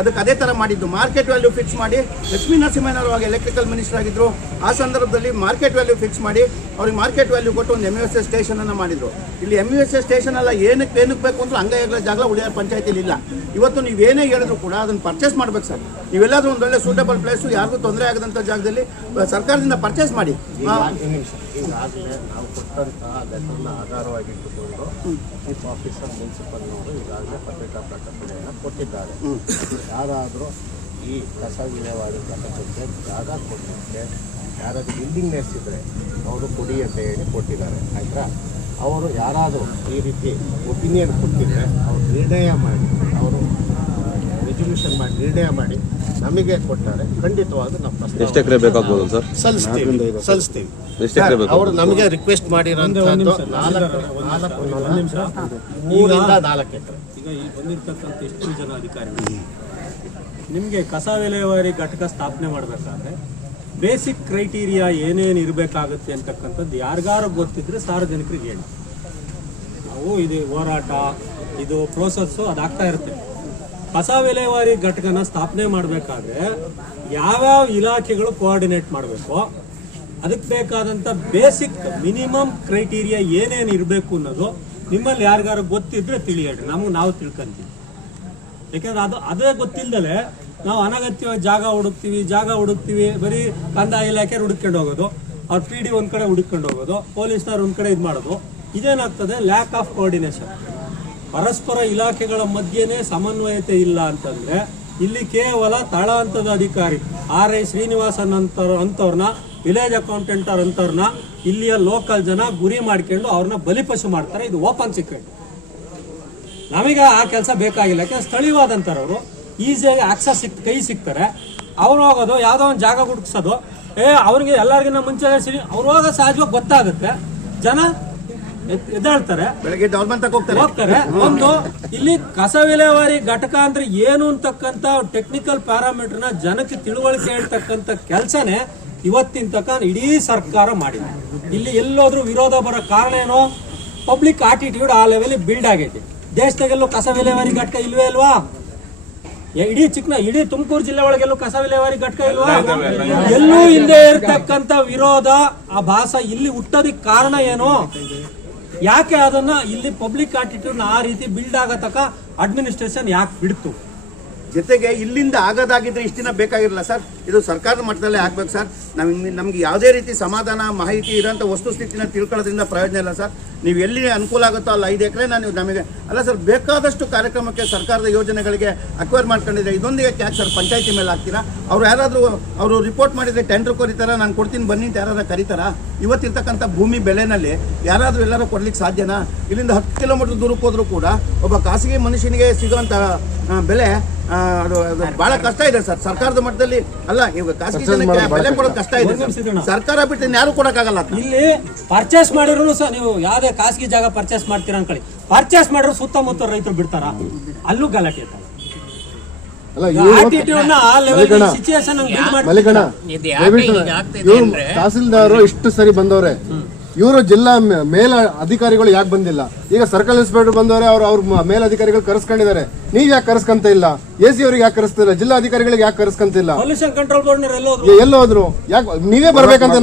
ಅದಕ್ಕೆ ಅದೇ ಥರ ಮಾಡಿದ್ದು, ಮಾರ್ಕೆಟ್ ವ್ಯಾಲ್ಯೂ ಫಿಕ್ಸ್ ಮಾಡಿ. ಲಕ್ಷ್ಮೀ ನರಸಿಂಹಯ್ಯನವರು ಆಗ ಎಲೆಕ್ಟ್ರಿಕಲ್ ಮಿನಿಸ್ಟರ್ ಆಗಿದ್ದರು. ಆ ಸಂದರ್ಭದಲ್ಲಿ ಮಾರ್ಕೆಟ್ ವ್ಯಾಲ್ಯೂ ಫಿಕ್ಸ್ ಮಾಡಿ ಅವ್ರಿಗೆ ಮಾರ್ಕೆಟ್ ವ್ಯಾಲ್ಯೂ ಕೊಟ್ಟು ಒಂದು MUSA ಸ್ಟೇಷನನ್ನು ಮಾಡಿದರು. ಇಲ್ಲಿ MUSA ಸ್ಟೇಷನ್ ಎಲ್ಲ ಏನಕ್ಕೆ ಬೇಕು ಅಂದ್ರೆ ಹಂಗಾಗಲ ಜಾಗ ಉಳಿಯಾರ ಪಂಚಾಯತಿಲಿ ಇಲ್ಲ. ಇವತ್ತು ನೀವೇನೇ ಹೇಳಿದ್ರು ಕೂಡ ಅದನ್ನು ಪರ್ಚೇಸ್ ಮಾಡ್ಬೇಕು ಸರ್. ನೀವೆಲ್ಲಾದ್ರೂ ಒಂದು ಒಳ್ಳೆ ಸೂಟಬಲ್ ಪ್ಲೇಸು ಯಾರಿಗೂ ತೊಂದರೆ ಆಗದಂಥ ಜಾಗದಲ್ಲಿ ಸರ್ಕಾರದಿಂದ ಪರ್ಚೇಸ್ ಮಾಡಿ. ಈಗಾಗಲೇ ನಾವು ಕೊಟ್ಟಂಥ ಲೆಟರ್ನ ಆಧಾರವಾಗಿಟ್ಟುಕೊಂಡು ಚೀಫ್ ಆಫೀಸರ್ ಮುನ್ಸಿಪಲ್ನವರು ಈಗಾಗಲೇ ಪತ್ರಿಕಾ ಪ್ರಕಟಣೆಯನ್ನು ಕೊಟ್ಟಿದ್ದಾರೆ. ಯಾರಾದರೂ ಈ ಕಸ ವಿಲೇವಾರಿ ಘಟಕಕ್ಕೆ ಜಾಗ ಕೊಟ್ಟಿದ್ದೆ ಯಾರಾದರೂ ಬಿಲ್ಡಿಂಗ್ನೆಸ್ ಇದ್ದರೆ ಅವರು ಕೊಡಿ ಅಂತ ಹೇಳಿ ಕೊಟ್ಟಿದ್ದಾರೆ ಆಯಿತಾ. ಅವರು ಯಾರಾದರೂ ಈ ರೀತಿ ಒಪಿನಿಯನ್ ಕೊಟ್ಟಿದ್ದರೆ ಅವರು ನಿರ್ಣಯ ಮಾಡಿ, ಅವರು ರೆಸಲ್ಯೂಷನ್ ಮಾಡಿ ನಿರ್ಣಯ ಮಾಡಿ ನಮಗೆ ಕೊಟ್ಟಾರೆ, ಖಂಡಿತವಾಗೂ ನಾವು ಪ್ರಸ್ತಾವ ಎಷ್ಟು ಎಕರೆ ಬೇಕಾಗ್ಬೋದು ಸರ್? ಸಲ್ಲಿಸ್ತೀವಿ. ಎಷ್ಟು ಎಕರೆ ಬೇಕು? ಅವರು ನಮಗೆ ರಿಕ್ವೆಸ್ಟ್ ಮಾಡಿರೋಂಥದ್ದು 4 ಎಕರೆ. ಈಗ ಈ ಬಂದಿರ್ತಕ್ಕಂಥ ಎಷ್ಟು ಜನ ಅಧಿಕಾರಿಗಳು ನಿಮಗೆ ಕಸ ವಿಲೇವಾರಿ ಘಟಕ ಸ್ಥಾಪನೆ ಮಾಡಬೇಕಾದ್ರೆ ಬೇಸಿಕ್ ಕ್ರೈಟೀರಿಯಾ ಏನೇನು ಇರಬೇಕಾಗುತ್ತೆ ಅಂತಕ್ಕಂಥದ್ದು ಯಾರಿಗಾರು ಗೊತ್ತಿದ್ರೆ ಸಾರ್ವಜನಿಕರಿಗೆ ಹೇಳಿ. ನಾವು ಇದು ಹೋರಾಟ, ಇದು ಪ್ರೋಸೆಸ್ಸು ಅದಾಗ್ತಾ ಇರುತ್ತೆ. ಕಸ ವಿಲೇವಾರಿ ಘಟಕನ ಸ್ಥಾಪನೆ ಮಾಡಬೇಕಾದ್ರೆ ಯಾವ್ಯಾವ ಇಲಾಖೆಗಳು ಕೋಆರ್ಡಿನೇಟ್ ಮಾಡಬೇಕು, ಅದಕ್ಕೆ ಬೇಕಾದಂಥ ಬೇಸಿಕ್ ಮಿನಿಮಮ್ ಕ್ರೈಟೀರಿಯಾ ಏನೇನು ಇರಬೇಕು ಅನ್ನೋದು ನಿಮ್ಮಲ್ಲಿ ಯಾರಿಗಾರು ಗೊತ್ತಿದ್ರೆ ತಿಳಿಯೇಳ್ರಿ, ನಾವು ತಿಳ್ಕೊಂತೀವಿ. ಯಾಕೆಂದ್ರೆ ಅದೇ ಗೊತ್ತಿಲ್ಲದಲೆ ನಾವು ಅನಗತ್ಯವಾಗಿ ಜಾಗ ಹುಡುಕ್ತೀವಿ, ಬರೀ ಕಂದಾಯ ಇಲಾಖೆ ಹುಡುಕೊಂಡು ಹೋಗೋದು, ಅವ್ರ PD ಒಂದು ಕಡೆ ಹುಡುಕೊಂಡು ಹೋಗೋದು, ಪೊಲೀಸ್ನವ್ರು ಒಂದು ಕಡೆ ಇದು ಮಾಡೋದು. ಇದೇನಾಗ್ತದೆ, ಲ್ಯಾಕ್ ಆಫ್ ಕೋಆರ್ಡಿನೇಷನ್. ಪರಸ್ಪರ ಇಲಾಖೆಗಳ ಮಧ್ಯೆನೇ ಸಮನ್ವಯತೆ ಇಲ್ಲ ಅಂತಂದ್ರೆ ಇಲ್ಲಿ ಕೇವಲ ತಳ ಹಂತದ ಅಧಿಕಾರಿ RI ಶ್ರೀನಿವಾಸನ್ ಅಂತವ್ರನ್ನ, ವಿಲೇಜ್ ಅಕೌಂಟೆಂಟ್ ಅಂತವ್ರನ್ನ ಇಲ್ಲಿಯ ಲೋಕಲ್ ಜನ ಗುರಿ ಮಾಡ್ಕೊಂಡು ಅವ್ರನ್ನ ಬಲಿಪಶು ಮಾಡ್ತಾರೆ. ಇದು ಓಪನ್ ಸೀಕ್ರೆಟ್. ನಮಗೆ ಆ ಕೆಲಸ ಬೇಕಾಗಿಲ್ಲ. ಯಾಕಂದ್ರೆ ಸ್ಥಳೀಯವಾದಂಥವ್ರು ಈಸಿಯಾಗಿ ಆಕ್ಸಸ್ ಕೈ ಸಿಗ್ತಾರೆ. ಅವ್ರು ಹೋಗೋದು ಯಾವುದೋ ಒಂದು ಜಾಗ ಹುಡುಕ್ಸೋದು, ಅವ್ರಿಗೆ ಎಲ್ಲರಿಗಿನ್ನ ಮುಂಚೆ ಅವ್ರು ಹೋಗೋ ಸಹಜವಾಗಿ ಗೊತ್ತಾಗುತ್ತೆ. ಜನ ಎದ್ದಾಳ್ತಾರೆ, ಬೆಳಗ್ಗೆ ಹೋಗ್ತಾರೆ. ಒಂದು ಇಲ್ಲಿ ಕಸ ವಿಲೇವಾರಿ ಘಟಕ ಅಂದ್ರೆ ಏನು ಅಂತಕ್ಕಂಥ ಟೆಕ್ನಿಕಲ್ ಪ್ಯಾರಾಮೀಟರ್ನ ಜನಕ್ಕೆ ತಿಳುವಳಿಕೆ ಹೇಳ್ತಕ್ಕಂಥ ಕೆಲಸನೇ ಇವತ್ತಿನ ತನಕ ಇಡೀ ಸರ್ಕಾರ ಮಾಡಿದೆ. ಇಲ್ಲಿ ಎಲ್ಲೋದ್ರೂ ವಿರೋಧ ಬರೋ ಕಾರಣ ಏನೋ, ಪಬ್ಲಿಕ್ ಆಟಿಟ್ಯೂಡ್ ಆ ಲೆವೆಲ್ ಬಿಲ್ಡ್ ಆಗೈತೆ. ದೇಶದಾಗೆಲ್ಲೂ ಕಸ ವಿಲೇವಾರಿ ಘಟಕ ಇಲ್ವೇ ಅಲ್ವಾ? ಇಡೀ ತುಮಕೂರು ಜಿಲ್ಲೆ ಒಳಗೆಲ್ಲೂ ಕಸ ವಿಲೇವಾರಿ ಘಟಕ ಇಲ್ವಾ? ಎಲ್ಲೂ ಹಿಂದೆ ಇರ್ತಕ್ಕಂಥ ವಿರೋಧ ಆ ಭಾಸ ಇಲ್ಲಿ ಹುಟ್ಟೋದಿಕ್ ಕಾರಣ ಏನು? ಯಾಕೆ ಅದನ್ನ ಇಲ್ಲಿ ಪಬ್ಲಿಕ್ ಆಟಿಟ್ಯೂಡ್ ಆ ರೀತಿ ಬಿಲ್ಡ್ ಆಗತಕ್ಕ ಅಡ್ಮಿನಿಸ್ಟ್ರೇಷನ್ ಯಾಕೆ ಬಿಡ್ತು? ಜೊತೆಗೆ ಇಲ್ಲಿಂದ ಆಗೋದಾಗಿದ್ರೆ ಇಷ್ಟು ದಿನ ಬೇಕಾಗಿರಲ್ಲ ಸರ್. ಇದು ಸರ್ಕಾರದ ಮಟ್ಟದಲ್ಲೇ ಆಗ್ಬೇಕು ಸರ್. ನಮ್ಗೆ ಯಾವುದೇ ರೀತಿ ಸಮಾಧಾನ ಮಾಹಿತಿ ಇರೋಂಥ ವಸ್ತುಸ್ಥಿತಿನ ತಿಳ್ಕೊಳ್ಳೋದ್ರಿಂದ ಪ್ರಯೋಜನ ಇಲ್ಲ ಸರ್. ನೀವು ಎಲ್ಲಿ ಅನುಕೂಲ ಆಗುತ್ತೋ ಅಲ್ಲ 5 ಎಕರೆ ನಮಗೆ ಅಲ್ಲ ಸರ್, ಬೇಕಾದಷ್ಟು ಕಾರ್ಯಕ್ರಮಕ್ಕೆ ಸರ್ಕಾರದ ಯೋಜನೆಗಳಿಗೆ ಅಕ್ವೈರ್ ಮಾಡ್ಕೊಂಡಿದ್ರೆ ಇದೊಂದಿಗೆ ಯಾಕೆ ಸರ್ ಪಂಚಾಯತಿ ಮೇಲೆ ಹಾಕ್ತೀರಾ? ಅವ್ರು ಯಾರಾದರೂ ಅವರು ರಿಪೋರ್ಟ್ ಮಾಡಿದರೆ ಟೆಂಡರ್ ಕೊರಿತಾರ, ನಾನು ಕೊಡ್ತೀನಿ ಬನ್ನಿ ಅಂತ ಯಾರಾದ್ರೂ ಕರೀತಾರ? ಇವತ್ತಿರ್ತಕ್ಕಂಥ ಭೂಮಿ ಬೆಲೆನಲ್ಲಿ ಯಾರಾದರೂ ಎಲ್ಲರೂ ಕೊಡ್ಲಿಕ್ಕೆ ಸಾಧ್ಯನಾ? ಇಲ್ಲಿಂದ 10 ಕಿಲೋಮೀಟರ್ ದೂರಕ್ಕೆ ಹೋದ್ರೂ ಕೂಡ ಒಬ್ಬ ಖಾಸಗಿ ಮನುಷ್ಯನಿಗೆ ಸಿಗೋಂಥ ಬೆಲೆ ಅದು ಬಹಳ ಕಷ್ಟ ಇದೆ ಸರ್. ಸರ್ಕಾರದ ಮಟ್ಟದಲ್ಲಿ ಅಲ್ಲ, ಇವಾಗ ಖಾಸಗಿ ಜನಕ್ಕೆ ಬೆಲೆ ಕೊಡೋದು ಕಷ್ಟ ಇದೆ. ಸರ್ಕಾರ ಬಿಟ್ಟು ಯಾರು ಕೊಡಕ್ಕಾಗಲ್ಲ. ಇಲ್ಲಿ ಪರ್ಚೇಸ್ ಮಾಡಿದ್ರು ಸಹ ನೀವು ಯಾವ್ದೇ ಖಾಸಗಿ ಜಾಗ ಪರ್ಚೇಸ್ ಮಾಡ್ತೀರಾ ಅನ್ಕೊಳ್ಳಿ, ಪರ್ಚೇಸ್ ಮಾಡಿದ್ರು ಸುತ್ತಮುತ್ತ ರೈತರು ಬಿಡ್ತಾರ, ಅಲ್ಲೂ ಗಲಾಟೆ ಇರ್ತಾರೆ. ತಹಸೀಲ್ದಾರ್ ಇಷ್ಟು ಸರಿ ಬಂದವ್ರೆ, ಇವರು ಜಿಲ್ಲಾ ಮೇಲ ಅಧಿಕಾರಿಗಳು ಯಾಕೆ ಬಂದಿಲ್ಲ? ಈಗ ಸರ್ಕಲ್ ಇನ್ಸ್ಪೆಕ್ಟರ್ ಬಂದವ್ರೆ, ಅವ್ರ ಮೇಲಧಿಕಾರಿಗಳು ಕರೆಸ್ಕೊಂಡಿದ್ದಾರೆ. ನೀವ್ ಯಾಕೆ ಕರೆಸ್ಕೊಂತ ಇಲ್ಲ? AC ಅವ್ರಿಗೆ ಯಾಕೆ ಕರೆಸ್ತಿಲ್ಲ? ಜಿಲ್ಲಾ ಅಧಿಕಾರಿಗಳಿಗೆ ಯಾಕೆ ಕರೆಸ್ಕೊಂತಿಲ್ಲ? ಪೊಲ್ಯೂಷನ್ ಕಂಟ್ರೋಲ್ ಬೋರ್ಡ್ ಎಲ್ಲೋದ್ರು? ಯಾಕೆ ನೀವೇ ಬರ್ಬೇಕಂತ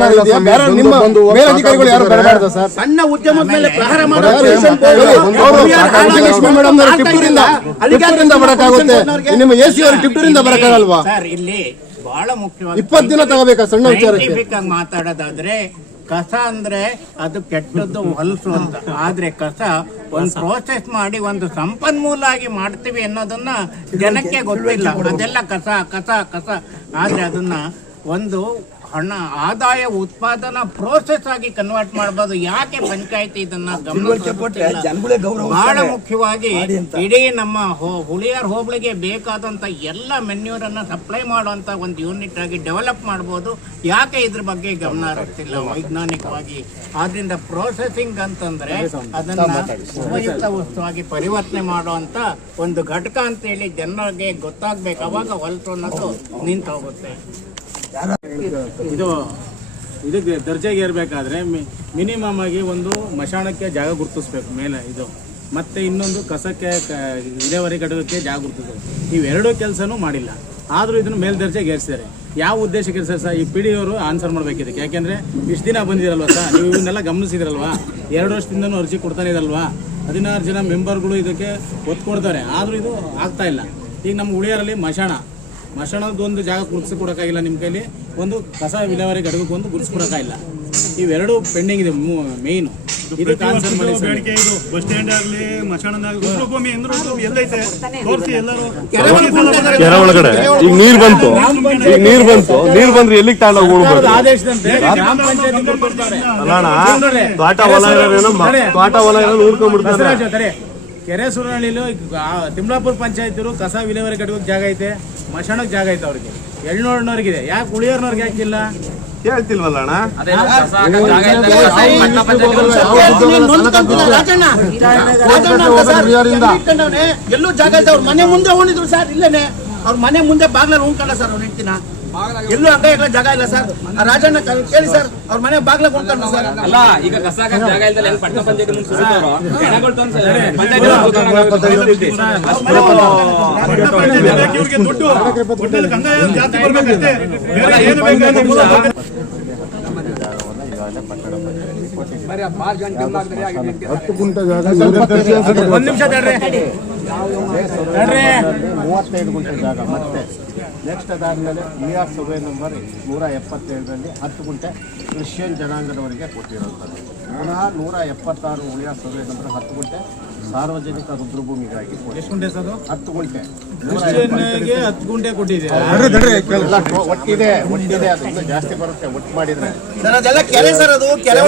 ನಿಮ್ಮ ಮೇಲಧಿಕಾರಿಗಳು ಯಾರು ಬರಬಾರ್ದ ಸರ್? ಸಣ್ಣ ಉದ್ಯಮದ ಮೇಲೆ ಪ್ರಹಾರ ಟಿಪ್ಪೂರಿಂದ ಬರಕಾಗುತ್ತೆ, ನಿಮ್ಮ AC ಅವ್ರಿಗೆ ಟಿಪ್ಪೂರಿಂದ ಬರಕಾಗಲ್ವಾ? ಇಲ್ಲಿ ಬಹಳ ಮುಖ್ಯವಾಗಿ 20 ದಿನ ತಗೋಬೇಕಾ ಸಣ್ಣ ವಿಚಾರಕ್ಕೆ? ಮಾತಾಡೋದಾದ್ರೆ ಕಸ ಅಂದ್ರೆ ಅದು ಕೆಟ್ಟದ್ದು ಹೊಲಸು ಅಂತ. ಆದ್ರೆ ಕಸ ಒಂದು ಪ್ರೋಸೆಸ್ ಮಾಡಿ ಒಂದು ಸಂಪನ್ಮೂಲ ಆಗಿ ಮಾಡ್ತೀವಿ ಅನ್ನೋದನ್ನ ಜನಕ್ಕೆ ಗೊತ್ತಿಲ್ಲ. ಅದೆಲ್ಲ ಕಸ ಕಸ ಕಸ. ಆದ್ರೆ ಅದನ್ನ ಒಂದು ಹಣ ಆದಾಯ ಉತ್ಪಾದನಾ ಪ್ರೋಸೆಸ್ ಆಗಿ ಕನ್ವರ್ಟ್ ಮಾಡಬಹುದು. ಯಾಕೆ ಪಂಚಾಯತಿ ಇದನ್ನ ಬಹಳ ಮುಖ್ಯವಾಗಿ ಇಡೀ ನಮ್ಮ ಹುಳಿಯಾರ್ ಹೋಬಳಿಗೆ ಬೇಕಾದಂತ ಎಲ್ಲ ಮೆನ್ಯೂರನ್ನ ಸಪ್ಲೈ ಮಾಡುವಂತ ಒಂದು ಯೂನಿಟ್ ಆಗಿ ಡೆವಲಪ್ ಮಾಡಬಹುದು. ಯಾಕೆ ಇದ್ರ ಬಗ್ಗೆ ಗಮನ ಹರಿಸ್ತಿಲ್ಲ ವೈಜ್ಞಾನಿಕವಾಗಿ? ಆದ್ರಿಂದ ಪ್ರೋಸೆಸಿಂಗ್ ಅಂತಂದ್ರೆ ಅದನ್ನ ಉಪಯುಕ್ತ ವಸ್ತುವಾಗಿ ಪರಿವರ್ತನೆ ಮಾಡುವಂತ ಒಂದು ಘಟಕ ಅಂತ ಹೇಳಿ ಜನರಿಗೆ ಗೊತ್ತಾಗ್ಬೇಕು. ಅವಾಗ ಹೊಲಸು ಅನ್ನೋದು ನಿಂತು ಹೋಗುತ್ತೆ. ಇದಕ್ಕೆ ದರ್ಜೆಗೆ ಏರ್ಬೇಕಾದ್ರೆ ಮಿನಿಮಮ್ ಆಗಿ ಒಂದು ಮಶಾಣಕ್ಕೆ ಜಾಗ ಗುರುತಿಸ್ಬೇಕು ಮೇಲೆ ಇದು, ಮತ್ತೆ ಇನ್ನೊಂದು ಕಸಕ್ಕೆ ವಿಲೇವಾರಿ ಘಟಕಕ್ಕೆ ಜಾಗ ಗುರುತಿಸ್ಬೇಕು. ಇವೆರಡೂ ಕೆಲಸನೂ ಮಾಡಿಲ್ಲ. ಆದರೂ ಇದನ್ನು ಮೇಲ್ದರ್ಜೆಗೆ ಏರಿಸಿದ್ದಾರೆ. ಯಾವ ಉದ್ದೇಶಕ್ಕೆ ಸರ್? ಈ PD ಅವರು ಆನ್ಸರ್ ಮಾಡ್ಬೇಕಿದಕ್ಕೆ. ಯಾಕೆಂದ್ರೆ ಇಷ್ಟು ದಿನ ಬಂದಿರಲ್ವಾ ಸರ್, ನೀವು ಇವನ್ನೆಲ್ಲ ಗಮನಿಸಿದ್ರಲ್ವಾ? 2 ವರ್ಷದಿಂದನೂ ಅರ್ಜಿ ಕೊಡ್ತಾನೆ ಇರಲ್ವಾ? 16 ಜನ ಮೆಂಬರ್ಗಳು ಇದಕ್ಕೆ ಒತ್ತು ಕೊಡ್ತಾರೆ, ಆದರೂ ಇದು ಆಗ್ತಾ ಇಲ್ಲ. ಈಗ ನಮ್ಮ ಹುಳಿಯಾರಲ್ಲಿ ಮಶಾಣದೊಂದು ಜಾಗ ಗುರುತಿಸ್ಕೊಡೋಕ್ಕಾಗಿಲ್ಲ ನಿಮ್ಮ ಕೈಲಿ, ಒಂದು ಕಸ ವಿಲೇವಾರಿ ಘಟಕಕ್ಕೆ ಒಂದು ಗುರುತಿಸ್ಕೊಡೋಕ್ಕಾಗಿಲ್ಲ. ಇವೆರಡು ಪೆಂಡಿಂಗ್ ಇದೆ ಮೇಯ್ನು. ಇದಕ್ಕೆ ಆನ್ಸರ್ ಮಾಡಿ ಸರ್. ಬೇಡಿಕೆ ಇದು ಬಸ್ ಸ್ಟ್ಯಾಂಡ್ ಆಗಲಿ ಮಶಾನ ರುದ್ರಭೂಮಿ ಎಲ್ಲೈತೆ ತೋರಿಸಿ ಎಲ್ಲರೂ ಕೆರೆ ಒಳಗಡೆ ಈಗ ನೀರ್ ಬಂತು, ನೀರ್ ಬಂದ್ರೆ ಎಲ್ಲಿಗೆ ತಗೊಂಡು ಹೋಗ್ಬೋದು? ಆದೇಶದಂತೆ ಗ್ರಾಮ ಪಂಚಾಯತ್ ಕೊಡ್ತಾರೆ. ತೋಟ ಹೊಲ ಏನೋ ಉಳ್ಕೊಂಡ್ಬಿಡ್ತಾರೆ. ಕೆರೆ ಸುರಹಳ್ಳಿಲು ತಿಮ್ಲಾಪುರ ಪಂಚಾಯತಿರು ಕಸ ವಿಲೇವಾರಿ ಕಟ್ಟೋಕೆ ಜಾಗ ಐತೆ, ಮಶಾಣಕ್ಕೆ ಜಾಗ ಐತೆ ಅವ್ರಿಗೆ, ಎಳ್ನೋಡ್ನವ್ರಿಗಿದೆ. ಯಾಕೆ ಉಳಿಯೋರ್ನವ್ರಿಗೆ ಯಾಕಿಲ್ಲ ಹೇಳ್ತಿಲ್ವಲ್ಲ ಅಣ್ಣ? ಎಲ್ಲೂ ಜಾಗ ಐತೆ. ಅವ್ರ ಮನೆ ಮುಂದೆ ಉಣಿದ್ರು ಸರ್, ಇಲ್ಲೇನೆ ಅವ್ರ ಮನೆ ಮುಂದೆ ಬಾಗ್ಲಲ್ಲಿ ಉಣ್ಕೊಂಡ ಸರ್. ಅವ್ರ ಹೆಂಡ್ತಿನ ಎಲ್ಲೂ ಅಂಗ ಇಲ್ಲ, ಜಾಗ ಇಲ್ಲ ಸರ್. ರಾಜಣ್ಣ ಕೇಳಿ ಸರ್, ಅವ್ರ ಮನೆ ಬಾಗ್ಲಾಗ ಉಣ್ಕೊಂಡ ಸರ್. ಅಲ್ಲ ಈಗ ಕಸ ಜಾಗ ಇಲ್ದಲ್ಲ ಪಟ್ಟಣ ಪಂಚಾಯತ್ ಮುಂದೆ ದುಡ್ಡು ಕಂದಾಯ ಜಾಸ್ತಿ ಬರ್ಬೇಕಷ್ಟೇ, ಬೇರೆ ಏನು ಬೇಕಾದ್ರೆ ಒಂದ್ ನಿಮಿಷ ತಡ್ರಿ. 35 ಗುಂಟೆ ಜಾಗ ಮತ್ತೆ ನೆಕ್ಸ್ಟ್ ಅದಾದಮೇಲೆ ನಿಯರ್ ಸರ್ವೆ ನಂಬರ್ 177ರಲ್ಲಿ 10 ಗುಂಟೆ ಕ್ರಿಶ್ಚಿಯನ್ ಜನಾಂಗದವರಿಗೆ ಕೊಟ್ಟಿರುವಂಥದ್ದು. ಪುನಃ 176 ಉಳಿಯ ಸರ್ವೆ ನಂಬರ್ 10 ಗುಂಟೆ ಸಾರ್ವಜನಿಕ ರುದ್ರಭೂಮಿಗಾಗಿ. ಎಷ್ಟು ಗುಂಟೆ ಸರ್? 10 ಗುಂಟೆ ಕ್ರಿಶ್ಚಿಯನ್ಗೆ 10 ಗುಂಟೆ ಕೊಟ್ಟಿದ್ದೀರಾ? ಒಟ್ಟಿದೆ ಅದೊಂದು ಜಾಸ್ತಿ ಬರುತ್ತೆ ಒಟ್ಟು ಮಾಡಿದ್ರೆ. ಸರ್ ಅದೆಲ್ಲ ಕೆರೆ ಸರ್, ಅದು ಕೆರೆ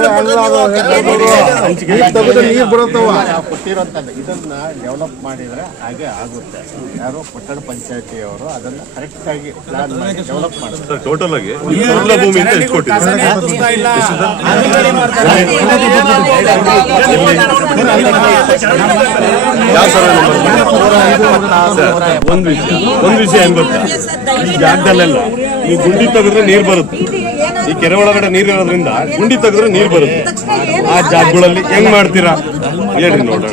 ನೀರು ಬರುತ್ತವ ಕೊಟ್ಟಿರೋಂಥದ್ದು. ಇದನ್ನ ಡೆವಲಪ್ ಮಾಡಿದ್ರೆ ಹಾಗೆ ಆಗುತ್ತೆ. ಯಾರು ಪಟ್ಟಣ ಪಂಚಾಯತಿಯವರು ಅದನ್ನ ಕರೆಕ್ಟ್ ಆಗಿ ಪ್ಲಾನ್ ಮಾಡಿ ಡೆವಲಪ್ ಮಾಡ್ತಾರೆ. ಟೋಟಲ್ ಆಗಿ ಭೂಮಿ ಅಂತ ಎಷ್ಟು ಕೊಟ್ಟಿದ್ದಾರೆ? ಒಂದ್ ವಿಷಯ ಏನ್ ಗೊತ್ತಾ, ಈ ಜಾಗದಲ್ಲೆಲ್ಲ ನೀವು ಗುಂಡಿ ತೆಗೆದ್ರೆ ನೀರ್ ಬರುತ್ತೆ. ಈ ಕೆರೆ ಒಳಗಡೆ ನೀರ್ ಇರೋದ್ರಿಂದ ಗುಂಡಿ ತೆಗೆದ್ರೆ ನೀರ್ ಬರುತ್ತೆ. ಆ ಜಾಗಗಳಲ್ಲಿ ಹೆಂಗ್ ಮಾಡ್ತೀರಾ ಹೇಳಿ ನೋಡೋಣ.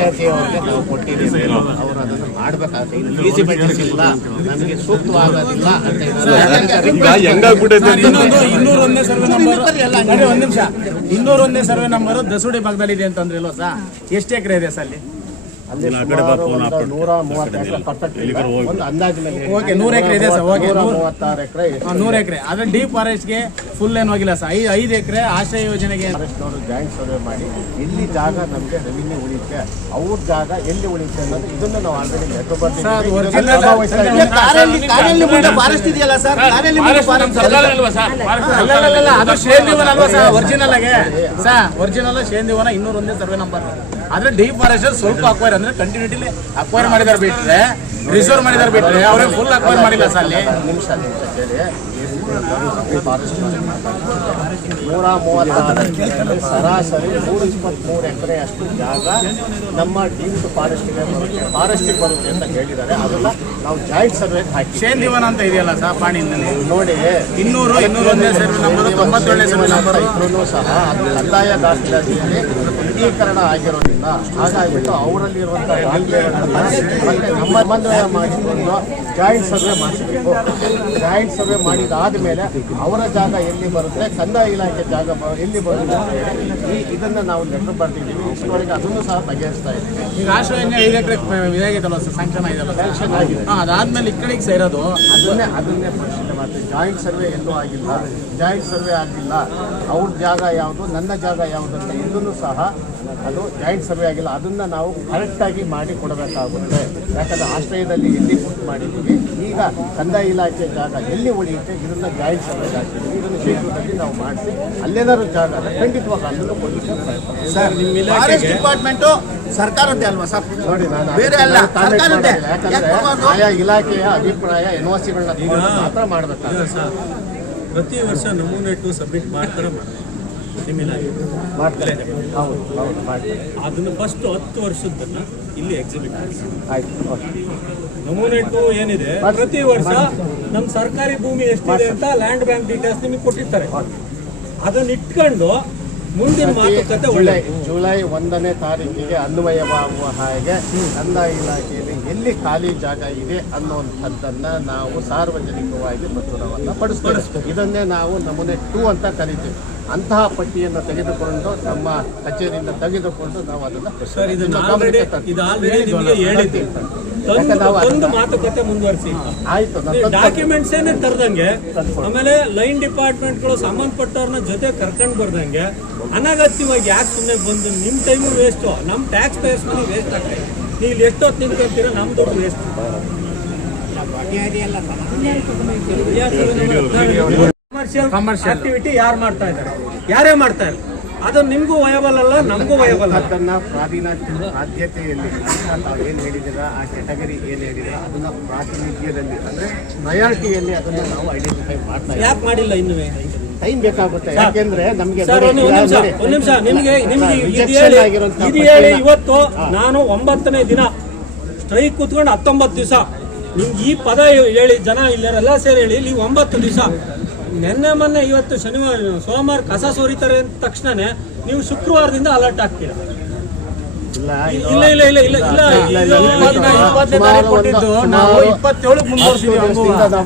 ನಾವು ಕೊಟ್ಟಿದ್ದೀವಿ, ಅವರು ಅದನ್ನು ಮಾಡ್ಬೇಕಾಗುತ್ತೆ. ಇದು ಫೀಸಿಬಿಲಿಟಿ ಇಲ್ಲ, ನಮಗೆ ಸೂಕ್ತವಾಗೋದಿಲ್ಲ ಅಂತ ಈಗ ಹೆಂಗಾಗ್ಬಿಟ್ಟೈತೆ ಅಂತಂದ್ರೆ 201ನೇ ಸರ್ವೆ ನಂಬರ್, ಒಂದ್ ನಿಮಿಷ, 201ನೇ ಸರ್ವೆ ನಂಬರ್ ದಸುಡಿ ಭಾಗದಲ್ಲಿ ಇದೆ ಅಂತಂದ್ರೆ ಇಲ್ವಾ ಸರ್? ಎಷ್ಟು ಎಕರೆ ಇದೆ ಸರ್ ಅಲ್ಲಿ? ಅಲ್ಲಿ 130 ಎಕರೆ ಪರ್ಫೆಕ್ಟ್ ಒಂದು ಅಂದಾಜು ಮೇಲೆ. ಓಕೆ, 100 ಎಕರೆ ಇದೆ ಸರ್. ಓಕೆ, 136 ಎಕರೆ 100 ಎಕರೆ. ಆದ್ರೆ ಡೀಪ್ ಫಾರೆಸ್ಟ್ಗೆ ಫುಲ್ ಏನು ಹೋಗಿಲ್ಲ ಸರ್. 5 ಎಕರೆ ಆಶ್ರಯ ಯೋಜನೆಗೆ ಫಾರೆಸ್ಟ್ನವರು ಜಾಯಿಂಟ್ ಸರ್ವೆ ಮಾಡಿ ಎಲ್ಲಿ ಜಾಗ ನಮಗೆ ರೆವಿನ್ಯೂ ಉಳಿಯುತ್ತೆ, ಅವ್ರ ಜಾಗ ಎಲ್ಲಿ ಉಳಿಯುತ್ತೆ ಅನ್ನೋದು ಇದನ್ನು ನಾವು ಆಲ್ರೆಡಿ ಲೆಕ್ಕ ಬರ್ತೀವಿ. ಕಾರಲ್ಲಿ ಮುಂದೆ ಫಾರೆಸ್ಟ್ ಇದೆಯಲ್ಲ ಸರ್, ಕಾರಲ್ಲಿ ಮುಂದೆ ಫಾರೆಸ್ಟ್ ಅದು ಶೇಂದಿವನ ಅಲ್ವಾ ಸರ್? ಒರಿಜಿನಲ್ ಆಗಿ ಸರ್, ಒರಿಜಿನಲ್ ಶೇಂದಿವನ 201ನೇ ಸರ್ವೆ ನಂಬರ್. ಆದ್ರೆ ಡೀಪ್ ಫಾರೆಸ್ಟ್ ಸ್ವಲ್ಪ ಅಕ್ವೈರ್ ಅಂದ್ರೆ ಕಂಟಿನ್ಯೂಟಿಲಿ ಅಕ್ವೈರ್ ಮಾಡಿದಾರೆ ಬಿಟ್ರೆ, ರಿಸರ್ವ್ ಮಾಡಿದಾರೆ ಬಿಟ್ರೆ ಅವ್ರಿಗೆ ಫುಲ್ ಅಕ್ವೈರ್ ಮಾಡಿಲ್ಲ ಸರ್ ಅಲ್ಲಿ. ನಿಮಿಷ ಫಾರೆಸ್ಟ್ 136 ಸರಾಸರಿ 123 ಎಕರೆ ಅಷ್ಟು ಜಾಗ ನಮ್ಮ ಡೀಮ್ಡ್ ಫಾರೆಸ್ಟಿಗೆ ಬರುತ್ತೆ ಅಂತ ಹೇಳಿದ್ದಾರೆ. ಅದನ್ನ ನಾವು ಜಾಯಿಂಟ್ ಸರ್ವೆ ಹಾಕಿ ಶೇಂದಿವನ ಅಂತ ಇದೆಯಲ್ಲ ಸರ್ ಪಾಣಿನಲ್ಲಿ ನೋಡಿ. 201ನೇ ಸರ್ವೆ ನಂಬರ್, 97ನೇ ಸರ್ವೆ ನಂಬರ್ ಇದ್ರೂ ಸಹ ಅದು ಕಂದಾಯ ದಾಖಲಾತಿಯಲ್ಲಿ ಅಂಗೀಕರಣ ಆಗಿರೋದ್ರಿಂದ ಹಾಗಾಗಿಬಿಟ್ಟು ಅವರಲ್ಲಿರುವಂಥ ಮತ್ತೆ ನಮ್ಮ ಸಮನ್ವಯ ಮಾಡಿಕೊಂಡು ಜಾಯಿಂಟ್ ಸರ್ವೆ ಮಾಡಿಸಬೇಕು. ಜಾಯಿಂಟ್ ಸರ್ವೆ ಮಾಡಿದಾದ ಮೇಲೆ ಅವರ ಜಾಗ ಎಲ್ಲಿ ಬರುತ್ತೆ, ಕಂದಾಯ ಇಲಾಖೆ ಜಾಗ ಎಲ್ಲಿ ಬರುತ್ತೆ ಅಂತ ಹೇಳಿ ಇದನ್ನು ನಾವು ಲೆಟರ್ ಬರ್ತಿದ್ದೀವಿ. ಇಷ್ಟರೊಳಗೆ ಅದನ್ನು ಸಹ ಬಗೆಹರಿಸ್ತಾ ಇದ್ದೀವಿ. ಈಗ ಆಶ್ರಯ 5 ಎಕರೆ ಇದಾಗಿತ್ತಲ್ಲ ಸರ್, ಸ್ಯಾಂಕ್ಷನ್ ಆಗಿದೆಲ್ಲ, ಸ್ಯಾಂಕ್ಷನ್ ಆಗಿದೆ. ಅದಾದ್ಮೇಲೆ ಈ ಕಡೆಗೆ ಸೇರೋದು ಅದನ್ನೇ ಪರಿಶೀಲನೆ ಮಾಡ್ತೀವಿ. ಜಾಯಿಂಟ್ ಸರ್ವೆ ಎಲ್ಲೂ ಆಗಿಲ್ಲ, ಜಾಯಿಂಟ್ ಸರ್ವೆ ಆಗಿಲ್ಲ. ಅವ್ರ ಜಾಗ ಯಾವುದು, ನನ್ನ ಜಾಗ ಯಾವುದು ಅಂತ ಎಲ್ಲೂ ಸಹ ಅದು ಜಾಯಿಂಟ್ ಸರ್ವೆ ಆಗಿಲ್ಲ. ಅದನ್ನು ನಾವು ಕರೆಕ್ಟಾಗಿ ಮಾಡಿ ಕೊಡಬೇಕಾಗುತ್ತೆ. ಯಾಕಂದರೆ ಆಶ್ರಯದಲ್ಲಿ ಎಲ್ಲಿ ಪುಟ್ ಮಾಡಿದ್ದೀವಿ, ಈಗ ಕಂದಾಯ ಇಲಾಖೆ ಜಾಗ ಎಲ್ಲಿ ಉಳಿಯುತ್ತೆ ಇದನ್ನು ಜಾಯಿಂಟ್ ಸರ್ವೆ ಹಾಕಿದ್ದೀವಿ. ಇದನ್ನು ಶೀಘ್ರದಲ್ಲಿ ನಾವು ಮಾಡಿಸಿ ಅಲ್ಲೇನಾದ್ರು ಜಾಗ ಖಂಡಿತವಾಗಿ ಅಲ್ಲೂ ಕೊಡಲಿಕ್ಕೆ ಪ್ರಯತ್ನ. ಸರ್, ಫಾರೆಸ್ಟ್ ಡಿಪಾರ್ಟ್ಮೆಂಟು ಸರ್ಕಾರದ್ದೇ ಅಲ್ವಾ ಸರ್? ನೋಡಿ, ನಾನು ಬೇರೆ ಅಲ್ಲ, ಸರ್ಕಾರದ್ದೇ. ಯಾಕಂದರೆ ಆಯಾ ಇಲಾಖೆಯ ಅಭಿಪ್ರಾಯ NOCಗಳನ್ನ ಮಾತ್ರ ಮಾಡಬೇಕಾಗುತ್ತೆ. ಪ್ರತಿ ವರ್ಷ ನಮೂನೆ 2 ಸಬ್ಮಿಟ್ ಮಾಡ್ತಾರೆ ಮಾಡ್ತಾರೆ. ಹೌದು ಮಾಡ್ತಾರೆ. ಅದನ್ನು ಫಸ್ಟ್ 10 ವರ್ಷದನ್ನ ಇಲ್ಲಿ ಎಕ್ಸಿಬಿಟ್ ಆಯ್ತು. ನಮೂನೆ 2 ಏನಿದೆ, ಪ್ರತಿ ವರ್ಷ ನಮ್ಮ ಸರ್ಕಾರಿ ಭೂಮಿ ಎಷ್ಟಿದೆ ಅಂತ ಲ್ಯಾಂಡ್ ಬ್ಯಾಂಕ್ ಡೀಟೇಲ್ಸ್ ನಿಮಗೆ ಕೊಟ್ಟಿರ್ತಾರೆ. ಅದನ್ನ ಇಟ್ಕೊಂಡು ಮುಂದಿನ ಮಾತುಕತೆ ಜುಲೈ 1ನೇ ತಾರೀಕಿಗೆ ಅನ್ವಯವಾಗುವ ಹಾಗೆ ಕಂದಾಯ ಇಲಾಖೆಯಲ್ಲಿ ಎಲ್ಲಿ ಖಾಲಿ ಜಾಗ ಇದೆ ಅನ್ನುವಂಥದ್ದನ್ನ ನಾವು ಸಾರ್ವಜನಿಕವಾಗಿ ಪ್ರಚುರವನ್ನು ಪಡಿಸ್ತೀವಿ. ಇದನ್ನೇ ನಾವು ನಮೂನೆ 2 ಅಂತ ಕರಿತೀವಿ. ಅಂತಹ ಪಟ್ಟಿಯನ್ನು ತೆಗೆದುಕೊಂಡು ನಮ್ಮ ಕಚೇರಿಯಿಂದ ತೆಗೆದುಕೊಂಡು ನಾವು ಅದನ್ನು ಸರ್ ಇದು ನಿಮ್ಮ ಆಲ್ರೆಡಿ ಗಮನಕ್ಕೆ ತರ್ತೀವಿ. ಇದು ಆಲ್ರೆಡಿ ನಿಮಗೆ ಹೇಳಿದ್ದೆ ಯಾಕಂದ್ರೆ ನಾವು ಒಂದು ಮಾತುಕತೆ ಮುಂದುವರಿಸಿ ಆಯ್ತು ಡಾಕ್ಯುಮೆಂಟ್ಸ್ ಏನೇ ತರದಂಗೆ ಆಮೇಲೆ ಲೈನ್ ಡಿಪಾರ್ಟ್ಮೆಂಟ್ಗಳು ಸಂಬಂಧಪಟ್ಟವ್ರನ್ನ ಜೊತೆ ಕರ್ಕೊಂಡು ಬರ್ದಂಗೆ ಅನಗತ್ಯವಾಗಿ ಯಾಕೆ ಸುಮ್ಮನೆ ಬಂದು ನಿಮ್ಮ ಟೈಮು ವೇಸ್ಟು ನಮ್ಮ ಟ್ಯಾಕ್ಸ್ ಪೇಯರ್ಸ್ ಮನಿ ವೇಸ್ಟ್ ಆಗ್ತದೆ. ನೀವು ಇಲ್ಲಿ ಎಷ್ಟೊತ್ತು ನಿಂತ್ಕೊಂತೀರ, ನಮ್ಮ ದುಡ್ಡು ವೇಸ್ಟ್. ಕಮರ್ಷಿಯಲ್ ಆಕ್ಟಿವಿಟಿ ಯಾರು ಮಾಡ್ತಾ ಇದ್ದಾರೆ, ಯಾರೇ ಮಾಡ್ತಾ ಇಲ್ಲ, ಅದು ನಿಮಗೂ ವಯಬಲ್ ಅಲ್ಲ, ನಮಗೂ ವಯಬಲ್ ಅಲ್ಲ. ಅದನ್ನ ಆದ್ಯತೆಯಲ್ಲಿ ತಾವು ಏನು ಹೇಳಿದಿರ ಆ ಕ್ಯಾಟಗರಿ ಏನು ಹೇಳಿದಿರ ಅದನ್ನ ಪ್ರಾತಿನಿಧ್ಯದಲ್ಲಿ ಅಂದ್ರೆ ಪ್ರಯಾರಿಟಿಯಲ್ಲಿ ಅದನ್ನ ನಾವು ಐಡೆಂಟಿಫೈ ಮಾಡ್ತಾ ಇದ್ದೀವಿ. ಯಾಕೆ ಮಾಡಿಲ್ಲ ಇನ್ನೂ? ಟೈಮ್ ಬೇಕಾಗುತ್ತೆ, ಯಾಕೆಂದ್ರೆ ನಮ್ಗೆ ಸರ್ ಒಂದ್ ನಿಮಿಷ ನಿಮ್ಗೆ ಇದು ಹೇಳಿ ಇವತ್ತು ನಾನು 9ನೇ ದಿನ ಸ್ಟ್ರೈಕ್ ಕೂತ್ಕೊಂಡು 19 ದಿವಸ ನಿಮ್ಗೆ ಈ ಪದ ಹೇಳಿ ಜನ ಇಲ್ಲೆಲ್ಲ ಸೇರಿ ಹೇಳಿ ನೀವು 9 ದಿವಸ ನಿನ್ನೆ ಮೊನ್ನೆ ಇವತ್ತು ಶನಿವಾರ ಸೋಮವಾರ ಕಸ ಸೋರಿತಾರೆ ಅಂದ ತಕ್ಷಣನೇ ನೀವು ಶುಕ್ರವಾರದಿಂದ ಅಲರ್ಟ್ ಆಗ್ತೀರಾ? ಇಲ್ಲ ಇಲ್ಲ ಇಲ್ಲ ಇಲ್ಲ ಇಲ್ಲ ನಾವು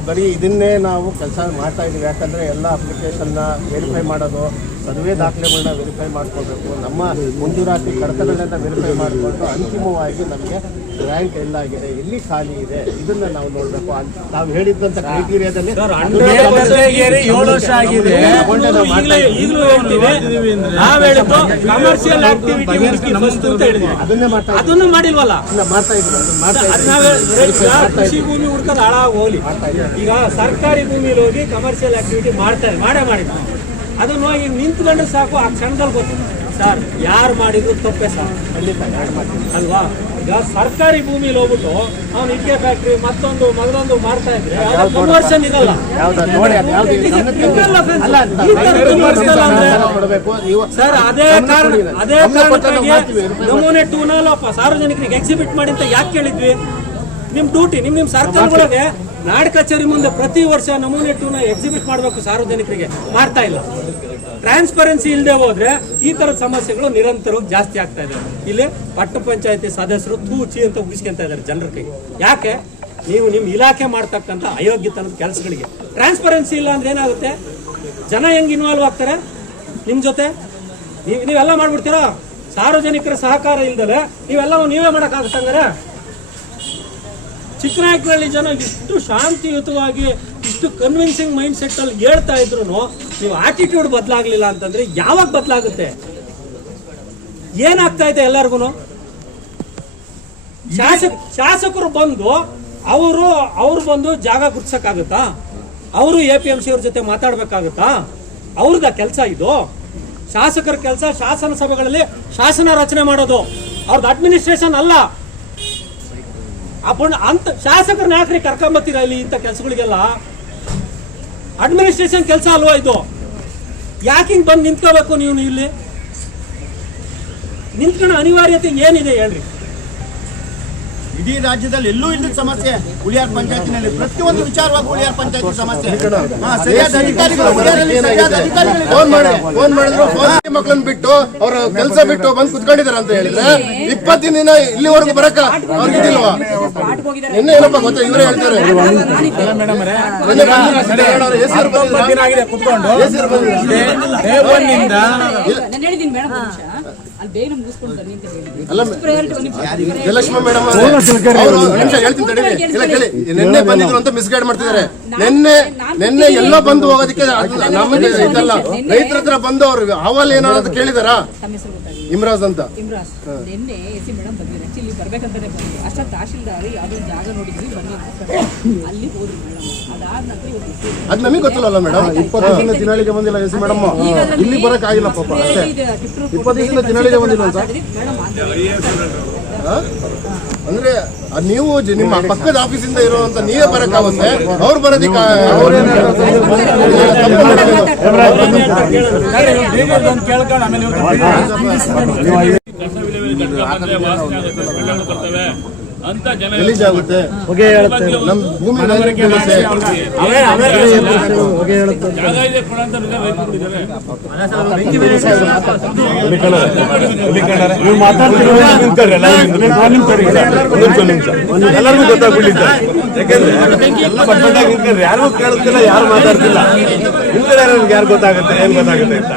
ಬರೀ ಇದನ್ನೇ ನಾವು ಕೆಲಸ ಮಾಡ್ತಾ ಇದೀವಿ. ಯಾಕಂದ್ರೆ ಎಲ್ಲ ಅಪ್ಲಿಕೇಶನ್ನ ವೆರಿಫೈ ಮಾಡೋದು, ಸರ್ವೆ ದಾಖಲೆಗಳನ್ನ ವೆರಿಫೈ ಮಾಡ್ಕೊಳ್ಬೇಕು, ನಮ್ಮ ಮಂಜೂರಾತಿ ಕಡತಗಳನ್ನ ವೆರಿಫೈ ಮಾಡಿಕೊಂಡು ಅಂತಿಮವಾಗಿ ನಮಗೆ ರ್ಯಾಂಕ್ ಎಲ್ಲಾಗಿದೆ, ಎಲ್ಲಿ ಖಾಲಿ ಇದೆ, ಇದನ್ನ ನಾವು ನೋಡ್ಬೇಕು. ನಾವು ಹೇಳಿದ್ದಂತ ಕ್ರೈಟೀರಿಯಾದಲ್ಲಿ ಅದನ್ನೇ ಅದನ್ನು ಮಾಡಿಲ್ವಲ್ಲ, ಕೃಷಿ ಭೂಮಿ ಹುಡ್ಕೋದು ಹಾಳಾಗಿ ಹೋಗ್ಲಿ. ಈಗ ಸರ್ಕಾರಿ ಭೂಮಿಲಿ ಹೋಗಿ ಕಮರ್ಷಿಯಲ್ ಆಕ್ಟಿವಿಟಿ ಮಾಡ್ತಾರೆ, ಮಾಡಿದ್ರು ಅದನ್ನ ಹೋಗಿ ನಿಂತ್ಕೊಂಡ್ರೆ ಸಾಕು, ಆ ಕ್ಷಣದಲ್ಲಿ ಗೊತ್ತು ಸರ್ ಯಾರು ಮಾಡಿದ್ರು ತಪ್ಪೇ ಸರ್ ಅಲ್ವಾ. ಈಗ ಸರ್ಕಾರಿ ಭೂಮಿಲಿ ಹೋಗ್ಬಿಟ್ಟು ಅವ್ನು ಇಟ್ಕೆ ಫ್ಯಾಕ್ಟ್ರಿ ಮತ್ತೊಂದು ಮಾಡ್ತಾ ಇದ್ರೆ ಕನ್ವರ್ಷನ್ ಇರಲ್ಲ. ಸರ್ ಅದೇ ಕಾರಣಕ್ಕಾಗಿ ನಮೂನೆ 2 ಸಾರ್ವಜನಿಕರಿಗೆ ಎಕ್ಸಿಬಿಟ್ ಮಾಡಿ ಅಂತ ಯಾಕೆ ಕೇಳಿದ್ವಿ? ನಿಮ್ ಡ್ಯೂಟಿ ನಿಮ್ ಸರ್ಕಾರಗಳಿಗೆ ನಾಡ್ ಕಚೇರಿ ಮುಂದೆ ಪ್ರತಿ ವರ್ಷ ನಮೂನೆ 2 ಎಕ್ಸಿಬಿಟ್ ಮಾಡಬೇಕು, ಸಾರ್ವಜನಿಕರಿಗೆ ಮಾಡ್ತಾ ಇಲ್ಲ. ಟ್ರಾನ್ಸ್ಪರೆನ್ಸಿ ಇಲ್ಲದೆ ಹೋದ್ರೆ ಈ ತರದ ಸಮಸ್ಯೆಗಳು ನಿರಂತರವಾಗಿ ಜಾಸ್ತಿ ಆಗ್ತಾ ಇದೆ. ಇಲ್ಲಿ ಪಟ್ಟಣ ಪಂಚಾಯತಿ ಸದಸ್ಯರು ತೂಚಿ ಅಂತ ಉಗಿಸ್ಕೊಂತ ಇದ್ದಾರೆ ಜನರ ಕೈಗೆ. ಯಾಕೆ? ನೀವು ನಿಮ್ಮ ಇಲಾಖೆ ಮಾಡ್ತಕ್ಕಂಥ ಅಯೋಗ್ಯತನದ ಕೆಲಸಗಳಿಗೆ ಟ್ರಾನ್ಸ್ಪರೆನ್ಸಿ ಇಲ್ಲ ಅಂದ್ರೆ ಏನಾಗುತ್ತೆ? ಜನ ಹೆಂಗ್ ಇನ್ವಾಲ್ವ್ ಆಗ್ತಾರೆ ನಿಮ್ ಜೊತೆ? ನೀವೆಲ್ಲ ಮಾಡ್ಬಿಡ್ತೀರಾ? ಸಾರ್ವಜನಿಕರ ಸಹಕಾರ ಇಲ್ದಲೆ ನೀವೇ ಮಾಡಕ್ಕಾಗತ್ತಂಗಾರೆ? ಚಿಕ್ಕನಾಯಕನಹಳ್ಳಿ ಜನ ಇಷ್ಟು ಶಾಂತಿಯುತವಾಗಿ ಇಷ್ಟು ಕನ್ವಿನ್ಸಿಂಗ್ ಮೈಂಡ್ ಸೆಟ್ ಅಲ್ಲಿ ಹೇಳ್ತಾ ಇದ್ರು ನೀವು ಆಟಿಟ್ಯೂಡ್ ಬದಲಾಗ್ಲಿಲ್ಲ ಅಂತಂದ್ರೆ ಯಾವಾಗ ಬದಲಾಗುತ್ತೆ? ಏನಾಗ್ತಾ ಇದೆ ಎಲ್ಲರಿಗೂ? ಶಾಸಕರು ಬಂದು ಅವ್ರು ಬಂದು ಜಾಗ ಗುರ್ಸಕ್ಕಾಗತ್ತಾ? ಅವರು APMC ಅವ್ರ ಜೊತೆ ಮಾತಾಡ್ಬೇಕಾಗತ್ತಾ? ಅವ್ರದ ಕೆಲಸ ಇದು. ಶಾಸಕರ ಕೆಲಸ ಶಾಸನ ಸಭೆಗಳಲ್ಲಿ ಶಾಸನ ರಚನೆ ಮಾಡೋದು, ಅವ್ರದ್ದು ಅಡ್ಮಿನಿಸ್ಟ್ರೇಷನ್ ಅಲ್ಲ. ಅಂತ ಶಾಸಕರನ್ನ ಯಾಕ್ರಿ ಕರ್ಕೊಂಬತ್ತೀರಾ ಇಲ್ಲಿ ಇಂಥ ಕೆಲಸಗಳಿಗೆಲ್ಲ? ಅಡ್ಮಿನಿಸ್ಟ್ರೇಷನ್ ಕೆಲಸ ಅಲ್ವಾ ಇದು? ಯಾಕೆ ಹಿಂಗ್ ಬಂದು ನಿಂತ್ಕೋಬೇಕು ನೀವು? ಇಲ್ಲಿ ನಿಂತ್ಕೊಳ್ಳೋ ಅನಿವಾರ್ಯತೆ ಏನಿದೆ ಹೇಳ್ರಿ? ಇಡೀ ರಾಜ್ಯದಲ್ಲಿ ಎಲ್ಲೂ ಇಲ್ಲದ ಸಮಸ್ಯೆ ಹುಳಿಯಾರ್ ಪಂಚಾಯತಿನಲ್ಲಿ. ಪ್ರತಿಯೊಂದು ವಿಚಾರವಾಗಿ ಹುಳಿಯಾರ್ ಪಂಚಾಯತಿ ಸಮಸ್ಯೆ. ಫೋನ್ ಮಾಡಿದ್ರು, ಮಕ್ಕಳನ್ನ ಬಿಟ್ಟು ಅವ್ರ ಕೆಲಸ ಬಿಟ್ಟು ಬಂದು ಕುತ್ಕೊಂಡಿದಾರ ಅಂತ ಹೇಳಿದ್ರೆ 20 ದಿನ ಇಲ್ಲಿವರೆಗೂ ಬರಕ ಅವ್ರಿಗೆ ಇದಿಲ್ವಾ? ನಿನ್ನೆ ಏನಪ್ಪ ಗೊತ್ತಾ, ಇವರೇ ಹೇಳ್ತಾರೆ ಜಯಲಕ್ಷ್ಮಿ ಮೇಡಮ್ ಹೇಳ್ತೀನಿ ತಡೀರಿ. ಇಲ್ಲ ಕೇಳಿ, ನಿನ್ನೆ ಬಂದಿದ್ರು ಅಂತ ಮಿಸ್ಗೈಡ್ ಮಾಡ್ತಿದ್ದಾರೆ. ನಿನ್ನೆ ಎಲ್ಲೋ ಬಂದು ಹೋಗೋದಕ್ಕೆ ನಮಗೆ ಇದಲ್ಲ. ರೈತರ ಹತ್ರ ಬಂದು ಅವ್ರು ಅಹವಾಲ್ ಏನಾದ್ರು ಕೇಳಿದಾರ? ಇಮ್ರಾಜ್ ಅಂತ ನಿನ್ನೆ AC ಮೇಡಮ್ ಬಂದಿದ್ರು. ಆಕ್ಚುಲಿ ಬರ್ಬೇಕಂತಾನೆ ಬಂದ್ರು. ಅಷ್ಟ ತಹಶೀಲ್ದಾರ್ ಯಾವ್ದೋ ಜಾಗ ನೋಡಿದ್ವಿ ಬನ್ನಿ ಅಲ್ಲಿ ಹೋದ್ರು ಮೇಡಮ್. ಅದಾದ ನಂತರ ಅದ್ ನಮಗೆ ಗೊತ್ತಿಲ್ಲಲ್ಲ ಮೇಡಮ್. 20 ದಿನ ದಿನಾಳಿಗೆ ಬಂದಿಲ್ಲ AC ಮೇಡಮ್, ಇಲ್ಲಿ ಬರಕ್ ಆಗಿಲ್ಲ ಪಾಪ ಅಷ್ಟೇ. 20 ದಿನ ದಿನಾಳಿಗೆ ಬಂದಿಲ್ಲ ಅಂತ ಅಂದ್ರೆ ನೀವು ನಿಮ್ಮ ಪಕ್ಕದ ಆಫೀಸಿಂದ ಇರುವಂತ ನೀವೇ ಬರಕ್ಕಾಗುತ್ತೆ, ಅವ್ರು ಬರೋದಿಕ್ಕೆ ಅಂತ ಜನ ರಿಲೀಸ್ ಆಗುತ್ತೆ ನಮ್ಮ ಭೂಮಿ ಜಾಗ ಇದೆ ಕೊಡ ಅಂತ ರೈತರುಗಳಿದ್ದಾರೆ. ಎಲ್ಲರಿಗೂ ಗೊತ್ತಾಗ್ಬಿಟ್ಟಿದ್ದ ಯಾಕಂದ್ರೆ ಎಲ್ಲ ಬಟ್ಟೆಗಿರ್ತಾರೆ, ಯಾರಿಗೂ ಕೇಳುತ್ತಿಲ್ಲ, ಯಾರು ಮಾತಾಡ್ತಿಲ್ಲ. ನಿಮ್ ಕಡೆ ಯಾರು ಗೊತ್ತಾಗುತ್ತೆ, ಏನ್ ಗೊತ್ತಾಗುತ್ತೆ ಅಂತ.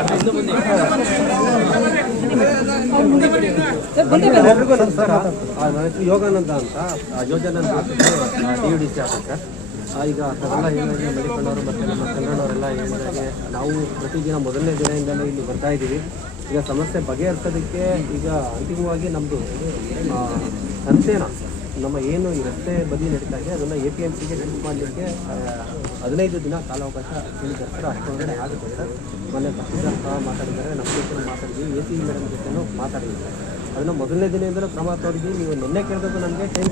ಎಲ್ಲರಿಗೂ ನಮಸ್ಕಾರ. ಯೋಗಾನಂದ ಅಂತ ಯೋಜನೆ DUDC ಆಫೀಸರ್. ಈಗ ಅದೆಲ್ಲ ಏನಾಗಿ ಮಡಿಕೊಂಡವರು ಮತ್ತು ನಮ್ಮ ಕನ್ನಡವರೆಲ್ಲ ಹೇಳಿದಾಗೆ ನಾವು ಪ್ರತಿದಿನ ಮೊದಲನೇ ದಿನದಿಂದಲೇ ಇಲ್ಲಿ ಬರ್ತಾ ಇದ್ದೀವಿ. ಈಗ ಸಮಸ್ಯೆ ಬಗೆಹರಿಸೋದಕ್ಕೆ ಈಗ ಅಂತಿಮವಾಗಿ ನಮ್ಮದು ಸಂತೆನ ನಮ್ಮ ಏನು ಈ ರಸ್ತೆ ಬದಿ ನಡೀತಾ ಇದೆ ಅದನ್ನು APMCಗೆ ಶಿಫ್ಟ್ ಮಾಡಲಿಕ್ಕೆ 15 ದಿನ ಕಾಲಾವಕಾಶ ಹೇಳಿದ್ದಾರೆ ಸರ್. ಅಷ್ಟೊಂದನೇ ಆಗುತ್ತೆ ಸರ್. ಮೊನ್ನೆ ತಹಸೀಲ್ದಾರ್ ಸಹ ಮಾತಾಡಿದ್ದಾರೆ, ನಮ್ಮ ಜೊತೆ ಮಾತಾಡಿದ್ವಿ, AC ಮೇಡಮ್ ಜೊತೆನೂ ಮಾತಾಡಿದ್ದಾರೆ. ಅದನ್ನು ಮೊದಲನೇ ದಿನದಿಂದಲೂ ಕ್ರಮ ತೋರಿದ್ವಿ. ನೀವು ನಿನ್ನೆ ಕೇಳಿದ್ರು ನಮಗೆ ಟೈಮ್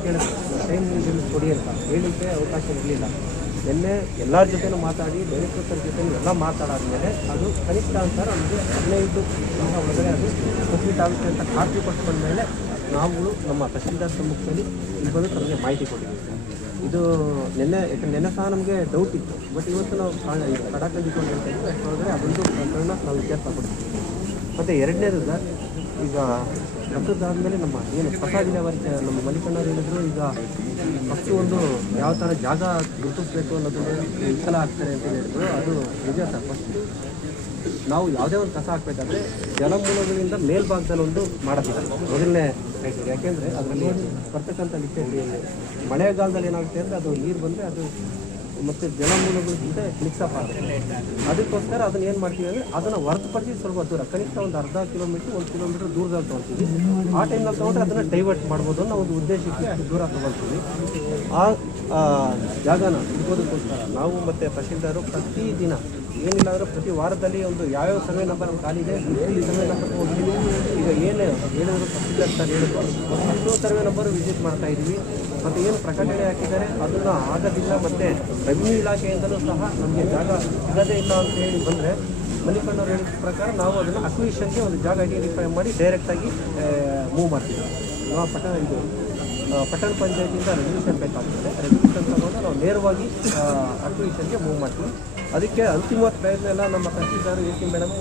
ಕೊಡಿ ಅಂತ ಹೇಳಲಿಕ್ಕೆ ಅವಕಾಶ ಇರಲಿಲ್ಲ. ನಿನ್ನೆ ಎಲ್ಲರ ಜೊತೆನೂ ಮಾತಾಡಿ ಡೈರೆಕ್ಟರ್ ಜೊತೆ ಎಲ್ಲ ಮಾತಾಡಾದ್ಮೇಲೆ ಅದು ಕನಿಷ್ಠ ಅಂತ ನಮಗೆ 15 ದಿನ ಒಳಗಡೆ ಅದು ಕಂಪ್ಲೀಟ್ ಆಗುತ್ತೆ ಅಂತ ಖಾತ್ರಿ ಕೊಟ್ಕೊಂಡ ಮೇಲೆ ನಾವು ನಮ್ಮ ತಹಸೀಲ್ದಾರ್ ಸಮ್ಮುಖದಲ್ಲಿ ಇಲ್ಲಿ ಬಂದು ನಮಗೆ ಮಾಹಿತಿ ಕೊಟ್ಟಿದ್ದೀವಿ. ಇದು ನಿನ್ನೆ ಸಹ ನಮಗೆ ಡೌಟ್ ಇತ್ತು, ಬಟ್ ಇವತ್ತು ನಾವು ಕಡಾಕಂಡಿಕೊಂಡು ಹೇಳ್ತಾ ಇದ್ದೀವಿ. ಅಷ್ಟೊಳಗಡೆ ಅದೊಂದು ಪ್ರಕರಣ ನಾವು ಇತ್ಯರ್ಥ ಪಡ್ತೀವಿ. ಮತ್ತು ಎರಡನೇದು ಸರ್, ಈಗ ಕಸದಾದ್ಮೇಲೆ ನಮ್ಮ ಏನು ಕಸ ವಿಲೇವಾರಿ ನಮ್ಮ ಮಲ್ಲಿಕಣ್ಣವ್ರು ಹೇಳಿದ್ರು, ಈಗ ಫಸ್ಟು ಒಂದು ಯಾವ ಥರ ಜಾಗ ಗುರುತಿಸ್ಬೇಕು ಅನ್ನೋದನ್ನು ವಿಫಲ ಆಗ್ತಾರೆ ಅಂತ ಹೇಳಿದ್ರು. ಅದು ನಿಜ ಸರ್. ಫಸ್ಟು ನಾವು ಯಾವುದೇ ಒಂದು ಕಸ ಹಾಕಬೇಕಾದ್ರೆ ಜಲಮೂಲಗಳಿಂದ ಮೇಲ್ಭಾಗದಲ್ಲಿ ಒಂದು ಮಾಡೋದಿಲ್ಲ ಮೊದಲನೇ ರೈತರು. ಯಾಕೆಂದರೆ ಅದರಲ್ಲಿ ಬರ್ತಕ್ಕಂಥ ಮಳೆಗಾಲದಲ್ಲಿ ಏನಾಗುತ್ತೆ ಅಂದರೆ ಅದು ನೀರು ಬಂದರೆ ಅದು ಮತ್ತು ಜಲಮೂಲಗಳ ಜೊತೆ ಮಿಕ್ಸಪ್ ಆಗುತ್ತೆ. ಅದಕ್ಕೋಸ್ಕರ ಅದನ್ನು ಏನು ಮಾಡ್ತೀವಿ ಅಂದರೆ ಅದನ್ನು ಹೊರತುಪಡಿಸಿ ಸ್ವಲ್ಪ ದೂರ, ಕನಿಷ್ಠ ಒಂದು ಅರ್ಧ ಕಿಲೋಮೀಟ್ರ್ 1 ಕಿಲೋಮೀಟ್ರ್ ದೂರದಲ್ಲಿ ತೊಗೊಳ್ತೀವಿ. ಆ ಟೈಮ್ನಲ್ಲಿ ತೊಗೊಂಡ್ರೆ ಅದನ್ನು ಡೈವರ್ಟ್ ಮಾಡ್ಬೋದು ಅನ್ನೋ ಒಂದು ಉದ್ದೇಶಕ್ಕೆ ಅಷ್ಟು ದೂರ ತೊಗೊಳ್ತೀವಿ. ಆ ಜಾಗನ ಇರ್ಬೋದಕ್ಕೋಸ್ಕರ ನಾವು ಮತ್ತು ತಹಸೀಲ್ದಾರು ಪ್ರತಿದಿನ ಏನಿಲ್ಲ ಅಂದರೆ ಪ್ರತಿ ವಾರದಲ್ಲಿ ಒಂದು ಯಾವ್ಯಾವ ಸರ್ವೆ ನಂಬರ್ ಖಾಲಿ ಇದೆ ಈ ಸರ್ವೆ ನಂಬರ್ ಹೋಗ್ತೀವಿ. ಈಗ ಏನು ಹೇಳಿದ್ರು ತಹಸೀಲ್ದಾರ್ ಸರ್ ಹೇಳಿದ್ರು ಅಷ್ಟು ಸರ್ವೆ ನಂಬರು ವಿಸಿಟ್ ಮಾಡ್ತಾ ಇದ್ದೀವಿ. ಮತ್ತು ಏನು ಪ್ರಕಟಣೆ ಹಾಕಿದ್ದಾರೆ ಅದನ್ನು ಆಗೋದಿಲ್ಲ. ಮತ್ತು ರೆವಿನ್ಯೂ ಇಲಾಖೆಯಿಂದಲೂ ಸಹ ನಮಗೆ ಜಾಗ ಸಿಗೋದೇ ಇಲ್ಲ ಅಂತ ಹೇಳಿ ಬಂದರೆ ಮಲ್ಲಿಕಣ್ಣವ್ರು ಹೇಳಿದ ಪ್ರಕಾರ ನಾವು ಅದನ್ನು ಅಕ್ವಿಷನ್ಗೆ ಒಂದು ಜಾಗ ಐಡೆಂಟಿಫೈ ಮಾಡಿ ಡೈರೆಕ್ಟಾಗಿ ಮೂವ್ ಮಾಡ್ತೀವಿ. ನಾವು ಪಟ್ಟಣ ಪಂಚಾಯತಿಯಿಂದ ರೆಸಲ್ಯೂಷನ್ ಬೇಕಾಗ್ತದೆ. ರೆಸಲ್ಯೂಷನ್ ತಗೊಂಡು ನಾವು ನೇರವಾಗಿ ಅಕ್ವಿಷನ್ಗೆ ಮೂವ್ ಮಾಡ್ತೀವಿ. ಅದಕ್ಕೆ ಅಂತಿಮ ಪ್ರಯತ್ನ ಎಲ್ಲ ನಮ್ಮ ತಹಸೀಲ್ದಾರ್ AC ಮೇಡಮ್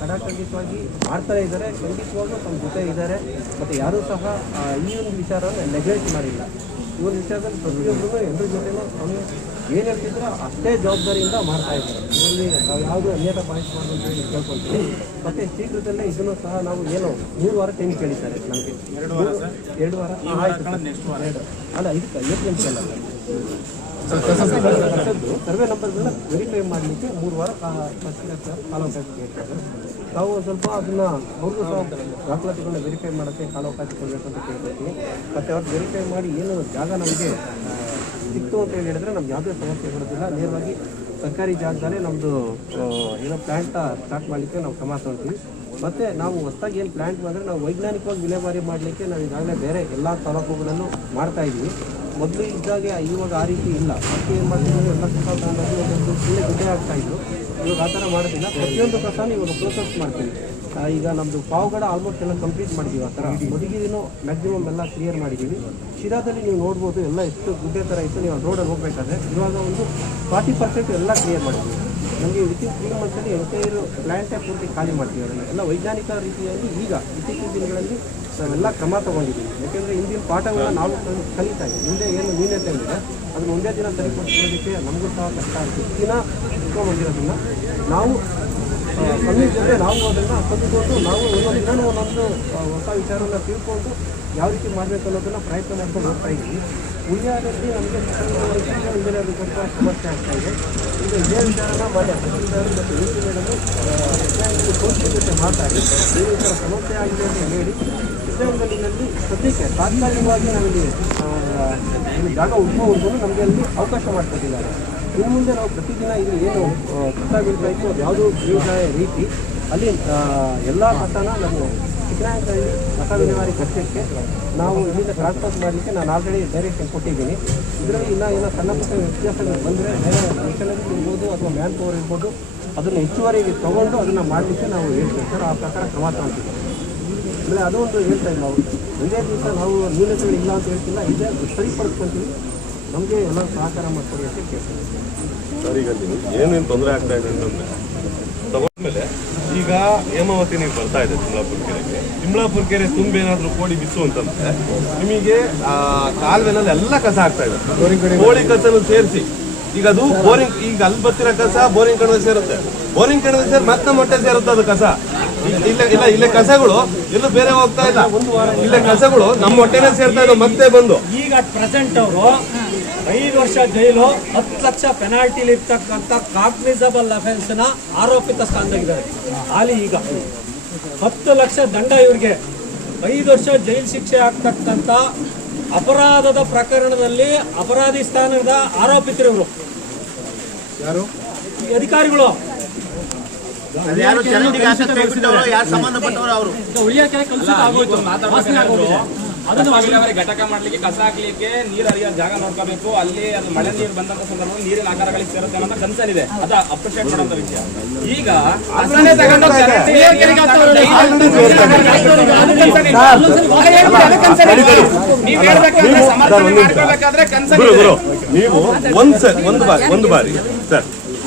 ಖಂಡಿತವಾಗಿ ಮಾಡ್ತಾ ಇದ್ದಾರೆ. ಖಂಡಿತವಾಗೂ ತಮ್ಮ ಜೊತೆ ಇದ್ದಾರೆ. ಮತ್ತು ಯಾರೂ ಸಹ ಈ ಒಂದು ವಿಚಾರವನ್ನು ನೆಗ್ಲೆಕ್ಟ್ ಮಾಡಿಲ್ಲ. ಈ ಒಂದು ವಿಚಾರದಲ್ಲಿ ಪ್ರತಿಯೊಬ್ಬರೂ ಎಲ್ಲರ ಜೊತೆನೂ ಅವ್ರು ಏನು ಹೇಳ್ತಿದ್ರು ಅಷ್ಟೇ ಜವಾಬ್ದಾರಿಯಿಂದ ಮಾಡ್ತಾ ಇದ್ದಾರೆ. ಇದರಲ್ಲಿ ನಾವು ಯಾವುದೂ ಅನ್ಯತಾ ಭಾಷೆ ಮಾಡೋದು ಅಂತ ಹೇಳಿ ಕೇಳ್ಕೊಳ್ತೀವಿ. ಮತ್ತು ಶೀಘ್ರದಲ್ಲೇ ಇದನ್ನು ಸಹ ನಾವು ಏನು 3 ವಾರ ಟೈಮ್ ಕೇಳಿದ್ದಾರೆ ನಮಗೆ. 2 ವಾರ ಆಯಿತು ಅಲ್ಲ, ಇದಕ್ಕೆ APMC ಅಲ್ಲ ಸರ್ವೆ ನಂಬರ್ಗಳನ್ನ ವೆರಿಫೈ ಮಾಡಲಿಕ್ಕೆ 3 ವಾರ ಕಾಲಾವಕಾಶ ಕೇಳ್ತಾರೆ. ನಾವು ಸ್ವಲ್ಪ ಅದನ್ನು ಅವ್ರಿಗೂ ಸಹ ದಾಖಲಾತಿಗಳನ್ನ ವೆರಿಫೈ ಮಾಡೋಕ್ಕೆ ಕಾಲಾವಕಾಶ ಕೊಡಬೇಕು ಅಂತ ಕೇಳ್ಕೊಳ್ತೀವಿ. ಮತ್ತು ಅವ್ರು ವೆರಿಫೈ ಮಾಡಿ ಏನು ಜಾಗ ನಮಗೆ ಸಿಕ್ತು ಅಂತ ಹೇಳಿದ್ರೆ ನಮ್ಗೆ ಯಾವುದೇ ಸಮಸ್ಯೆ ಬರೋದಿಲ್ಲ. ನೇರವಾಗಿ ಸರ್ಕಾರಿ ಜಾಗದಲ್ಲೇ ನಮ್ಮದು ಏನೋ ಪ್ಲ್ಯಾಂಟ್ ಸ್ಟಾರ್ಟ್ ಮಾಡಲಿಕ್ಕೆ ನಾವು ಕ್ರಮ ತಗೊಳ್ತೀವಿ. ಮತ್ತು ನಾವು ಹೊಸದಾಗಿ ಏನು ಪ್ಲ್ಯಾಂಟ್ ಮಾಡಿದ್ರೆ ನಾವು ವೈಜ್ಞಾನಿಕವಾಗಿ ವಿಲೇವಾರಿ ಮಾಡಲಿಕ್ಕೆ ನಾವು ಈಗಾಗಲೇ ಬೇರೆ ಎಲ್ಲ ತಾಲೂಕುಗಳಲ್ಲೂ ಮಾಡ್ತಾಯಿದ್ದೀವಿ. ಮೊದಲು ಇದ್ದಾಗೆ ಇವಾಗ ಆ ರೀತಿ ಇಲ್ಲ. ಮತ್ತೆ ಏನು ಮಾಡ್ತೀವಿ ಎಲ್ಲ ಕಸ ತಗೊಂಡಾಗಿ ಒಂದೊಂದು ಸುಮ್ಮನೆ ಗುಡ್ಡೆ ಆಗ್ತಾಯಿದ್ರು. ಇವಾಗ ಆ ಥರ ಮಾಡೋದಿಲ್ಲ. ಪ್ರತಿಯೊಂದು ಕಸನೂ ಇವಾಗ ಪ್ರೋಸೆಸ್ ಮಾಡ್ತೀವಿ. ಈಗ ನಮ್ಮದು ಪಾವಗಡ ಆಲ್ಮೋಸ್ಟ್ ಎಲ್ಲ ಕಂಪ್ಲೀಟ್ ಮಾಡಿದ್ದೀವಿ. ಆ ಥರ ಮೊದಲಿಗೆನೂ ಮ್ಯಾಕ್ಸಿಮಮ್ ಎಲ್ಲ ಕ್ಲಿಯರ್ ಮಾಡಿದ್ದೀವಿ. ಶಿರಾದಲ್ಲಿ ನೀವು ನೋಡ್ಬೋದು ಎಲ್ಲ ಎಷ್ಟು ಗುಡ್ಡೆ ಥರ ಇತ್ತು. ನೀವು ರೋಡಲ್ಲಿ ಹೋಗಬೇಕಾದ್ರೆ ಇವಾಗ ಒಂದು 40% ಎಲ್ಲ ಕ್ಲಿಯರ್ ಮಾಡಿದ್ದೀವಿ. ನಮಗೆ ವಿತಿನ್ 3 ಮಂತ್ಸಲ್ಲಿ ಎಂಟೈರು ಪ್ಲ್ಯಾಂಟೇ ಪೂರ್ತಿ ಖಾಲಿ ಮಾಡ್ತೀವಿ. ಅದನ್ನು ಎಲ್ಲ ವೈಜ್ಞಾನಿಕ ರೀತಿಯಲ್ಲಿ ಈಗ ಇತ್ತೀಚಿನ ದಿನಗಳಲ್ಲಿ ನಾವೆಲ್ಲ ಕ್ರಮ ತೊಗೊಂಡಿದ್ದೀವಿ. ಯಾಕೆಂದರೆ ಹಿಂದಿನ ಪಾಠಗಳನ್ನ ನಾವು ಕಲಿತಾ ಇದ್ದೀವಿ. ಹಿಂದೆ ಏನು ನ್ಯೂನತೆ ಇದೆ ಅದನ್ನು ಒಂದೇ ದಿನ ಸರಿಪಡಿಸೋದಕ್ಕೆ ನಮಗೂ ಸಹ ಕಷ್ಟ ಆಗ್ತದೆ. ದಿನ ಇಟ್ಕೊಂಡ್ಬಂದಿರೋದನ್ನು ನಾವು ಕಮ್ಮಿ ಜೊತೆ ನಾವು ಅದನ್ನು ಕಲಿತ್ಕೊಂಡು ನಾವು ಒಂದೊಂದು ದಿನ ಒಂದೊಂದು ಹೊಸ ವಿಚಾರವನ್ನು ತಿಳ್ಕೊಂಡು ಯಾವ ರೀತಿ ಮಾಡಬೇಕು ಅನ್ನೋದನ್ನು ಪ್ರಯತ್ನ ಮಾಡ್ಕೊಂಡು ಹೋಗ್ತಾ ಇದ್ದೀವಿ. ಉಳಿಯಾದಲ್ಲಿ ನಮಗೆ ಇಂಜಿನಿಯರ್ ಸ್ವಲ್ಪ ಸಮಸ್ಯೆ ಆಗ್ತಾಯಿದೆ. ಈಗ ಇದೇ ವಿಚಾರನ ಮಾಡಿ ತಹಸೀಲ್ದಾರ್ ಮತ್ತು AC ಮೇಡಮ್ ಕೋರ್ಟ್ ಜೊತೆ ಮಾತಾಡಿ ಈ ಥರ ಸಮಸ್ಯೆ ಆಗಿದೆ ಅಂತ ಹೇಳಿ ಇಸ್ರೇಲ್ನಲ್ಲಿ ಸದ್ಯಕ್ಕೆ ತಾತ್ಕಾಲಿಕವಾಗಿ ನಾವಿಲ್ಲಿ ಜಾಗ ಉಳ್ಕೊಂಡು ನಮಗೆ ಅಲ್ಲಿ ಅವಕಾಶ ಮಾಡ್ಕೊಟ್ಟಿದ್ದಾರೆ. ಇನ್ನು ಮುಂದೆ ನಾವು ಪ್ರತಿದಿನ ಇದು ಏನು ಕಸ ಬೀಳ್ತಾ ಇತ್ತು ಅದು ಯಾವುದೂ ಬೀಳ್ತಾ ರೀತಿ ಅಲ್ಲಿ ಎಲ್ಲ ಕಸನ ನಾವು ಚಿಕ್ಕನಾಯಕಹಳ್ಳಿ ಕಸ ವಿಲೇವಾರಿ ಘಟಕಕ್ಕೆ ನಾವು ಇಲ್ಲಿಂದ ಟ್ರಾನ್ಸ್ಫರ್ ಮಾಡಲಿಕ್ಕೆ ನಾನು ಆಲ್ರೆಡಿ ಡೈರೆಕ್ಷನ್ ಕೊಟ್ಟಿದ್ದೀನಿ. ಇದರಲ್ಲಿ ಇನ್ನೂ ಏನೋ ಸಣ್ಣ ಪುಟ್ಟ ವ್ಯತ್ಯಾಸಗಳು ಬಂದರೆ ಬೇರೆ ಮಿಷನರಿ ಇರ್ಬೋದು ಅಥವಾ ಮ್ಯಾನ್ ಪವರ್ ಇರ್ಬೋದು ಅದನ್ನು ಹೆಚ್ಚುವರಿಗೆ ತೊಗೊಂಡು ಅದನ್ನು ಮಾಡಲಿಕ್ಕೆ ನಾವು ಹೇಳ್ತೀವಿ ಸರ್. ಆ ಪ್ರಕಾರ ಕ್ರಮ ತಗೊಳ್ತೀವಿ. ಆಮೇಲೆ ಅದೊಂದು ಹೇಳ್ತಾ ಇಲ್ಲ ನಾವು ಒಂದೇ ದಿವಸ ನಾವು ನ್ಯೂನತೆಗಳು ಇಲ್ಲ ಅಂತ ಹೇಳ್ತಿಲ್ಲ, ಇದೆ ಸರಿಪಡಿಸ್ಕೊಂತೀವಿ, ನಮಗೆ ಎಲ್ಲ ಸಹಕಾರ ಮಾಡ್ಕೊಡಿ ಅಂತ ಕೇಳ್ತೀವಿ. ಸರ್ ಈಗ ಏನೇನು ತೊಂದರೆ ಆಗ್ತಾ ಇದೆ ಅಂತಂದ್ರೆ ತಗೊಂಡ್ಮೇಲೆ ಈಗ ಹೇಮಾವತಿ ನೀರು ಬರ್ತಾ ಇದೆ ತಿಮ್ಲಾಪುರ ಕೆರೆ ತುಂಬಿ ಏನಾದರೂ ಕೋಡಿ ಬಿತ್ತು ಅಂತಂದ್ರೆ ನಿಮಗೆ ಕಾಲುವೆನಲ್ಲಿ ಎಲ್ಲ ಕಸ ಆಗ್ತಾ ಇದೆ, ಕೋಳಿ ಕಸನು ಸೇರಿಸಿ. ಈಗ ಅದು ಬೋರಿಂಗ್, ಈಗ ಅಲ್ಲಿ ಬರ್ತಿರೋ ಕಸ ಬೋರಿಂಗ್ ಕಣದ ಸೇರುತ್ತೆ, ಬೋರಿಂಗ್ ಕಣದ ಸೇರಿ ಮತ್ತೆ ನಮ್ಮ ಹೊಟ್ಟೆ ಸೇರುತ್ತೆ ಅದು ಕಸ. ಇಲ್ಲೇ ಕಸಗಳು ಎಲ್ಲೂ ಬೇರೆ ಹೋಗ್ತಾ ಇಲ್ಲ, ಇಲ್ಲೇ ಕಸಗಳು ನಮ್ಮ ಹೊಟ್ಟೆನೇ ಸೇರ್ತಾ ಇದ್ದಾವೆ ಮತ್ತೆ ಬಂದು. ಈಗ ಪ್ರೆಸೆಂಟ್ ಅವರು 5 ವರ್ಷ ಜೈಲು 10 ಲಕ್ಷ ಪೆನಾಲ್ಟಿಲಿ ಇರ್ತಕ್ಕಂಥ ಕಾಗ್ನಿಸಬಲ್ ಅಫೆನ್ಸ್ ನ ಆರೋಪಿತ ಸ್ಥಾನದಾಗಿದ್ದಾರೆ. ಹಾಲಿ ಈಗ 10 ಲಕ್ಷ ದಂಡ ಇವ್ರಿಗೆ, 5 ವರ್ಷ ಜೈಲು ಶಿಕ್ಷೆ ಆಗ್ತಕ್ಕಂಥ ಅಪರಾಧದ ಪ್ರಕರಣದಲ್ಲಿ ಅಪರಾಧಿ ಸ್ಥಾನದ ಆರೋಪಿತರು ಇವರು. ಯಾರು ಅಧಿಕಾರಿಗಳು ಯಾರು ಚರಂಡಿಗೆ ಯಾರು ಸಂಬಂಧಪಟ್ಟವರು ಅವರು ಉಳಿಯಕ್ಕೆ ಆಗೋಯ್ತು. ಅದನ್ನು ಘಟಕ ಮಾಡ್ಲಿಕ್ಕೆ, ಕಸ ಹಾಕ್ಲಿಕ್ಕೆ, ನೀರು ಹರಿಯೋ ಜಾಗ ನೋಡ್ಕೋಬೇಕು, ಅಲ್ಲಿ ಅದು ಮಳೆ ನೀರು ಬಂದಂತ ಸಂದರ್ಭದಲ್ಲಿ ನೀರಿನ ಆಕಾರಗಳಿಗೆ ಸೇರುತ್ತೆ ಅನ್ನೋ ಕನ್ಸರ್ನ್ ಇದೆ. ಅದು ಅಪ್ರಿಷಿಯೇಟ್ ಮಾಡುವಂತ ವಿಷಯ. ಈಗ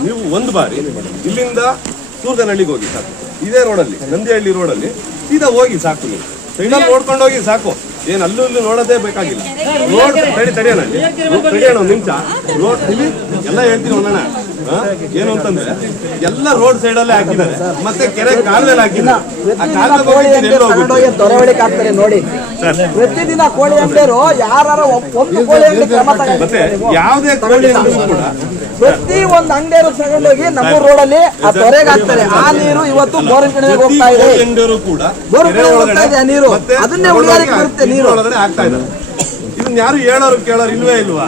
ನೀವು ಒಂದು ಬಾರಿ ಇಲ್ಲಿಂದ ಸೂರ್ಗನಹಳ್ಳಿಗೆ ಹೋಗಿ ಸಾಕು, ಇದೇ ರೋಡಲ್ಲಿ ನಂದಿಹಳ್ಳಿ ರೋಡಲ್ಲಿ ಸೀದಾ ಹೋಗಿ ಸಾಕು, ನೀವು ಸೈಡಲ್ಲಿ ನೋಡ್ಕೊಂಡು ಹೋಗಿ ಸಾಕು, ಏನು ಅಲ್ಲೂ ಇಲ್ಲಿ ನೋಡೋದೇ ಬೇಕಾಗಿಲ್ಲ. ರೋಡ್ ತಡಿಯೋಣ ಒಂದು ನಿಮಿಷ, ರೋಡ್ ಇಲ್ಲಿ ಎಲ್ಲ ಹೇಳ್ತೀನಿ ಒಂದಣ್ಣ. ಏನು ಅಂತಂದ್ರೆ ಎಲ್ಲ ರೋಡ್ ಸೈಡಲ್ಲೇ ಹಾಕಿದ್ದಾರೆ, ಮತ್ತೆ ಕೆರೆ ಕಾಲುವೆಲ್ಲಿ ಹಾಕಿದ್ದಾರೆ. ದೊರೆವಳಿಕೆ ನೋಡಿ ಪ್ರತಿದಿನ ಕೋಳಿ ಅಂಗಡಿಯರು ಯಾರು ಒಂದು ಕೋಳಿ ಅಂಗಡಿ ಕ್ರಮ ಮತ್ತೆ ಯಾವುದೇ ಕೋಳಿ ಕೂಡ ಪ್ರತಿ ಒಂದು ಅಂಗಡಿಯರು ತಗೊಂಡೋಗಿ ನಮ್ಮ ರೋಡಲ್ಲಿ ಆ ತೊರೆಗೆ ಹಾಕ್ತಾರೆ. ಆ ನೀರು ಇವತ್ತು ಬೋರಿನ ಕಡೆ ಹೋಗ್ತಾ ಇದೆ, ಬೋರಿನ ಕಡೆ ಹೋಗ್ತಾ ಇದೆ ನೀರು, ಅದನ್ನೇ ಉಳಿಯಾರಿಗೆ ಬರುತ್ತೆ ನೀರು ಆಗ್ತಾ ಇದ್ದಾರೆ. ಇದನ್ನ ಯಾರು ಹೇಳೋರು ಕೇಳೋರು ಇಲ್ವೇ ಇಲ್ವಾ?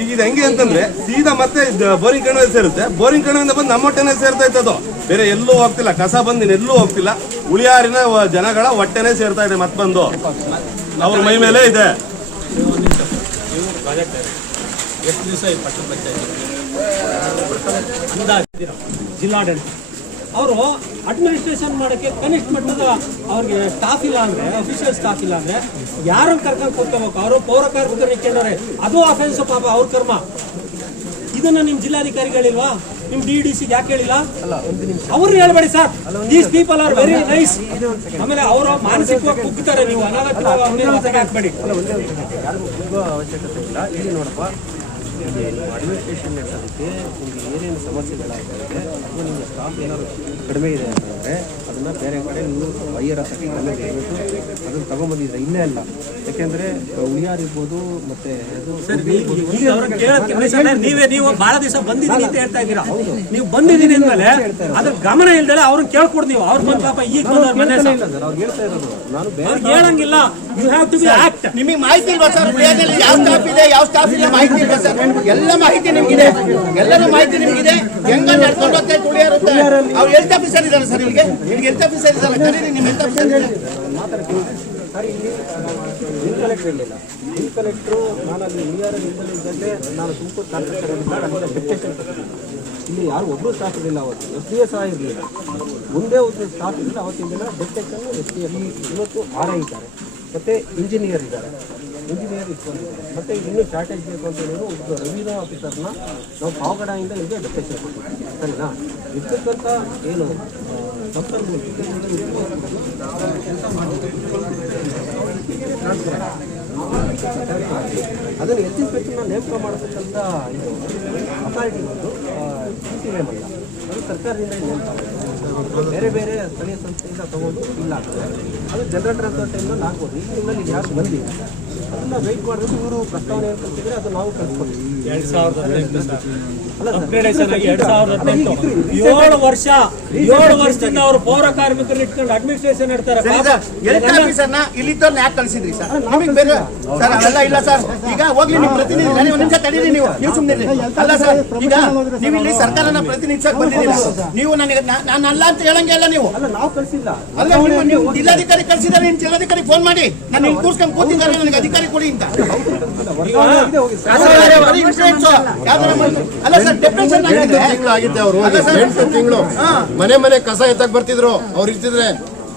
ಈಗ ಇದು ಹೆಂಗೆ ಅಂತಂದ್ರೆ ಸೀದಾ ಮತ್ತೆ ಬೋರಿಂಗ್ ಕಣಿವೆ ಸೇರುತ್ತೆ, ಬೋರಿಂಗ್ ಕಣಿವೆಯಿಂದ ಬಂದು ನಮ್ಮ ಹೊಟ್ಟೆನೆ ಸೇರ್ತಾ ಇತ್ತದು, ಬೇರೆ ಎಲ್ಲೂ ಹೋಗ್ತಿಲ್ಲ, ಕಸ ಬಂದು ಎಲ್ಲೂ ಹೋಗ್ತಿಲ್ಲ, ಉಳಿಯಾರಿನ ಜನಗಳ ಹೊಟ್ಟೆನೆ ಸೇರ್ತಾ ಇದೆ ಮತ್ತೆ ಬಂದು ಅವ್ರ ಮೈ ಮೇಲೆ ಇದೆ. ಎಷ್ಟು ದಿವಸ ಪಟ್ಟಣ ಪಂಚಾಯತ್ ಅಂದಾಜು ಜಿಲ್ಲಾಡಳಿತ ಅವರು ಅಡ್ಮಿನಿಸ್ಟ್ರೇಷನ್ ಮಾಡೋಕ್ಕೆ ಕನಿಷ್ಠ ಮಟ್ಟದ ಅವ್ರಿಗೆ ಸ್ಟಾಫ್ ಇಲ್ಲ ಅಂದ್ರೆ, ಅಫಿಷಿಯಲ್ ಸ್ಟಾಫ್ ಇಲ್ಲ ಅಂದ್ರೆ ಯಾರನ್ನು ಕರ್ಕೊಂಡು ಕೂತ್ಕೋಬೇಕು? ಅವರು ಪೌರ ಕಾರ್ಮಿಕರನ್ನ ಕೇಳೋರೆ, ಅದು ಅಫೆನ್ಸ್ ಪಾಪ ಅವ್ರ ಕರ್ಮ. ಇದನ್ನ ನಿಮ್ ಜಿಲ್ಲಾಧಿಕಾರಿಗಳಿಲ್ವಾ? ನಿಮ್ DDC ಯಾಕೆ ಹೇಳಿಲ್ಲ? ಅವ್ರು ಹೇಳ್ಬೇಡಿ sir, these people are very nice. ಆಮೇಲೆ ಅವರು ಮಾನಸಿಕವಾಗಿ ಕುಗ್ತಾರೆ, ನೀವು ಅನಾಗತ್ಯವಾಗಿ ಹಾಕ್ಬೇಡಿ. ಅವಶ್ಯಕತೆ ಇಲ್ಲ. ಇಲ್ಲಿ ನೋಡಪ್ಪ, ಅಡ್ಮಿನಿಸ್ಟ್ರೇಷನ್ ನಡೆಸೋದಕ್ಕೆ ನಿಮಗೆ ಏನೇನು ಸಮಸ್ಯೆಗಳಾಗ್ತಾ ಇದೆ ಅಥವಾ ನಿಮ್ಮ ಸ್ಟಾಫ್ ಏನಾದ್ರು ಕಡಿಮೆ ಇದೆ ಅಂತಂದರೆ ಅದನ್ನು ಬೇರೆ ಕಡೆ ನೀವು ಹೈಯರ್ ಅಥಾರಿಟಿ ಅದನ್ನು ತಗೊಂಬಂದಿದ್ರೆ ಇಲ್ಲೇ ಅಲ್ಲ. ಯಾಕೆಂದರೆ ಉಳಿಯಾರ್ ಇರ್ಬೋದು ಮತ್ತೆ ನೀವು ಬಹಳ ದಿವಸ ಬಂದಿದ್ದೀನಿ ಅಂತ ಹೇಳ್ತಾ ಇದ್ದೀರಾ. ನೀವು ಬಂದಿದ್ದೀನಿ ಅಂದ್ಮೇಲೆ ಅದ್ರ ಗಮನ ಇಲ್ದಲೆ ಅವ್ರನ್ನ ಕೇಳ್ಕೊಡ್, ನೀವು ಅವ್ರ ಬಂದ ಪಾಪ ಈಗ ಅವ್ರು ಹೇಳ್ತಾ ಇರೋದು ನಾನು ಹೇಳಂಗಿಲ್ಲ. You have to be act. ನಿಮಗೆ ಮಾಹಿತಿ ಇಲ್ವಾ ಸರ್? ಉಳಿಯಾದಲ್ಲಿ ಯಾವ ಸ್ಟಾಫ್ ಇದೆ, ಯಾವ ಸ್ಟಾಫ್ ಇಲ್ಲ, ಮಾಹಿತಿ ಇಲ್ವಾ ಸರ್? ಎಲ್ಲ ಮಾಹಿತಿ ನಿಮ್ಗಿದೆ, ಎಲ್ಲರೂ ಮಾಹಿತಿ ನಿಮ್ಗಿದೆ. ಹೆಂಗ ನಡ್ಕೊಂಡು ಹೋಗ್ತಾ ಉಳಿಯಾರುತ್ತೆ. ಅವ್ರು ಹೆಲ್ತ್ ಆಫೀಸರ್ ಇದ್ದಾರೆ ಸರ್, ಇಲ್ಲಿಗೆ ಹೆಲ್ತ್ ಆಫೀಸರ್ ಇದ್ದಾರೆ, ಕರೀರಿ ನಿಮ್ಮ ಹೆಲ್ತ್ ಆಫೀಸರ್ ಮಾತಾಡ್ತೀವಿ ಸರ್. ಇಲ್ಲಿ ಬಿಲ್ ಕಲೆಕ್ಟರ್ ಇರಲಿಲ್ಲ, ಬಿಲ್ ಕಲೆಕ್ಟ್ರು ನಾನು ಅಲ್ಲಿ ಉಳಿಯಾರಲ್ಲಿ ಇದ್ದಂತೆ ನಾನು ತುಮಕೂರು ಕಾರ್ಪೊರೇಷನ್ ಡೆಪ್ಟೇಷನ್ ಇಲ್ಲಿ ಯಾರು ಒಬ್ಬರು ಸ್ಟಾಫ್ ಇರಲಿಲ್ಲ. ಅವತ್ತು SDA ಸಹ ಇರಲಿಲ್ಲ, ಮುಂದೆ ಒಂದು ಸ್ಟಾಫ್ ಇರಲಿಲ್ಲ. ಅವತ್ತಿನ ದಿನ ಡೆಪ್ಟೇಷನ್ನು SDA ಇವತ್ತು RI ಇದ್ದಾರೆ, ಮತ್ತು ಇಂಜಿನಿಯರ್ ಇದ್ದಾರೆ, ಇಂಜಿನಿಯರ್ ಇಟ್ಕೊಂಡಿದ್ದಾರೆ. ಮತ್ತು ಇನ್ನೂ ಶಾರ್ಟೇಜ್ ಬೇಕು ಅಂತ ಹೇಳಿದ್ರು ಒಬ್ಬರು ರೆವಿನ್ಯೂ ಆಫೀಸರ್ನ ನಾವು ಪಾವಗಡದಿಂದ ಇಲ್ಲಿಗೆ ಡೆಪ್ಟೇಷನ್ ಕೊಟ್ಟಿದ್ದೀವಿ. ಸರಿನಾ? ಇರ್ತಕ್ಕಂಥ ಏನು ಸಂಪನ್ಮೂಲ ಅದನ್ನು ಎತ್ತಿನ ನೇಮಕ ಮಾಡತಕ್ಕಂಥ ಇದು ಅಥಾರಿಟಿ ಬಂದು CCM ಅಲ್ಲ, ಅದು ಸರ್ಕಾರದಿಂದ ನೇಮಕ ಬೇರೆ ಬೇರೆ ಸ್ಥಳೀಯ ಸಂಸ್ಥೆಯಿಂದ ತಗೊಂಡು ಇಲ್ಲ ಆಗ್ತದೆ. ಅದು ಜನರೇಟರ್ ಅಂತ ಟೈಮ್ನಲ್ಲಿ ಆಗ್ಬೋದು. ಈ ತಿಂಗಳಲ್ಲಿ ಯಾರು ಬಂದಿಲ್ಲ ಅದನ್ನು ವೆಯ್ಟ್ ಮಾಡಬೇಕು. ಇವರು ಪ್ರಸ್ತಾವನೆ ಏನು ಕಳಿಸಿದ್ರೆ ಅದು ನಾವು ಕಳಿಸ್ಕೊಡ್ತೀವಿ. 7 ವರ್ಷದಿಂದ ಅವರು ಪೌರ ಕಾರ್ಮಿಕರನ್ನ ಇಟ್ಕೊಂಡು ಅಡ್ಮಿನಿಸ್ಟ್ರೇಷನ್ ಇಡ್ತಾರೆ. ಹೆಲ್ತ್ ಆಫೀಸರ್ನ ಇಲ್ಲಿದ್ದವ್ರನ್ನ ಯಾಕೆ ಕಳಿಸಿದ್ರಿ ಸರ್? ನಮಗೆ ಬೇರೆ ಸರ್ ಅವೆಲ್ಲ ಇಲ್ಲ ಸರ್. ಈಗ ಹೋಗ್ಲಿ ನಿಮ್ಮ ಪ್ರತಿನಿಧಿ, ಒಂದು ನಿಮಿಷ ತಡೀರಿ, ನೀವು ಸುಮ್ಮನೆ ಅಲ್ಲ ಸರ್. ಈಗ ನೀವು ಇಲ್ಲಿ ಸರ್ಕಾರನ ಪ್ರತಿನಿಧಿಸಕ್ಕೆ ಬಂದಿದ್ದೀರಾ, ನೀವು ನನಗೆ ನಾನು ಅಲ್ಲ ಅಂತ ಹೇಳಂಗೆ ಅಲ್ಲ. ನೀವು ನಾವು ಕಳಿಸಿಲ್ಲ, ಅಲ್ಲ ನೀವು ಜಿಲ್ಲಾಧಿಕಾರಿ ಕಳಿಸಿದ್ದಾರೆ, ನಿಮ್ಮ ಜಿಲ್ಲಾಧಿಕಾರಿ ಫೋನ್ ಮಾಡಿ ನಾನು ಇಲ್ಲಿ ಕೂರ್ಸ್ಕೊಂಡು ಕೂತಿದ್ದಾರೆ, ನನಗೆ ಅಧಿಕಾರಿ ಕೊಡಿ ಅಂತ. ಅಲ್ಲ ಸರ್, ಡೆಪ್ಯೂಟೇಷನ್ ಆಗಿದ್ದೆ ಅವರು 8 ತಿಂಗಳು ಮನೆ ಮನೆ ಕಸ ಎತ್ತಕ್ ಬರ್ತಿದ್ರು ಅವ್ರು ಇರ್ತಿದ್ರೆ.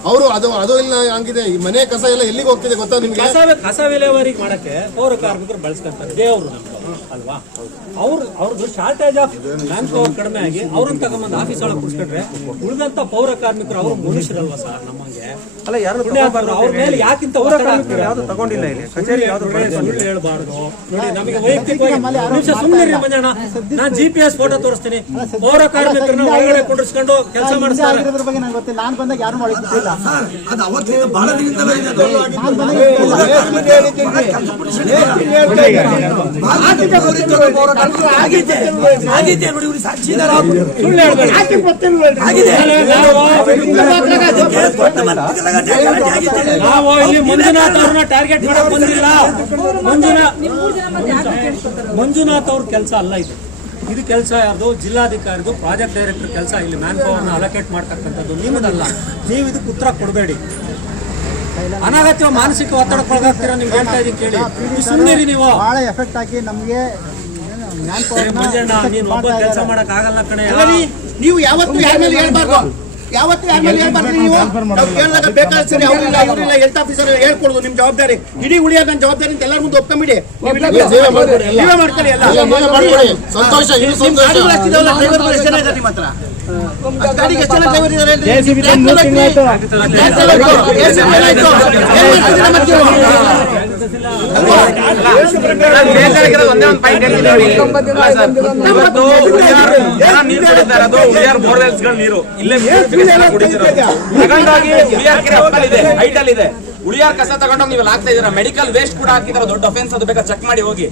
ಅವರು ಅದು ಇಲ್ಲ ಹಂಗಿದೆ. ಈ ಮನೆ ಕಸ ಎಲ್ಲ ಎಲ್ಲಿಗೆ ಹೋಗ್ತಿದೆ ಗೊತ್ತಾ ನಿಮ್ಗೆ? ಕಸ ವಿಲೇವಾರಿ ಮಾಡಕ್ಕೆ ಪೌರ ಕಾರ್ಮಿಕರು ಬಳಸ್ಕೊಂತಾರೆ, ದೇವ್ರು ನಮ್ದು ಅಲ್ವಾ. ಅವ್ರದ್ದು ಶಾರ್ಟೇಜ್ ಆಫ್ ಮ್ಯಾನ್ ಪವರ್ ಕಡಿಮೆ ಆಗಿ ಅವ್ರನ್ನ ತಗೊಂಬಂದು ಆಫೀಸ್ ಒಳಗೆ ಕುಡಿಸ್ಕೊಂಡ್ರೆ ಉಳಿದಂತ ಪೌರ ಕಾರ್ಮಿಕರು ಅವರು ಮನುಷ್ಯರಲ್ವಾ ಸರ್ ನಮ್ಮಂಗೆ? ಅಲ್ಲ ಯಾರು ಅವ್ರ ಮೇಲೆ ಯಾಕಿಂತ ಯಾವ್ದು ತಗೊಂಡಿಲ್ಲ ಇಲ್ಲಿ ಕಚೇರಿ ಸುಳ್ಳು ಹೇಳ್ಬಾರ್ದು. ನೋಡಿ ನಮಗೆ ವೈಯಕ್ತಿಕವಾಗಿ ನಿಮಿಷ ಸುಮ್ಮನೆ ಮಂಜಣ್ಣ, ನಾನು GPS ಫೋಟೋ ತೋರಿಸ್ತೀನಿ. ಪೌರ ಕಾರ್ಮಿಕರನ್ನ ಒಳಗಡೆ ಕುಂಡ್ರಿಸ್ಕೊಂಡು ಕೆಲಸ ಮಾಡಿಸ್ತಾರೆ. ನಾನು ಬಂದಾಗ ಯಾರು ಮಾಡಿಲ್ಲ. ಅದು ಅವತ್ತಿನ ಬಹಳ ದಿನದಲ್ಲ ಇದೆ ಅದು. ಆಗಿದೆ ನೋಡಿ, ಇವ್ರು ಸಾಕ್ಷಿದಾರ. ಸುಳ್ಳು ಹೇಳ್ಬೇಡಿ. ನಾವು ಇಲ್ಲಿ ಮಂಜುನಾಥ್ ಅವ್ರನ್ನ ಟಾರ್ಗೆಟ್ ಮಾಡಕ್ ಬಂದಿಲ್ಲ. ಮಂಜುನಾಥ್ ಅವ್ರ ಕೆಲಸ ಅಲ್ಲ ಇದು ಕೆಲಸ ಯಾರ್ದು? ಜಿಲ್ಲಾಧಿಕಾರಿದು, ಪ್ರಾಜೆಕ್ಟ್ ಡೈರೆಕ್ಟರ್ ಕೆಲಸ. ಇಲ್ಲಿ ಮ್ಯಾನ್ ಪವರ್ನ ಅಲೋಕೇಟ್ ಮಾಡ್ತಕ್ಕಂಥದ್ದು ನಿಮ್ಮದಲ್ಲ. ನೀವು ಇದಕ್ಕೆ ಉತ್ತರ ಕೊಡಬೇಡಿ. ಅನಗತ್ಯ ಮಾನಸಿಕ ಒತ್ತಡಕ್ಕೊಳಗಾಗ್ತೀರಾ. ನಿಮ್ಗೆ ಹೇಳ್ತಾ ಇದೀನಿ ಕೇಳಿ, ಸುಮ್ಮನಿರಿ ನೀವು. ಬಹಳ ಎಫೆಕ್ಟ್ ಹಾಕಿ ನಮಗೆ ಮಂಜಣ್ಣ, ನೀನ್ ಒಬ್ಬ ಕೆಲಸ ಮಾಡಕ್ ಆಗಲ್ಲ ಕಣೆ. ನೀವು ಯಾವತ್ತು ಯಾರ ಮೇಲೆ ಹೇಳ್ಬಾರ್ದು, ಯಾವತ್ತು ಯಾರ ಮೇಲೆ ಹೇಳ್ಬಾರ್ದು. ನೀವು ಕೇಳಿದಾಗ ಬೇಕಾದ್ರೆ ಸರಿ ಅವ್ರಿಲ್ಲ ಇವರಿಲ್ಲ ಹೆಲ್ತ್ ಆಫೀಸರ್ ಹೇಳ್ಕೊಡುದು ನಿಮ್ಮ ಜವಾಬ್ದಾರಿ. ಇಡೀ ಉಳಿಯೋದು ನನ್ನ ಜವಾಬ್ದಾರಿ ಅಂತ ಎಲ್ಲರ ಮುಂದೆ ಒಪ್ಕೊಂಬಿಡಿ. ನೀವೇ ಮಾಡ್ಕೊಳ್ಳಿ ಎಲ್ಲ. ಸಂತೋಷ. ಡ್ರೈವರ್ ಎಷ್ಟು ಜನ ಇದ್ದಾರೆ ನಿಮ್ಮ ಹತ್ರ? ಗಾಡಿಗೆ ಎಷ್ಟು ಜನ ಡ್ರೈವರ್ ಇದ್ದಾರೆ? ನೀರು ಇಲ್ಲೇ ಹೈಟಲ್ ಇದೆ. ಉಳಿಯಾರ್ ಕಸ ತಗೊಂಡೋಗಿ ನೀವು ಹಾಕ್ತಾ ಇದೀರಾ. ಮೆಡಿಕಲ್ ವೇಸ್ಟ್ ಕೂಡ ಹಾಕಿದಾರೆ, ದೊಡ್ಡ ಅಫೆನ್ಸ್. ಅದು ಬೇಕಾದ್ರೆ ಚೆಕ್ ಮಾಡಿ ಹೋಗಿ.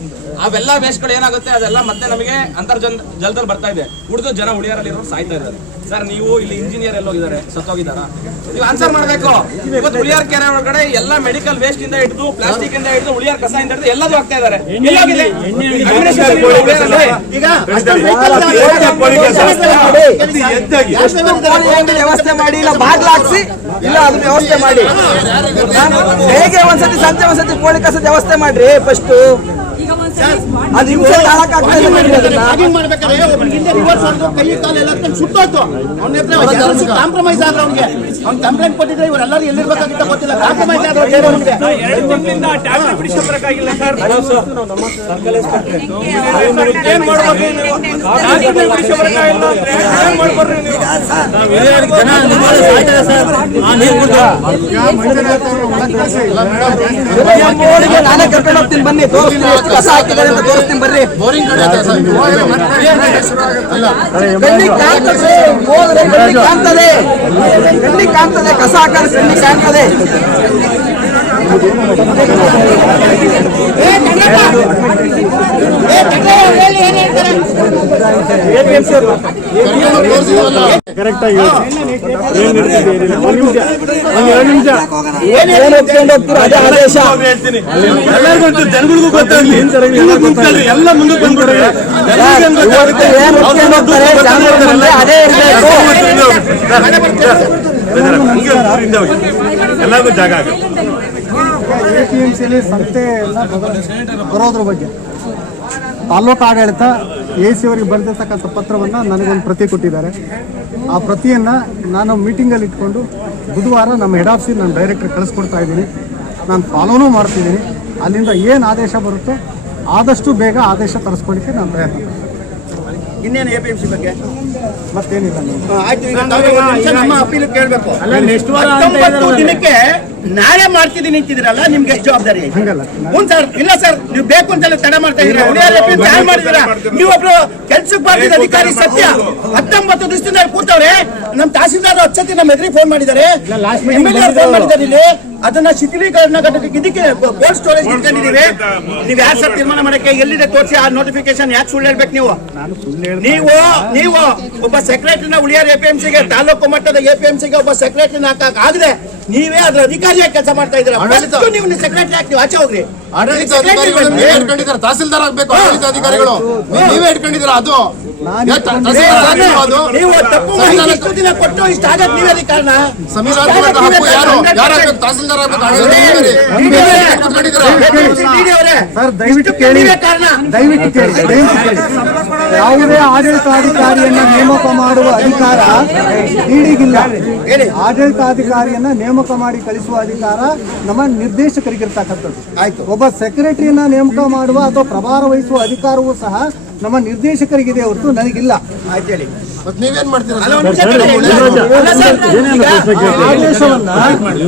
ಅವೆಲ್ಲ ವೇಸ್ಟ್ ಗಳು ಏನಾಗುತ್ತೆ ಅದೆಲ್ಲ ಮತ್ತೆ ನಮಗೆ ಜಲದಲ್ಲಿ ಬರ್ತಾ ಇದೆ. ಉಳಿದು ಜನ ಉಳಿಯಾರಲ್ಲಿ ಇರೋರು ಸಾಯ್ತಾ ಇದ್ದಾರೆ. ಸರ್ ನೀವು ಇಲ್ಲಿ ಇಂಜಿನಿಯರ್ ಎಲ್ಲೋಗಿದ್ದಾರೆ, ಸತ್ತೋಗಿದಾರ? ನೀವು ಆನ್ಸರ್ ಮಾಡಬೇಕು. ಇವತ್ತು ಉಳಿಯಾರ್ ಕೆರೆ ಒಳಗಡೆ ಎಲ್ಲ ಮೆಡಿಕಲ್ ವೇಸ್ಟ್ ಇಂದ ಹಿಡಿದು ಪ್ಲಾಸ್ಟಿಕ್ ಇಂದ ಹಿಡಿದು ಉಳಿಯಾರ್ ಕಸ ಇಂದ ಹಿಡಿದು ಎಲ್ಲದೂ ಆಗ್ತಾ ಇದಾರೆ. ವ್ಯವಸ್ಥೆ ಮಾಡಿ, ಇಲ್ಲ ಬಾಗ್ಲ ಹಾಕ್ಸಿ, ಇಲ್ಲ ಅದನ್ನ ವ್ಯವಸ್ಥೆ ಮಾಡಿ. ಹೇಗೆ ಒಂದ್ಸತಿ ಸಂಜೆ ಒಂದ್ಸತಿ ಕೋಳಿ ಕಸದ ವ್ಯವಸ್ಥೆ ಮಾಡ್ರಿ ಫಸ್ಟ್. ಅದು ಹಿಂಸೆ ಸುಟ್ಟೋಯ್ತು. ಕಾಂಪ್ರಮೈಸ್ ಆದ್ರೆ ಅವ್ನಿಗೆ ಅವ್ನು ಕಂಪ್ಲೇಂಟ್ ಕೊಟ್ಟಿದ್ರೆ ಇವರೆಲ್ಲರೂ ಎಲ್ಲಿರ್ಬೇಕಾಗಿತ್ತ ಗೊತ್ತಿಲ್ಲ. ಕಾಂಪ್ರಮೈಸ್ ಆದ್ರೆ ನಾನೇ ಕರ್ಕೊಂಡು ಹೋಗ್ತೀನಿ, ಬನ್ನಿ ತೋರಿಸ್ತೀನಿ. ಕಸ ಹಾಕಿದ್ದಾರೆ ಅಂತ ತೋರಿಸ್ತೀನಿ ಬರ್ರಿ. ಬೋರಿಂಗ್ ಕಡೆ ಕಾಣ್ತದೆ, ಕಣ್ಣಿ ಕಾಣ್ತದೆ, ಕಸ ಹಾಕೋದು ಕಣ್ಣಿ ಕಾಣ್ತದೆ. ಕರೆಕ್ಟ್ ಆಗಿ ಜನಗಳಿಗೂ ಗೊತ್ತಾಗ್ಲಿ, ಎಲ್ಲ ಮುಂದೆ ಬಂದ್ಬಿಡ್ರಿ. ಎಲ್ಲರಿಗೂ ಜಾಗ ಆಗುತ್ತೆ. APMCಯಲ್ಲಿ ಸಂತೆ ಎಲ್ಲ ಬರೋದ್ರ ಬಗ್ಗೆ ತಾಲೂಕು ಆಡಳಿತ AC ಅವರಿಗೆ ಬರೆದಿರ್ತಕ್ಕಂಥ ಪತ್ರವನ್ನು ನನಗೊಂದು ಪ್ರತಿ ಕೊಟ್ಟಿದ್ದಾರೆ. ಆ ಪ್ರತಿಯನ್ನು ನಾನು ಮೀಟಿಂಗಲ್ಲಿ ಇಟ್ಕೊಂಡು ಬುಧವಾರ ನಮ್ಮ ಹೆಡ್ ಆಫೀಸಿಗೆ ನಾನು ಡೈರೆಕ್ಟ್ರಿಗೆ ಕಳಿಸ್ಕೊಡ್ತಾ ಇದ್ದೀನಿ. ನಾನು ಫಾಲೋನೂ ಮಾಡ್ತಿದ್ದೀನಿ. ಅಲ್ಲಿಂದ ಏನು ಆದೇಶ ಬರುತ್ತೋ ಆದಷ್ಟು ಬೇಗ ಆದೇಶ ತರಿಸ್ಕೊಳ್ಳಿಕ್ಕೆ ನಾನು ಪ್ರಯತ್ನ ಪಡ್ತೀನಿ. ಇನ್ನೇನು APMC ಬಗ್ಗೆ ಮತ್ತೇನಿಲ್ಲ. ನಮ್ಮ ಅಪೀಲ್ ಕೇಳಬೇಕು. ದಿನಕ್ಕೆ ನ್ಯಾಯ ಮಾಡ್ತಿದ್ದೀನಿ ನಿಂತಿದ್ದೀರಲ್ಲ, ನಿಮ್ಗೆ ಎಷ್ಟು ಜವಾಬ್ದಾರಿ? ಹ್ಞೂ ಸರ್. ಇಲ್ಲ ಸರ್, ನೀವು ಬೇಕು ಅಂತೆಲ್ಲ ತಡ ಮಾಡ್ತಾ ಇದ್ದೀರಾ. ಮಾಡಿದ್ದೀರಾ ನೀವೊಬ್ರು ಕೆಲ್ಸಕ್ಕೆ ಬರ್ತಿದ್ದ ಅಧಿಕಾರಿ ಸತ್ಯ. 19 ದಿವಸದಿಂದ ಕೂತವ್ರೆ. ನಮ್ಮ ತಹಸೀಲ್ದಾರ್ 10 ಸತಿ ನಮ್ಮ ಎದುರಿಗೆ ಫೋನ್ ಮಾಡಿದ್ದಾರೆ, MLA ಫೋನ್ ಮಾಡಿದ್ದಾರೆ. ಇಲ್ಲಿ ಅದನ್ನ ಶಿಥಿಲೀಕರಣ ಇದಕ್ಕೆ ಕೋಲ್ಡ್ ಸ್ಟೋರೇಜ್ ಇಟ್ಕೊಂಡಿದ್ದೀವಿ. ನೀವು ಯಾರು ಸರ್ ತೀರ್ಮಾನ ಮಾಡಕ್ಕೆ ಎಲ್ಲಿದೆ ತೋರಿಸಿ. ಆ ನೋಟಿಫಿಕೇಶನ್ ಯಾಕೆ ಸುಳ್ಳು ಹೇಳ್ಬೇಕು ನೀವು? ನೀವು ಒಬ್ಬ ಸೆಕ್ರೆಟರಿನ ಉಳಿಯಾರ್ APMCಗೆ, ತಾಲೂಕು ಮಟ್ಟದ APMCಗೆ ಒಬ್ಬ ಸೆಕ್ರೆಟರಿನ ಹಾಕಕ್ ಆಗದೆ ನೀವೇ ಅದ್ರ ಅಧಿಕಾರಿಯಾಗಿ ಕೆಲಸ ಮಾಡ್ತಾ ಇದ್ದೀರಾ. ನೀವು ಸೆಕ್ರೆಟರಿ ಯಾಕೆ ನೀವು ಆಚೆ ಹೋಗ್ರಿ? ಆಡಳಿತ ಅಧಿಕಾರಿಗಳು ನೀವೇ ಇಟ್ಕೊಂಡಿದ್ದಾರೆ. ತಹಸೀಲ್ದಾರ್ ಆಗ್ಬೇಕು ಆಡಳಿತ ಅಧಿಕಾರಿಗಳು. ನೀವೇ ಇಟ್ಕೊಂಡಿದ್ದೀರಾ. ಅದು ನೀವು ತಪ್ಪು ಮಾಹಿತಿ ಇಷ್ಟು ದಿನ ಕೊಟ್ಟು ಇಷ್ಟ ಆಗಕ್ಕೆ ನೀವೇ ಕಾರಣ. ಸಂವಿಧಾನದ ಹಕ್ಕು ಯಾರು ಆಗ್ಬೇಕು? ತಹಸೀಲ್ದಾರ್ ಆಗ್ಬೇಕು. ಸರ್ ದಯವಿಟ್ಟು ಕೇಳಿ, ದಯವಿಟ್ಟು ಕೇಳಿ. ಯಾವುದೇ ಆಡಳಿತಾಧಿಕಾರಿಯನ್ನ ನೇಮಕ ಮಾಡುವ ಅಧಿಕಾರ ಈಡಿಗಿಲ್ಲ. ಆಡಳಿತಾಧಿಕಾರಿಯನ್ನ ನೇಮಕ ಮಾಡಿ ಕಳಿಸುವ ಅಧಿಕಾರ ನಮ್ಮ ನಿರ್ದೇಶಕರಿಗಿರ್ತಕ್ಕಂಥದ್ದು. ಒಬ್ಬ ಸೆಕ್ರೆಟರಿಯನ್ನ ನೇಮಕ ಮಾಡುವ ಅಥವಾ ಪ್ರಭಾರ ವಹಿಸುವ ಅಧಿಕಾರವೂ ಸಹ ನಮ್ಮ ನಿರ್ದೇಶಕರಿಗಿದೆ ಹೊರತು ನನಗಿಲ್ಲ. ನೀವೇನ್ ಮಾಡ್ತೀರಾ? ಆದೇಶವನ್ನ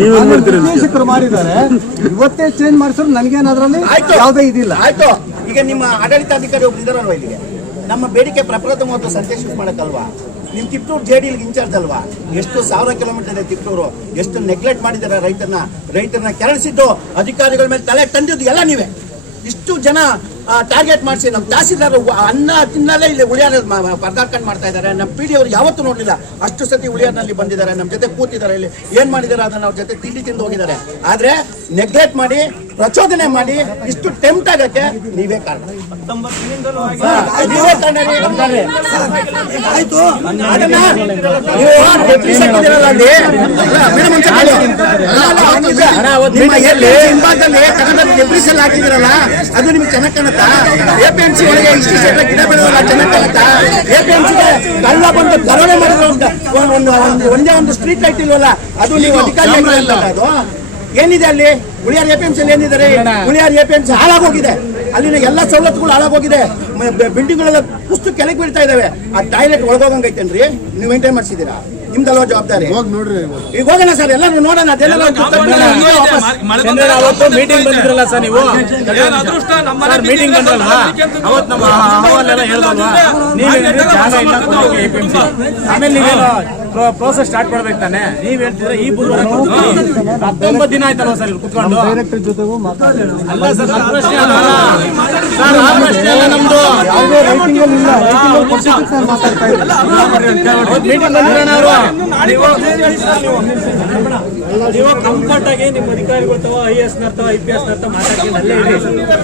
ನಿರ್ದೇಶಕರು ಮಾಡಿದ್ದಾರೆ, ಇವತ್ತೇ ಚೇಂಜ್ ಮಾಡಿಸಿದ್ರು ನನಗೇನು ಅದರಲ್ಲಿ ಯಾವುದೇ ಇದಿಲ್ಲ. ಆಯ್ತು, ಈಗ ನಿಮ್ಮ ಆಡಳಿತಾಧಿಕಾರಿ ಒಬ್ರು ಇದಾರಲ್ವಾ ಇಲ್ಲಿಗೆ, ನಮ್ಮ ಬೇಡಿಕೆ ಪ್ರಪ್ರಥಮವಾಗಿ ಸಂದೇಶ ಮಾಡಕ್ಕಲ್ವಾ? ನಿಮ್ ತಿಪ್ಟೂರು JDL ಇನ್ಚಾರ್ಜ್ ಅಲ್ವಾ? ಎಷ್ಟು 1000 ಕಿಲೋಮೀಟರ್ ಇದೆ ತಿಪ್ಟೂರು, ಎಷ್ಟು ನೆಗ್ಲೆಕ್ಟ್ ಮಾಡಿದ್ದಾರೆ ರೈತರನ್ನ ಕೆರಳಿಸಿದ್ದು ಅಧಿಕಾರಿಗಳ ಮೇಲೆ ತಲೆ ತಂದಿದ್ದು ಎಲ್ಲ ನೀವೇ. ಇಷ್ಟು ಜನ ಟಾರ್ಗೆಟ್ ಮಾಡಿಸಿ ನಮ್ಮ ತಹಸೀಲ್ದಾರ್ ಅನ್ನ ತಿನ್ನಲೇ ಇಲ್ಲಿ ಉಳಿಯಾರ ಪರ್ದಾರ್ಕೊಂಡು ಮಾಡ್ತಾ ಇದ್ದಾರೆ. ನಮ್ಮ PD ಅವರು ಯಾವತ್ತೂ ನೋಡಲಿಲ್ಲ. ಅಷ್ಟು ಸತಿ ಉಳಿಯಾರ್ನಲ್ಲಿ ಬಂದಿದ್ದಾರೆ, ನಮ್ಮ ಜೊತೆ ಕೂತಿದ್ದಾರೆ, ಇಲ್ಲಿ ಏನ್ ಮಾಡಿದ್ದಾರೆ ಅದನ್ನ ಅವ್ರ ಜೊತೆ ತಿಂದು ಹೋಗಿದ್ದಾರೆ. ಆದ್ರೆ ನೆಗ್ಲೆಕ್ಟ್ ಮಾಡಿ ಪ್ರಚೋದನೆ ಮಾಡಿ ಇಷ್ಟು ಟೆಂಪ್ಟ್ ಆಗಕ್ಕೆ ನೀವೇ ಕಾರಣ. ಆಯ್ತು, ಹಾಕಿದಿರಲ್ಲ ಅದು ನಿಮ್ಗೆ ಚೆನ್ನಾಗಿ ಕಾಣುತ್ತಾ? APMC ಒಳಗೆ ಇಷ್ಟು ಗಿಡ ಬೆಳೆದಲ್ಲ ಚೆನ್ನಾಗಿ ಕಾಣುತ್ತಾ? APMCಗೆ ಕಳ್ಳ ಬಂದು ದರೋಡೆ ಮಾಡಿದ್ರು ಒಂದೇ ಒಂದು ಸ್ಟ್ರೀಟ್ ಲೈಟ್ ಇಲ್ವಲ್ಲ, ಅದು ನೀವು ಅಧಿಕಾರಿ ಅದು ಏನಿದೆ ಅಲ್ಲಿ? ಉಳಿಯಾರ್ APMC ಏನಿದ್ದಾರೆ? ಉಳಿಯಾರ್ APMC ಹಾಳಾಗೋಗಿದೆ, ಅಲ್ಲಿನ ಎಲ್ಲ ಸವಲತ್ತುಗಳು ಹಾಳಾಗೋಗಿದೆ, ಬಿಲ್ಡಿಂಗ್ಗಳೆಲ್ಲ ಪುಸ್ತು ಕೆಳಗೆ ಬೀಳ್ತಾ ಇದಾವೆ. ಆ ಟಾಯ್ಲೆಟ್ ಒಳಗೋಗಂಗೈತೇನ್ರಿ? ನೀವು ಮೇಂಟೈನ್ ಮಾಡ್ಸಿದ್ದೀರಾ? ನಿಮ್ದಲ್ವ ಜವಾಬ್ದಾರಿ? ಈಗ ಹೋಗೋಣ ಸರ್, ಎಲ್ಲರೂ ನೋಡೋಣ. ಮೀಟಿಂಗ್ ಬಂದಿದ್ರಲ್ಲ ಸರ್, ನೀವು ಮೀಟಿಂಗ್ ಬಂದ್ರಲ್ವಾ ಅವತ್ತು ನಮ್ಮ ಅಹವಾಲೆಲ್ಲ ಹೇಳ್ದಲ್ವಾ, ಆಮೇಲೆ ನೀವೇನು ಪ್ರೋಸೆಸ್ ಸ್ಟಾರ್ಟ್ ಮಾಡ್ಬೇಕು ತಾನೆ? ನೀವ್ ಹೇಳ್ತಿದ್ರೆ ಈ ಬುಧವಾರ 19 ದಿನ ಆಯ್ತಲ್ವಾ ಸರ್ ಇಲ್ಲಿ ಕುತ್ಕೊಂಡು? ಡೈರೆಕ್ಟರ್ ಜೊತೆಗೂ ಮಾತಾಡಿದ್ರು. ಅಲ್ಲ ಸರ್, ಆ ಪ್ರಶ್ನೆ ಅಲ್ಲ ಸರ್, ಆ ಪ್ರಶ್ನೆ ಅಲ್ಲ ನಮ್ದು. ಯಾವುದೇ ರೈಟಿಂಗ್ ಅಲ್ಲಿ ಇಲ್ಲ, ರೈಟಿಂಗ್ ಅಲ್ಲಿ ಕೊಡ್ಸಿದ್ದಕ್ಕೆ ನಾನು ಮಾತಾಡ್ತಾ ಇದ್ದೀನಿ. ಮೀಟಿಂಗ್ ಬಂದಿರೋಣ ಅವರು. ನೀವು ಕಂಫರ್ಟ್ ಆಗಿ ನಿಮ್ಮ ಅಧಿಕಾರಿಗಳು ಅಥವಾ IAS ನರ್ತ IPS ನರ್ತ ಮಾತಾಡ್ಕೊಂಡು ಅಲ್ಲೇ ಇರಿ.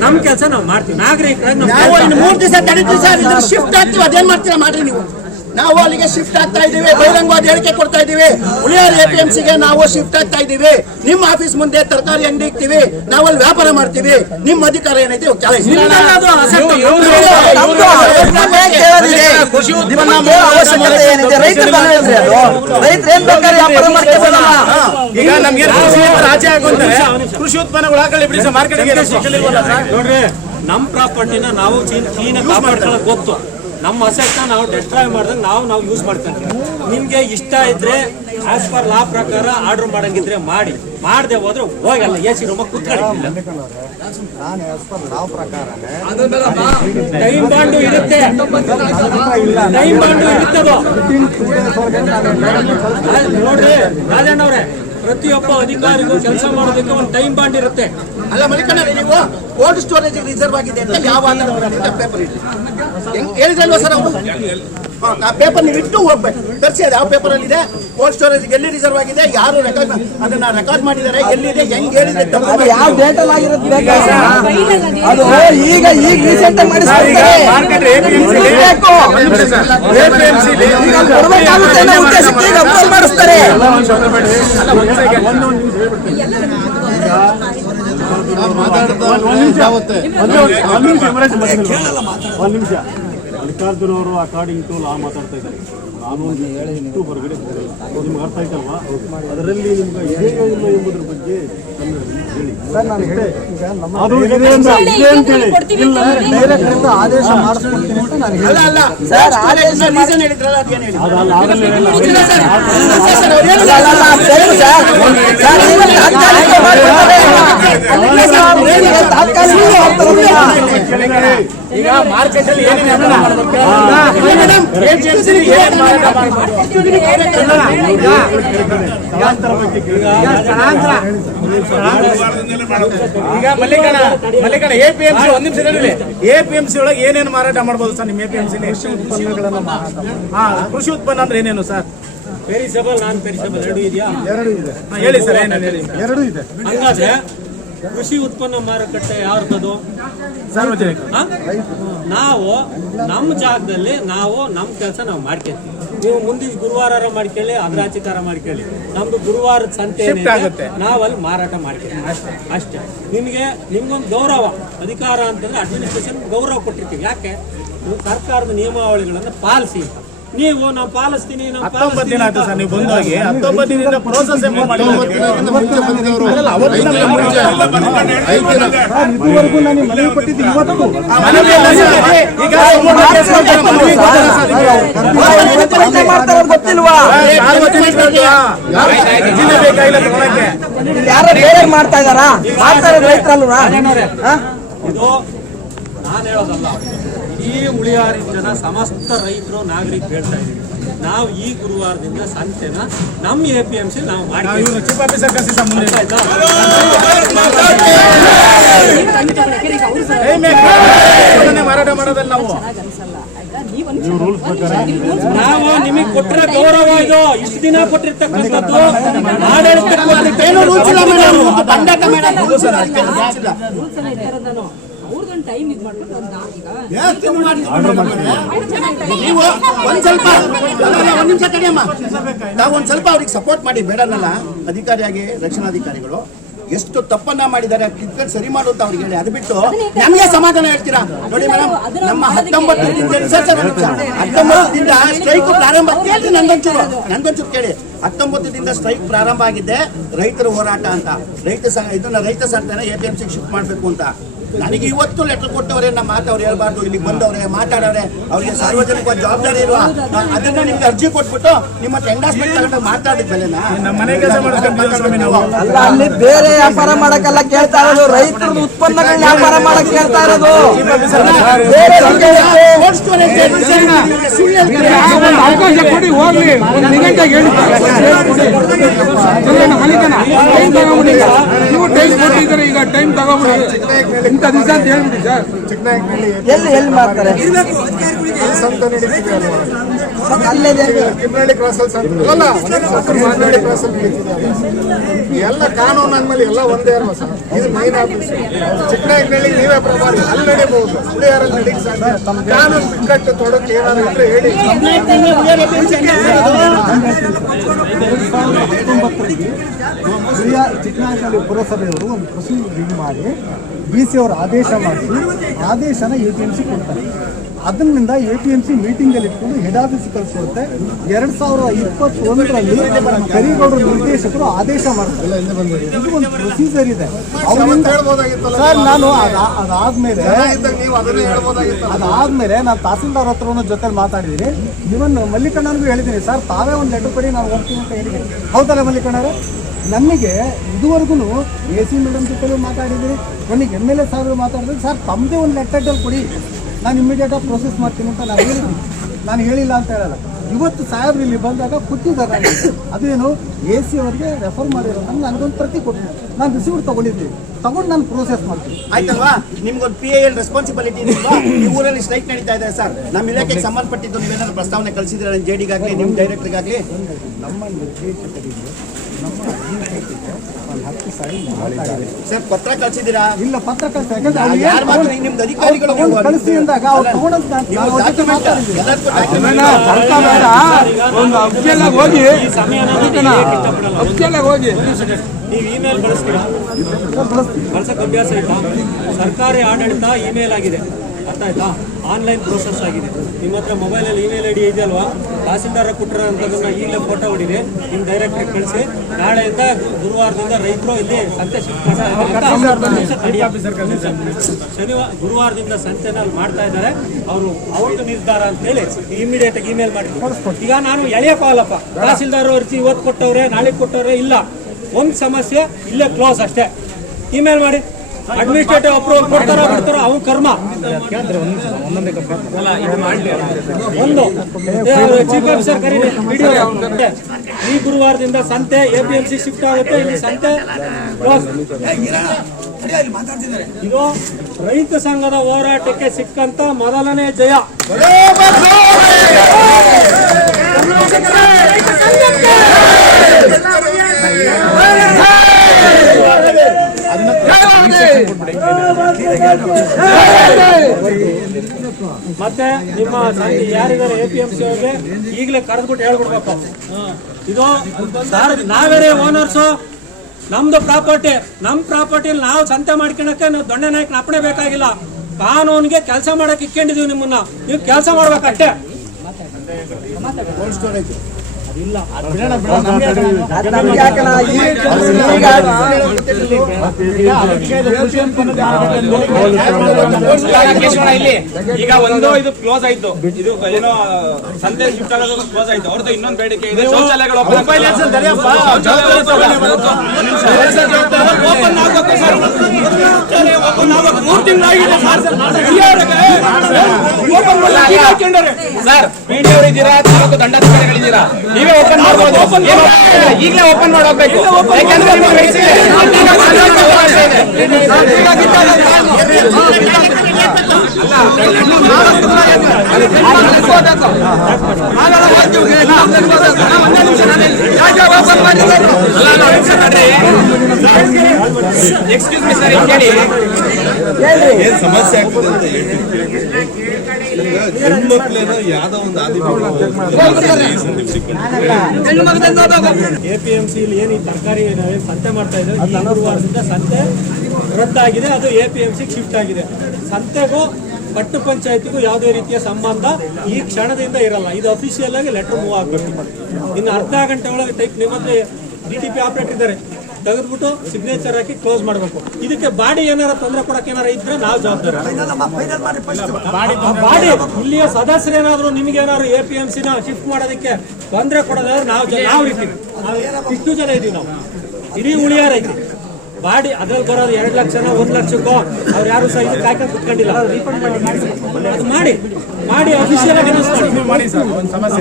ನಮ್ ಕೆಲಸ ನಾವು ಮಾಡ್ತೀವಿ. ನಾಗರಿಕರಾಗಿ ನಾವು ಇನ್ನು 3 ದಿವಸ ತಡೀತೀವಿ ಸರ್, ಇದ್ರ ಶಿಫ್ಟ್ ಆಗ್ತೀವಿ. ಅದೇನ್ ಮಾಡ್ತೀರಾ ಮಾಡ್ರಿ ನೀವು. ನಾವು ಅಲ್ಲಿಗೆ ಶಿಫ್ಟ್ ಆಗ್ತಾ ಇದೀವಿ, ಬಹಿರಂಗವಾದ ಹೇಳಿಕೆ ಕೊಡ್ತಾ ಇದೀವಿ. ಉಳಿಯಾರ್ APMCಗೆ ನಾವು ಶಿಫ್ಟ್ ಆಗ್ತಾ ಇದೀವಿ. ನಿಮ್ಮ ಆಫೀಸ್ ಮುಂದೆ ತರಕಾರಿ ಅಂಗಡಿ ಇಕ್ತೀವಿ, ನಾವು ಅಲ್ಲಿ ವ್ಯಾಪಾರ ಮಾಡ್ತೀವಿ. ನಿಮ್ಮ ಅಧಿಕಾರ ಏನೈತೆ ಈಗ ನಮ್ಗೆ ರಾಜ್ಯ ಆಗುವಂತಾರೆ ಕೃಷಿ ಉತ್ಪನ್ನಗಳು ಹಾಕಲಿ ಬಿಡಿ ಸರ್, ಮಾರ್ಕೆಟ್ಗೆ ನೋಡ್ರಿ, ನಮ್ ಪ್ರಾಪರ್ಟಿನ ನಾವು ಕ್ಲೀನ್ ಕಾಪಾಡ್ಕೊಳ್ಳೋಕೆ ಗೊತ್ತು. ನಮ್ಮ ಅಸೆಟ್ನ ನಾವು ಡಿಸ್ಟ್ರಾಯ್ ಮಾಡ್ದಂಗೆ ನಾವು ಯೂಸ್ ಮಾಡ್ಕೊಂತೀವಿ. ನಿಮ್ಗೆ ಇಷ್ಟ ಇದ್ರೆ ಆಸ್ ಪರ್ ಲಾ ಪ್ರಕಾರ ಆರ್ಡರ್ ಮಾಡಂಗಿದ್ರೆ ಮಾಡಿ, ಮಾಡದೆ ಹೋದ್ರೆ ಹೋಗಲ್ಲ. AC ರೂಮ್ ಕುತ್ಕೊಳ್ಳಿ. ನಾನು ಆಸ್ ಪರ್ ನಾವು ಪ್ರಕಾರನೇ ಟೈಮ್ ಬಾಂಡು ಇರುತ್ತೆ, ಟೈಮ್ ಬಾಂಡು ಇರುತ್ತೆ. ನೋಡ್ರಿ ರಾಜಣ್ಣವ್ರೆ, ಪ್ರತಿಯೊಬ್ಬ ಅಧಿಕಾರಿಗೂ ಕೆಲಸ ಮಾಡೋದಕ್ಕೆ ಒಂದು ಟೈಮ್ ಬಾಂಡ್ ಇರುತ್ತೆ. ಅಲ್ಲ ಮಲ್ಲಿಕಣ್ಣ, ನೀವು ಕೋಲ್ಡ್ ಸ್ಟೋರೇಜ್ ರಿಸರ್ವ್ ಆಗಿದೆ ಅಂತ ಯಾವ ಆಧಾರ ಪೇಪರ್ ಇಟ್ಟು ಹೇಳಿದ್ರಲ್ವ ಸರ್ ಅವರು? ಆ ಪೇಪರ್ ನೀವು ಇಟ್ಟು ಹೋಗ್ಬೇಕು, ತರಿಸಿ. ಅದು ಯಾವ ಪೇಪರ್ ಅಲ್ಲಿ ಇದೆ? ಕೋಲ್ಡ್ ಸ್ಟೋರೇಜ್ ಎಲ್ಲಿ ರಿಸರ್ವ್ ಆಗಿದೆ, ಯಾರು ಅದನ್ನ ರೆಕಾರ್ಡ್ ಮಾಡಿದ್ದಾರೆ, ಎಲ್ಲಿದೆ, ಹೆಂಗ್ ಹೇಳಿದ್ರೆ ಯಾವ ಡೇಟ್ ಅಲ್ಲಿ ಆಗಿರುತ್ತೆ ಅದು ಈಗ ರೀಸೆಂಟ್ ಆಗಿ ಮಾಡಿಸ್ತಾರೆ. ಒಂದ್ ನಿಮಿಷ. ಮಲ್ಲಿಕಾರ್ಜುನ ಅವರು ಅಕಾರ್ಡಿಂಗ್ ಟು ಲಾ ಮಾತಾಡ್ತಾ ಇದ್ದಾರೆ. ನಾನು ಇಷ್ಟು ಹೊರಗಡೆ ಹೋಗಿಲ್ಲ, ನಿಮ್ಗೆ ಅರ್ಥ ಆಯ್ತಲ್ವಾ? ಅದರಲ್ಲಿ ನಿಮ್ಗೆ ಇದೆ ಇಲ್ಲ ಎಂಬುದ್ರ ಬಗ್ಗೆ ಹೇಳಿ ಸರ್. ನಾನು ಹೇಳಿ ಈಗ ನಮ್ಮ ಅದು ಇದೆ ಅಂತ ಹೇಳಿ ಇಲ್ಲ ಡೈರೆಕ್ಟರ್ ಆದೇಶ ಮಾಡಿಸ್ಕೊಡ್ತೀನಿ ಅಂತ ನಾನು ಹೇಳಿ. ರೀಸನ್ ಹೇಳಿದ್ರಲ್ಲ, ಅದೇನು ಹೇಳಿ? ಅದಲ್ಲ, ಆಗಲ್ಲ ಹೇಳಲ್ಲ. ಈಗ ಮಾರ್ಕೆಟ್ ಅಲ್ಲಿ ಏನೇನು ಈಗ ಮಲ್ಲಿಕಣ್ಣ APMC ಒಂದ್ ನಿಮಿಷ ಹೇಳಿ. APMC ಒಳಗೆ ಏನೇನು ಮಾರಾಟ ಮಾಡ್ಬೋದು ಸರ್ ನಿಮ್ಮ APMC? ಕೃಷಿ ಉತ್ಪನ್ನ ಅಂದ್ರೆ ಏನೇನು ಸರ್? ಪೆರಿಸಬಲ್, ನಾನ್ ಪೆರಿಸಬಲ್ ಎರಡು ಇದೆಯಾ? ಎರಡು ಇದೆ. ಹೇಳಿ ಸರ್, ಏನೇನು ಹೇಳಿ. ಎರಡು ಇದೆ. ಹಂಗಾದ್ರೆ ಕೃಷಿ ಉತ್ಪನ್ನ ಮಾರುಕಟ್ಟೆ ಯಾರ್ದದು? ಸಾರ್ವಜನಿಕರು. ನಾವು ನಮ್ಮ ಜಾಗದಲ್ಲಿ ನಾವು ನಮ್ಮ ಕೆಲಸ ನಾವು ಮಾಡ್ಕೊಂತೀವಿ. ನೀವು ಮುಂದಿನ ಗುರುವಾರ ಮಾಡ್ಕೊಳ್ಳಿ, ಅಗ್ರಾಚಿಕಾರ ಮಾಡ್ಕೊಳ್ಳಿ. ನಮ್ದು ಗುರುವಾರದ ಸಂತೆ ಆಗುತ್ತೆ, ನಾವಲ್ಲಿ ಮಾರಾಟ ಮಾಡ್ತೀವಿ ಅಷ್ಟೇ. ನಿಮ್ಗೊಂದು ಗೌರವ, ಅಧಿಕಾರ ಅಂತಂದ್ರೆ ಅಡ್ಮಿನಿಸ್ಟ್ರೇಷನ್ ಗೌರವ ಕೊಟ್ಟಿರ್ತೀವಿ. ಯಾಕೆ? ಸರ್ಕಾರದ ನಿಯಮಾವಳಿಗಳನ್ನು ಪಾಲಿಸಿ ಅಂತ. ನೀವು ನಾವು ಪಾಲಿಸ್ತೀನಿ 19 ದಿನ ಆಯ್ತು ಸರ್ ನೀವು ಬಂದೋಗಿ 19 ದಿನದಿಂದ ಪ್ರೋಸೆಸ್ ಇದುವರೆಗೂ ನಾನು ಮನವಿ ಕೊಟ್ಟಿದ್ದು ಇವತ್ತು ಗೊತ್ತಿಲ್ವಾ ಯಾರೋ ಬೇರೆ ಮಾಡ್ತಾ ಇದಾರಾ? ಮಾಡ್ತಾ ಇರೋದು ರೈತರಲ್ವಾ? ಇದು ನಾನು ಹೇಳೋದಲ್ಲ, ಈ ಉಳಿಯಾರಿನ ಜನ ಸಮಸ್ತ ರೈತರು ನಾಗರಿಕರು ಹೇಳ್ತಾ ಇದ್ದೀವಿ. ನಾವು ಈ ಗುರುವಾರದಿಂದ ಸಂತೆನ ನಮ್ಮ APMC ನಾವು ಮಾಡ್ತೀವಿ. ಚೀಫ್ ಆಫೀಸರ್ ಕಳಿಸಿ ಮುಂದೆ ಮಾರಾಟ ಮಾಡೋದಲ್ಲ ನಾವು. ನಾವು ನಿಮಗೆ ಕೊಟ್ಟರೆ ಗೌರವ ಇದು. ಇಷ್ಟು ದಿನ ಕೊಟ್ಟಿರ್ತಕ್ಕಂಥದ್ದು ಅವ್ರದೊಂದು ಟೈಮ್ ಇದು ಮಾಡ್ಬಿಟ್ಟು ನೀವು ಒಂದ್ ನಿಮಿಷ ಕಡಿಯಮ್ಮ, ನಾವು ಒಂದ್ ಸ್ವಲ್ಪ ಅವ್ರಿಗೆ ಸಪೋರ್ಟ್ ಮಾಡಿ ಬೇಡನಲ್ಲ. ಅಧಿಕಾರಿಯಾಗಿ ರಕ್ಷಣಾಧಿಕಾರಿಗಳು ಎಷ್ಟು ತಪ್ಪನ್ನ ಮಾಡಿದ್ದಾರೆ ಕಿತ್ಕೊಂಡು ಸರಿ ಮಾಡು ಅಂತ ಅವ್ರಿಗೆ ಹೇಳಿ, ಅದು ಬಿಟ್ಟು ನಮಗೆ ಸಮಾಧಾನ ಹೇಳ್ತೀರಾ? ನೋಡಿ ಮೇಡಮ್, ನಮ್ಮ 19ದಿಂದ ಸ್ಟ್ರೈಕ್ ಪ್ರಾರಂಭ ಕೇಳಿ, ನಂದೊಂಚೂರು ಕೇಳಿ. 19ದಿಂದ ಸ್ಟ್ರೈಕ್ ಪ್ರಾರಂಭ ಆಗಿದ್ದೆ ರೈತರ ಹೋರಾಟ ಅಂತ. ರೈತ ಸಂಘಟನೆ APMC ಶಿಫ್ಟ್ ಮಾಡ್ಬೇಕು ಅಂತ. ನನಗೆ ಇವತ್ತು ಲೆಟರ್ ಕೊಟ್ಟವ್ರೆ, ನಮ್ಮ ಮಾತು ಅವ್ರು ಹೇಳ್ಬಾರ್ದು, ಇಲ್ಲಿಗೆ ಬಂದವ್ರೆ ಮಾತಾಡವ್ರೆ, ಅವ್ರಿಗೆ ಸಾರ್ವಜನಿಕ ಜವಾಬ್ದಾರಿ ಇಲ್ವಾ? ಅದನ್ನ ನಿಮ್ಗೆ ಅರ್ಜಿ ಕೊಟ್ಬಿಟ್ಟು ನಿಮ್ಮ ಎಂಡಾಸ್ಮೆಂಟ್ ತಗೊಂಡು ಮಾತಾಡಿದ ಬೆಲೆನಾ? ನಮ್ಮ ಮನೆ ಕೆಲಸ ಮಾಡ್ಕೊಂಡು ನಾವು ಅಲ್ಲಿ ಬೇರೆ ವ್ಯಾಪಾರ ಮಾಡಕ್ಕೆಲ್ಲ ಕೇಳ್ತಾ ಇರೋದು, ರೈತರ ಉತ್ಪನ್ನಗಳನ್ನ ವ್ಯಾಪಾರ ಮಾಡಕ್ ಕೇಳ್ತಾ ಇರೋದು. ಅವಕಾಶ ಕೊಡಿ, ಹೋಗ್ಲಿ. ಒಂದು ನಿಗಂಟಾಗಿ ಹೇಳಿ ನೀವು ಟೈಮ್ ಕೊಟ್ಟಿದ್ದಾರೆ, ಈಗ ಟೈಮ್ ತಗೊಂಡ್ಬಿಡಿ ಇಂಥ ದಿವಸ ಅಂತ ಹೇಳ್ಬಿಡಿ ಸರ್. ಎಲ್ಲಿ ಮಾಡ್ತಾರೆ? ಸಂತ ನಡೀತಿದೆ ಅಲ್ವಾ? ಕಿನ್ನಳ್ಳಿ ಕ್ರಾಸಲ್ಲಿ ಸಂತ ಅಲ್ಲ, ಮಾನಹಳ್ಳಿ ಕ್ರಾಸಲ್ಲಿ ನಡೀತಿದೆ. ಎಲ್ಲ ಕಾನೂನು ಅಂದ್ಮೇಲೆ ಎಲ್ಲ ಒಂದೇ ಅಲ್ವಾ ಸರ್? ಇದು ಮೈನ್ ಆಫೀಸ್. ಚಿಕ್ಕನಾಯಕನಹಳ್ಳಿ ನೀವೇ ಪ್ರಭಾರಿ, ಅಲ್ಲಿ ನಡೀಬಹುದು, ಹುಳಿಯಾರಲ್ಲಿ ನಡೀಕ್ ಸಾಧ್ಯ. ಕಾನೂನು ಬಿಕ್ಕಟ್ಟು ತೊಡಕು ಏನಾದ್ರು ಇದ್ರೆ ಹೇಳಿ. 2019 ಚಿಕ್ಕನಾಯಕನಹಳ್ಳಿ ಪುರಸಭೆಯವರು ಒಂದು ಪ್ರೊಸೀಜರ್ ಮಾಡಿ BC ಅವರು ಆದೇಶ ಮಾಡಿಸಿ ಆದೇಶನ APMC ಕೊಡ್ತಾರೆ. ಅದರಿಂದ APMC ಮೀಟಿಂಗಲ್ಲಿ ಇಟ್ಕೊಂಡು ಹೆಡ್ ಆಫೀಸ್ ಕಳಿಸುತ್ತೆ. 2021ರಲ್ಲಿ ಕರಿಗೌಡರ ನಿರ್ದೇಶಕರು ಆದೇಶ ಮಾಡ್ತಾರೆ. ಇದು ಒಂದು ಪ್ರೊಸೀಜರ್ ಇದೆ. ಸರ್ ನಾನು ಅದಾದ್ಮೇಲೆ ನಾನು ತಹಸೀಲ್ದಾರ್ ಹತ್ರ ಜೊತೆ ಮಾತಾಡಿದ್ದೀನಿ. ಇವನ್ ಮಲ್ಲಿಕಣ್ಣನಿಗೂ ಹೇಳಿದ್ದೀನಿ, ಸರ್ ತಾವೇ ಒಂದು ಲೆಟರ್ ಕೊಡಿ, ನಾನು ಹೋಗ್ತೀನಿ ಅಂತ ಹೇಳಿದ್ದೀನಿ. ಹೌದಲ್ಲ ಮಲ್ಲಿಕಣ್ಣರೇ? ನನಗೆ ಇದುವರೆಗೂ AC ಮೇಡಮ್ ಜೊತೆಲೂ ಮಾತಾಡಿದ್ದೀನಿ, ನನಗೆ MLA ಸಾಹೇಬರು ಮಾತಾಡಿದ್ರೆ, ಸರ್ ತಮ್ಮದೇ ಒಂದು ಲೆಟರ್ ಕೊಡಿ, ನಾನು ಇಮಿಡಿಯೇಟಾಗಿ ಪ್ರೊಸೆಸ್ ಮಾಡ್ತೀನಿ ಅಂತ ನಾನು ಹೇಳಿದ್ದೀನಿ. ನಾನು ಹೇಳಿಲ್ಲ ಅಂತ ಹೇಳಲ್ಲ. ಇವತ್ತು ಸಾಹೇಬ್ರು ಇಲ್ಲಿ ಬಂದಾಗ ಕೊಟ್ಟಿದ್ದಾರೆ. ಅದೇನು AC ಅವರಿಗೆ ರೆಫರ್ ಮಾಡಿರೋ ನನಗೊಂದು ಪ್ರತಿ ಕೊಟ್ಟು ನಾನು ರಿಸೀವ್ ತಗೊಂಡಿದ್ದೀನಿ, ತಗೊಂಡು ನಾನು ಪ್ರೋಸೆಸ್ ಮಾಡ್ತೀನಿ. ಆಯ್ತಲ್ವಾ? ನಿಮ್ಗೊಂದು PIL ರೆಸ್ಪಾನ್ಸಿಬಿಲಿಟಿ ಇದೆಯಲ್ವಾ? ಈ ಊರಲ್ಲಿ ಸ್ಟ್ರೈಕ್ ನಡೀತಾ ಇದೆ ಸರ್, ನಮ್ಮ ಇಲಾಖೆಗೆ ಸಂಬಂಧಪಟ್ಟಿದ್ದು ನೀವೇನಾದ್ರು ಪ್ರಸ್ತಾವನೆ ಕಳಿಸಿದ್ರೆ ನಿಮ್ಮ JDಗಾಗಲಿ ನಿಮ್ಮ ಡೈರೆಕ್ಟರ್ಗಾಗಲಿ? ನಮ್ಮ ನಿರ್ದೇಶಕರಿಗೆ ನಮ್ಮ ಅಧಿಕಾರಿಗೆ ಒಂದು 10 ಸಾರಿ ಮಾತಾಡಿದೆ ಸರ್. ಪತ್ರ ಕಳಿಸಿದ್ದೀರಾ? ಇಲ್ಲ, ಪತ್ರ ಕಳಿಸಿ. ಯಾರು ಮಾತ್ರ ನಿಮ್ದು ಅಧಿಕಾರಿಗಳು ಕಳಿಸಿ ಅಂದಾಗ ಅವ್ರು ತಗೊಂಡಂತ ಒಂದು ಅಫ್ಜಲ್ಲಾಗಿ ಹೋಗಿ ಹೋಗಿ ನೀವು ಇಮೇಲ್ ಬಳಸ್ತೀರಾ? ಬಳಸಕ್ಕೆ ಅಭ್ಯಾಸ ಇಲ್ಲ. ಸರ್ಕಾರಿ ಆಡಳಿತ ಇಮೇಲ್ ಆಗಿದೆ, ಅರ್ಥ ಆಯ್ತಾ? ಆನ್ಲೈನ್ ಪ್ರೋಸೆಸ್ ಆಗಿದೆ. ನಿಮ್ಮ ಹತ್ರ ಮೊಬೈಲಲ್ಲಿ ಇಮೇಲ್ ID ಇದೆಯಲ್ವಾ? ತಹಸೀಲ್ದಾರ ಕೊಟ್ಟರ ಅಂತದನ್ನ ಈಗಲೇ ಫೋಟೋ ಹೊಡಿರಿ, ನಿಮ್ಮ ಡೈರೆಕ್ಟ್ರಿಗೆ ಕಳಿಸಿ. ನಾಳೆಯಿಂದ ಗುರುವಾರದಿಂದ ರೈತರು ಇಲ್ಲಿ ಸಂತೆ ಶನಿವಾರ ಗುರುವಾರದಿಂದ ಸಂತೆನ ಮಾಡ್ತಾ ಇದ್ದಾರೆ. ಅವ್ರದ್ದು ನಿರ್ಧಾರ ಅಂತ ಹೇಳಿ ಇಮಿಡಿಯೇಟ್ ಆಗಿ ಇಮೇಲ್ ಮಾಡಿ. ಈಗ ನಾನು ಎಳೆಯಕ್ಕಾಗಲ್ಲಪ್ಪ, ತಹಸೀಲ್ದಾರ್ ಅರ್ಜಿ ಇವತ್ತು ಕೊಟ್ಟವ್ರೆ ನಾಳೆ ಕೊಟ್ಟವ್ರೆ ಇಲ್ಲ, ಒಂದು ಸಮಸ್ಯೆ ಇಲ್ಲೇ ಕ್ಲೋಸ್ ಅಷ್ಟೇ. ಇಮೇಲ್ ಮಾಡಿ, ಅಡ್ಮಿನಿಸ್ಟ್ರೇಟಿವ್ ಅಪ್ರೂವಲ್ ಕೊಡ್ತಾರೋ ಬಿಡ್ತಾರೋ ಅವ್ನ ಕರ್ಮ. ಒಂದು ಚೀಫ್ ಆಫೀಸರ್ ಕರೀರಿ, ವಿಡಿಯೋ. ಈ ಗುರುವಾರದಿಂದ ಸಂತೆ APMC ಶಿಫ್ಟ್ ಆಗುತ್ತೆ, ಇಲ್ಲಿ ಸಂತೆ ಕ್ಲೋಸ್. ಇದು ರೈತ ಸಂಘದ ಹೋರಾಟಕ್ಕೆ ಸಿಕ್ಕಂತ ಮೊದಲನೇ ಜಯ. ಮತ್ತೆ ನಿಮ್ಮ ಯಾರಿದ್ದಾರೆ APMC ಅವ್ರಿಗೆ ಈಗಲೇ ಕರೆದ್ಬಿಟ್ಟು ಹೇಳ್ಬಿಡ್ಬೇಕು, ಇದು ನಾವೇನೇ ಓನರ್ಸು, ನಮ್ದು ಪ್ರಾಪರ್ಟಿ, ನಮ್ಮ ಪ್ರಾಪರ್ಟಿಯಲ್ಲಿ ನಾವು ಸಂತೆ ಮಾಡ್ಕೊಳಕ್ಕೆ ನಾವು ದೊಣ್ಣೆ ನಾಯಕನ ಅಪ್ಪಣೆ ಬೇಕಾಗಿಲ್ಲ. ಕಾನೂನಿಗೆ ಕೆಲಸ ಮಾಡಕ್ ಇಟ್ಕೊಂಡಿದೀವಿ ನಿಮ್ಮನ್ನ, ನೀವು ಕೆಲಸ ಮಾಡ್ಬೇಕಷ್ಟೇ. ಇಲ್ಲ ಈಗ ಒಂದು ಇದು ಕ್ಲೋಸ್ ಆಯ್ತು, ಇದು ಏನೋ ಸಂತೆ ಶಿಫ್ಟ್ ಆಗೋದು ಕ್ಲೋಸ್ ಆಯ್ತು. ಅವ್ರದ್ದು ಇನ್ನೊಂದು ಬೇಡಿಕೆ ಇದೆ, ಶೌಚಾಲಯಗಳು ಓಪನ್ ಸರ್. ಪಿಡಿ ಅವರಿದ್ದೀರಾ, ತಾಲೂಕು ದಂಡಾಧಿಕಾರಿಗಳಿದ್ದೀರಾ, ನೀವೇ ಓಪನ್ ಮಾಡಬಹುದು. ಈಗಲೇ ಓಪನ್ ಮಾಡೋಗ್ಬೇಕು, ಯಾಕಂದ್ರೆ ಎಕ್ಸ್ಕ್ಯೂಸ್ ಮಿ ಸರ್, ಕೇಳಿ ಏನ್ ಸಮಸ್ಯೆ ಆಗ್ತದೆ ಅಂತ ಹೇಳ್ತಿರ್ತೀವಿ. ಹೆಣ್ಮಕ್ಳೇನೋ ಯಾವ್ದೋ ಒಂದು APMC ಏನು ಈ ತರಕಾರಿ ನಾವೇನು ಸಂತೆ ಮಾಡ್ತಾ ಇದ್ದೇವೆ, ಈ ಗುರುವಾರದಿಂದ ಸಂತೆ ರದ್ದಾಗಿದೆ, ಅದು APMC ಶಿಫ್ಟ್ ಆಗಿದೆ. ಸಂತೆಗೂ ಪಟ್ಟು ಪಂಚಾಯತಿಗೂ ಯಾವುದೇ ರೀತಿಯ ಸಂಬಂಧ ಈ ಕ್ಷಣದಿಂದ ಇರಲ್ಲ. ಇದು ಅಫಿಷಿಯಲ್ ಆಗಿ ಲೆಟರ್ ಮೂವ್ ಆಗಬೇಕು. ಇನ್ನು ಅರ್ಧ ಗಂಟೆ ಒಳಗೆ ಟೈಪ್ ನಿಮ್ಮ ಹತ್ರ DTP ಆಪರೇಟರ್ ಇದ್ದಾರೆ, ತೆಗೆದ್ಬಿಟ್ಟು ಸಿಗ್ನೇಚರ್ ಹಾಕಿ ಕ್ಲೋಸ್ ಮಾಡಬೇಕು. ಇದಕ್ಕೆ ಬಾಡಿ ಏನಾರ ತೊಂದರೆ ಕೊಡಕ್ಕೆ ಏನಾರ ಇದ್ರೆ ನಾವು ಜವಾಬ್ದಾರಿ. ಬಾಡಿ ಇಲ್ಲಿಯ ಸದಸ್ಯರು ಏನಾದ್ರು ನಿಮ್ಗೆ ಏನಾದ್ರು APMC ನ ಶಿಫ್ಟ್ ಮಾಡೋದಕ್ಕೆ ತೊಂದರೆ ಕೊಡೋದಾದ್ರೆ ನಾವು ಇರ್ತೀವಿ. ಇಷ್ಟು ಜನ ಇದೀವಿ ನಾವು, ಇಡೀ ಉಳಿಯಾರ ಐತಿ. ಬಾಡಿ ಅದ್ರಲ್ಲಿ ಬರೋದು 2 ಲಕ್ಷನೋ 1 ಲಕ್ಷಕ್ಕೋ ಅವ್ರು ಯಾರು ಸಹ ಇದಕ್ಕೆ ಕಾಯ್ಕೊಂಡು ಕುತ್ಕೊಂಡಿಲ್ಲ. ಅದು ಮಾಡಿ ಅಫಿಷಿಯಲ್ ಆಗಿ ಮಾಡಿ ಸರ್. ಒಂದು ಸಮಸ್ಯೆ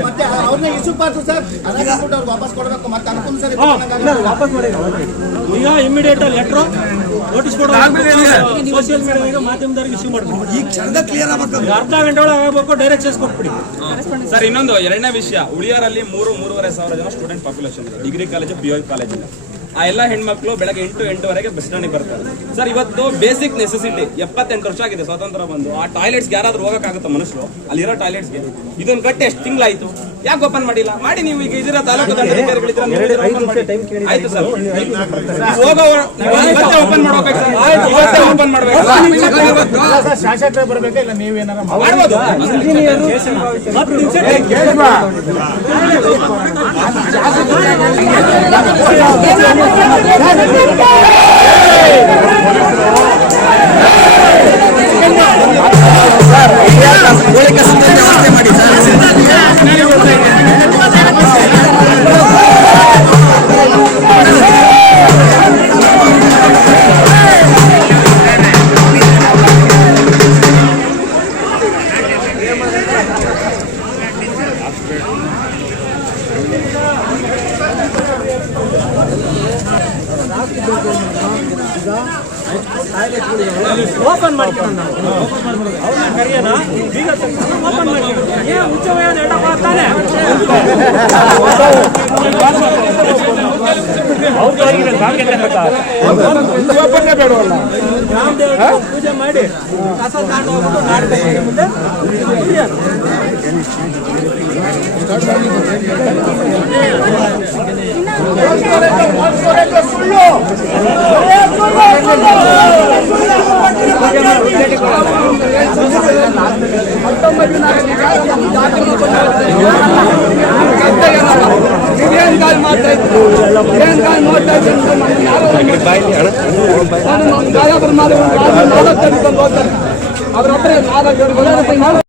ಈಗ ಇಮಿಡಿಯೇಟ್ ಲೆಟರ್ ನೋಟಿಸ್ ಕೊಡೋ ಸೋಷಿಯಲ್ ಮೀಡಿಯಾಗೆ ಮಾಧ್ಯಮದವರಿಗೆ ಇಶ್ಯೂ ಮಾಡಬೇಕು. ಈ ಕ್ಷಣದ ಕ್ಲಿಯರ್ ಆಗಬೇಕು, ಅರ್ಧ ಗಂಟೆ ಒಳಗೆ ಆಗಬೇಕು, ಡೈರೆಕ್ಷನ್ಸ್ ಕೊಟ್ಬಿಡಿ ಸರ್. ಇನ್ನೊಂದು ಎರಡನೇ ವಿಷಯ, ಉಳಿಯಾರಲ್ಲಿ 3-3.5 ಜನ ಸ್ಟೂಡೆಂಟ್ ಪಾಪ್ಯುಲೇಷನ್ ಇದೆ. ಡಿಗ್ರಿ ಕಾಲೇಜು, BOI ಕಾಲೇಜ್ ಇದೆ. ಆ ಎಲ್ಲ ಹೆಣ್ಮಕ್ಳು ಬೆಳಗ್ಗೆ 8-8ವರೆಗೆ ಬಸ್ ಸ್ಟ್ಯಾಂಡಿಗೆ ಬರ್ತಾರೆ ಸರ್. ಇವತ್ತು ಬೇಸಿಕ್ ನೆಸೆಸಿಟಿ, 78 ವರ್ಷ ಆಗಿದೆ ಸ್ವಾತಂತ್ರ್ಯ ಬಂದು. ಆ ಟಾಯ್ಲೆಟ್ಸ್ಗೆ ಯಾರಾದ್ರೂ ಹೋಗಕ್ಕಾಗುತ್ತಾ ಮನುಷ್ಯರು? ಅಲ್ಲಿರೋ ಟಾಯ್ಲೆಟ್ಸ್ಗೆ ಇದೊಂದು ಕಟ್ಟಿ ಎಷ್ಟು ತಿಂಗಳಾಯ್ತು, ಯಾಕೆ ಓಪನ್ ಮಾಡಿಲ್ಲ? ಮಾಡಿ. ನೀವು ಈಗ ಇದರ ತಾಲೂಕು ದಂಡಾಧಿಕಾರಿಗಳಿದ್ರೆ ಆಯ್ತು ಸರ್, ಹೋಗೋ ಓಪನ್ ಮಾಡ್ಬೇಕು ಸರ್, ಓಪನ್ ಮಾಡ್ಬೇಕು. ಶಾಸಕರೇ ಬರ್ಬೇಕಾ ಇಲ್ಲ ನೀವೇನಾರ ಮಾಡ್ಬೋದು. ಓಪನ್ ಮಾಡ್ತೀವಿ ನಾವು, ಅವ್ರನ್ನ ಕರಿಯೋಣ, ಬೀಗ ಓಪನ್ ಮಾಡ್ತೀವಿ. ಏನು ಉಚ್ಚವಯ್ಯ ತಾನೆ ಗ್ರಾಮ ದೇವರಿಗೆ ಪೂಜೆ ಮಾಡಿ ಕಸ ತಗೊಂಡು ಹೋಗ್ಬಿಟ್ಟು ನಾಲ್ಕು ಮುಂದೆ ಅವ್ರ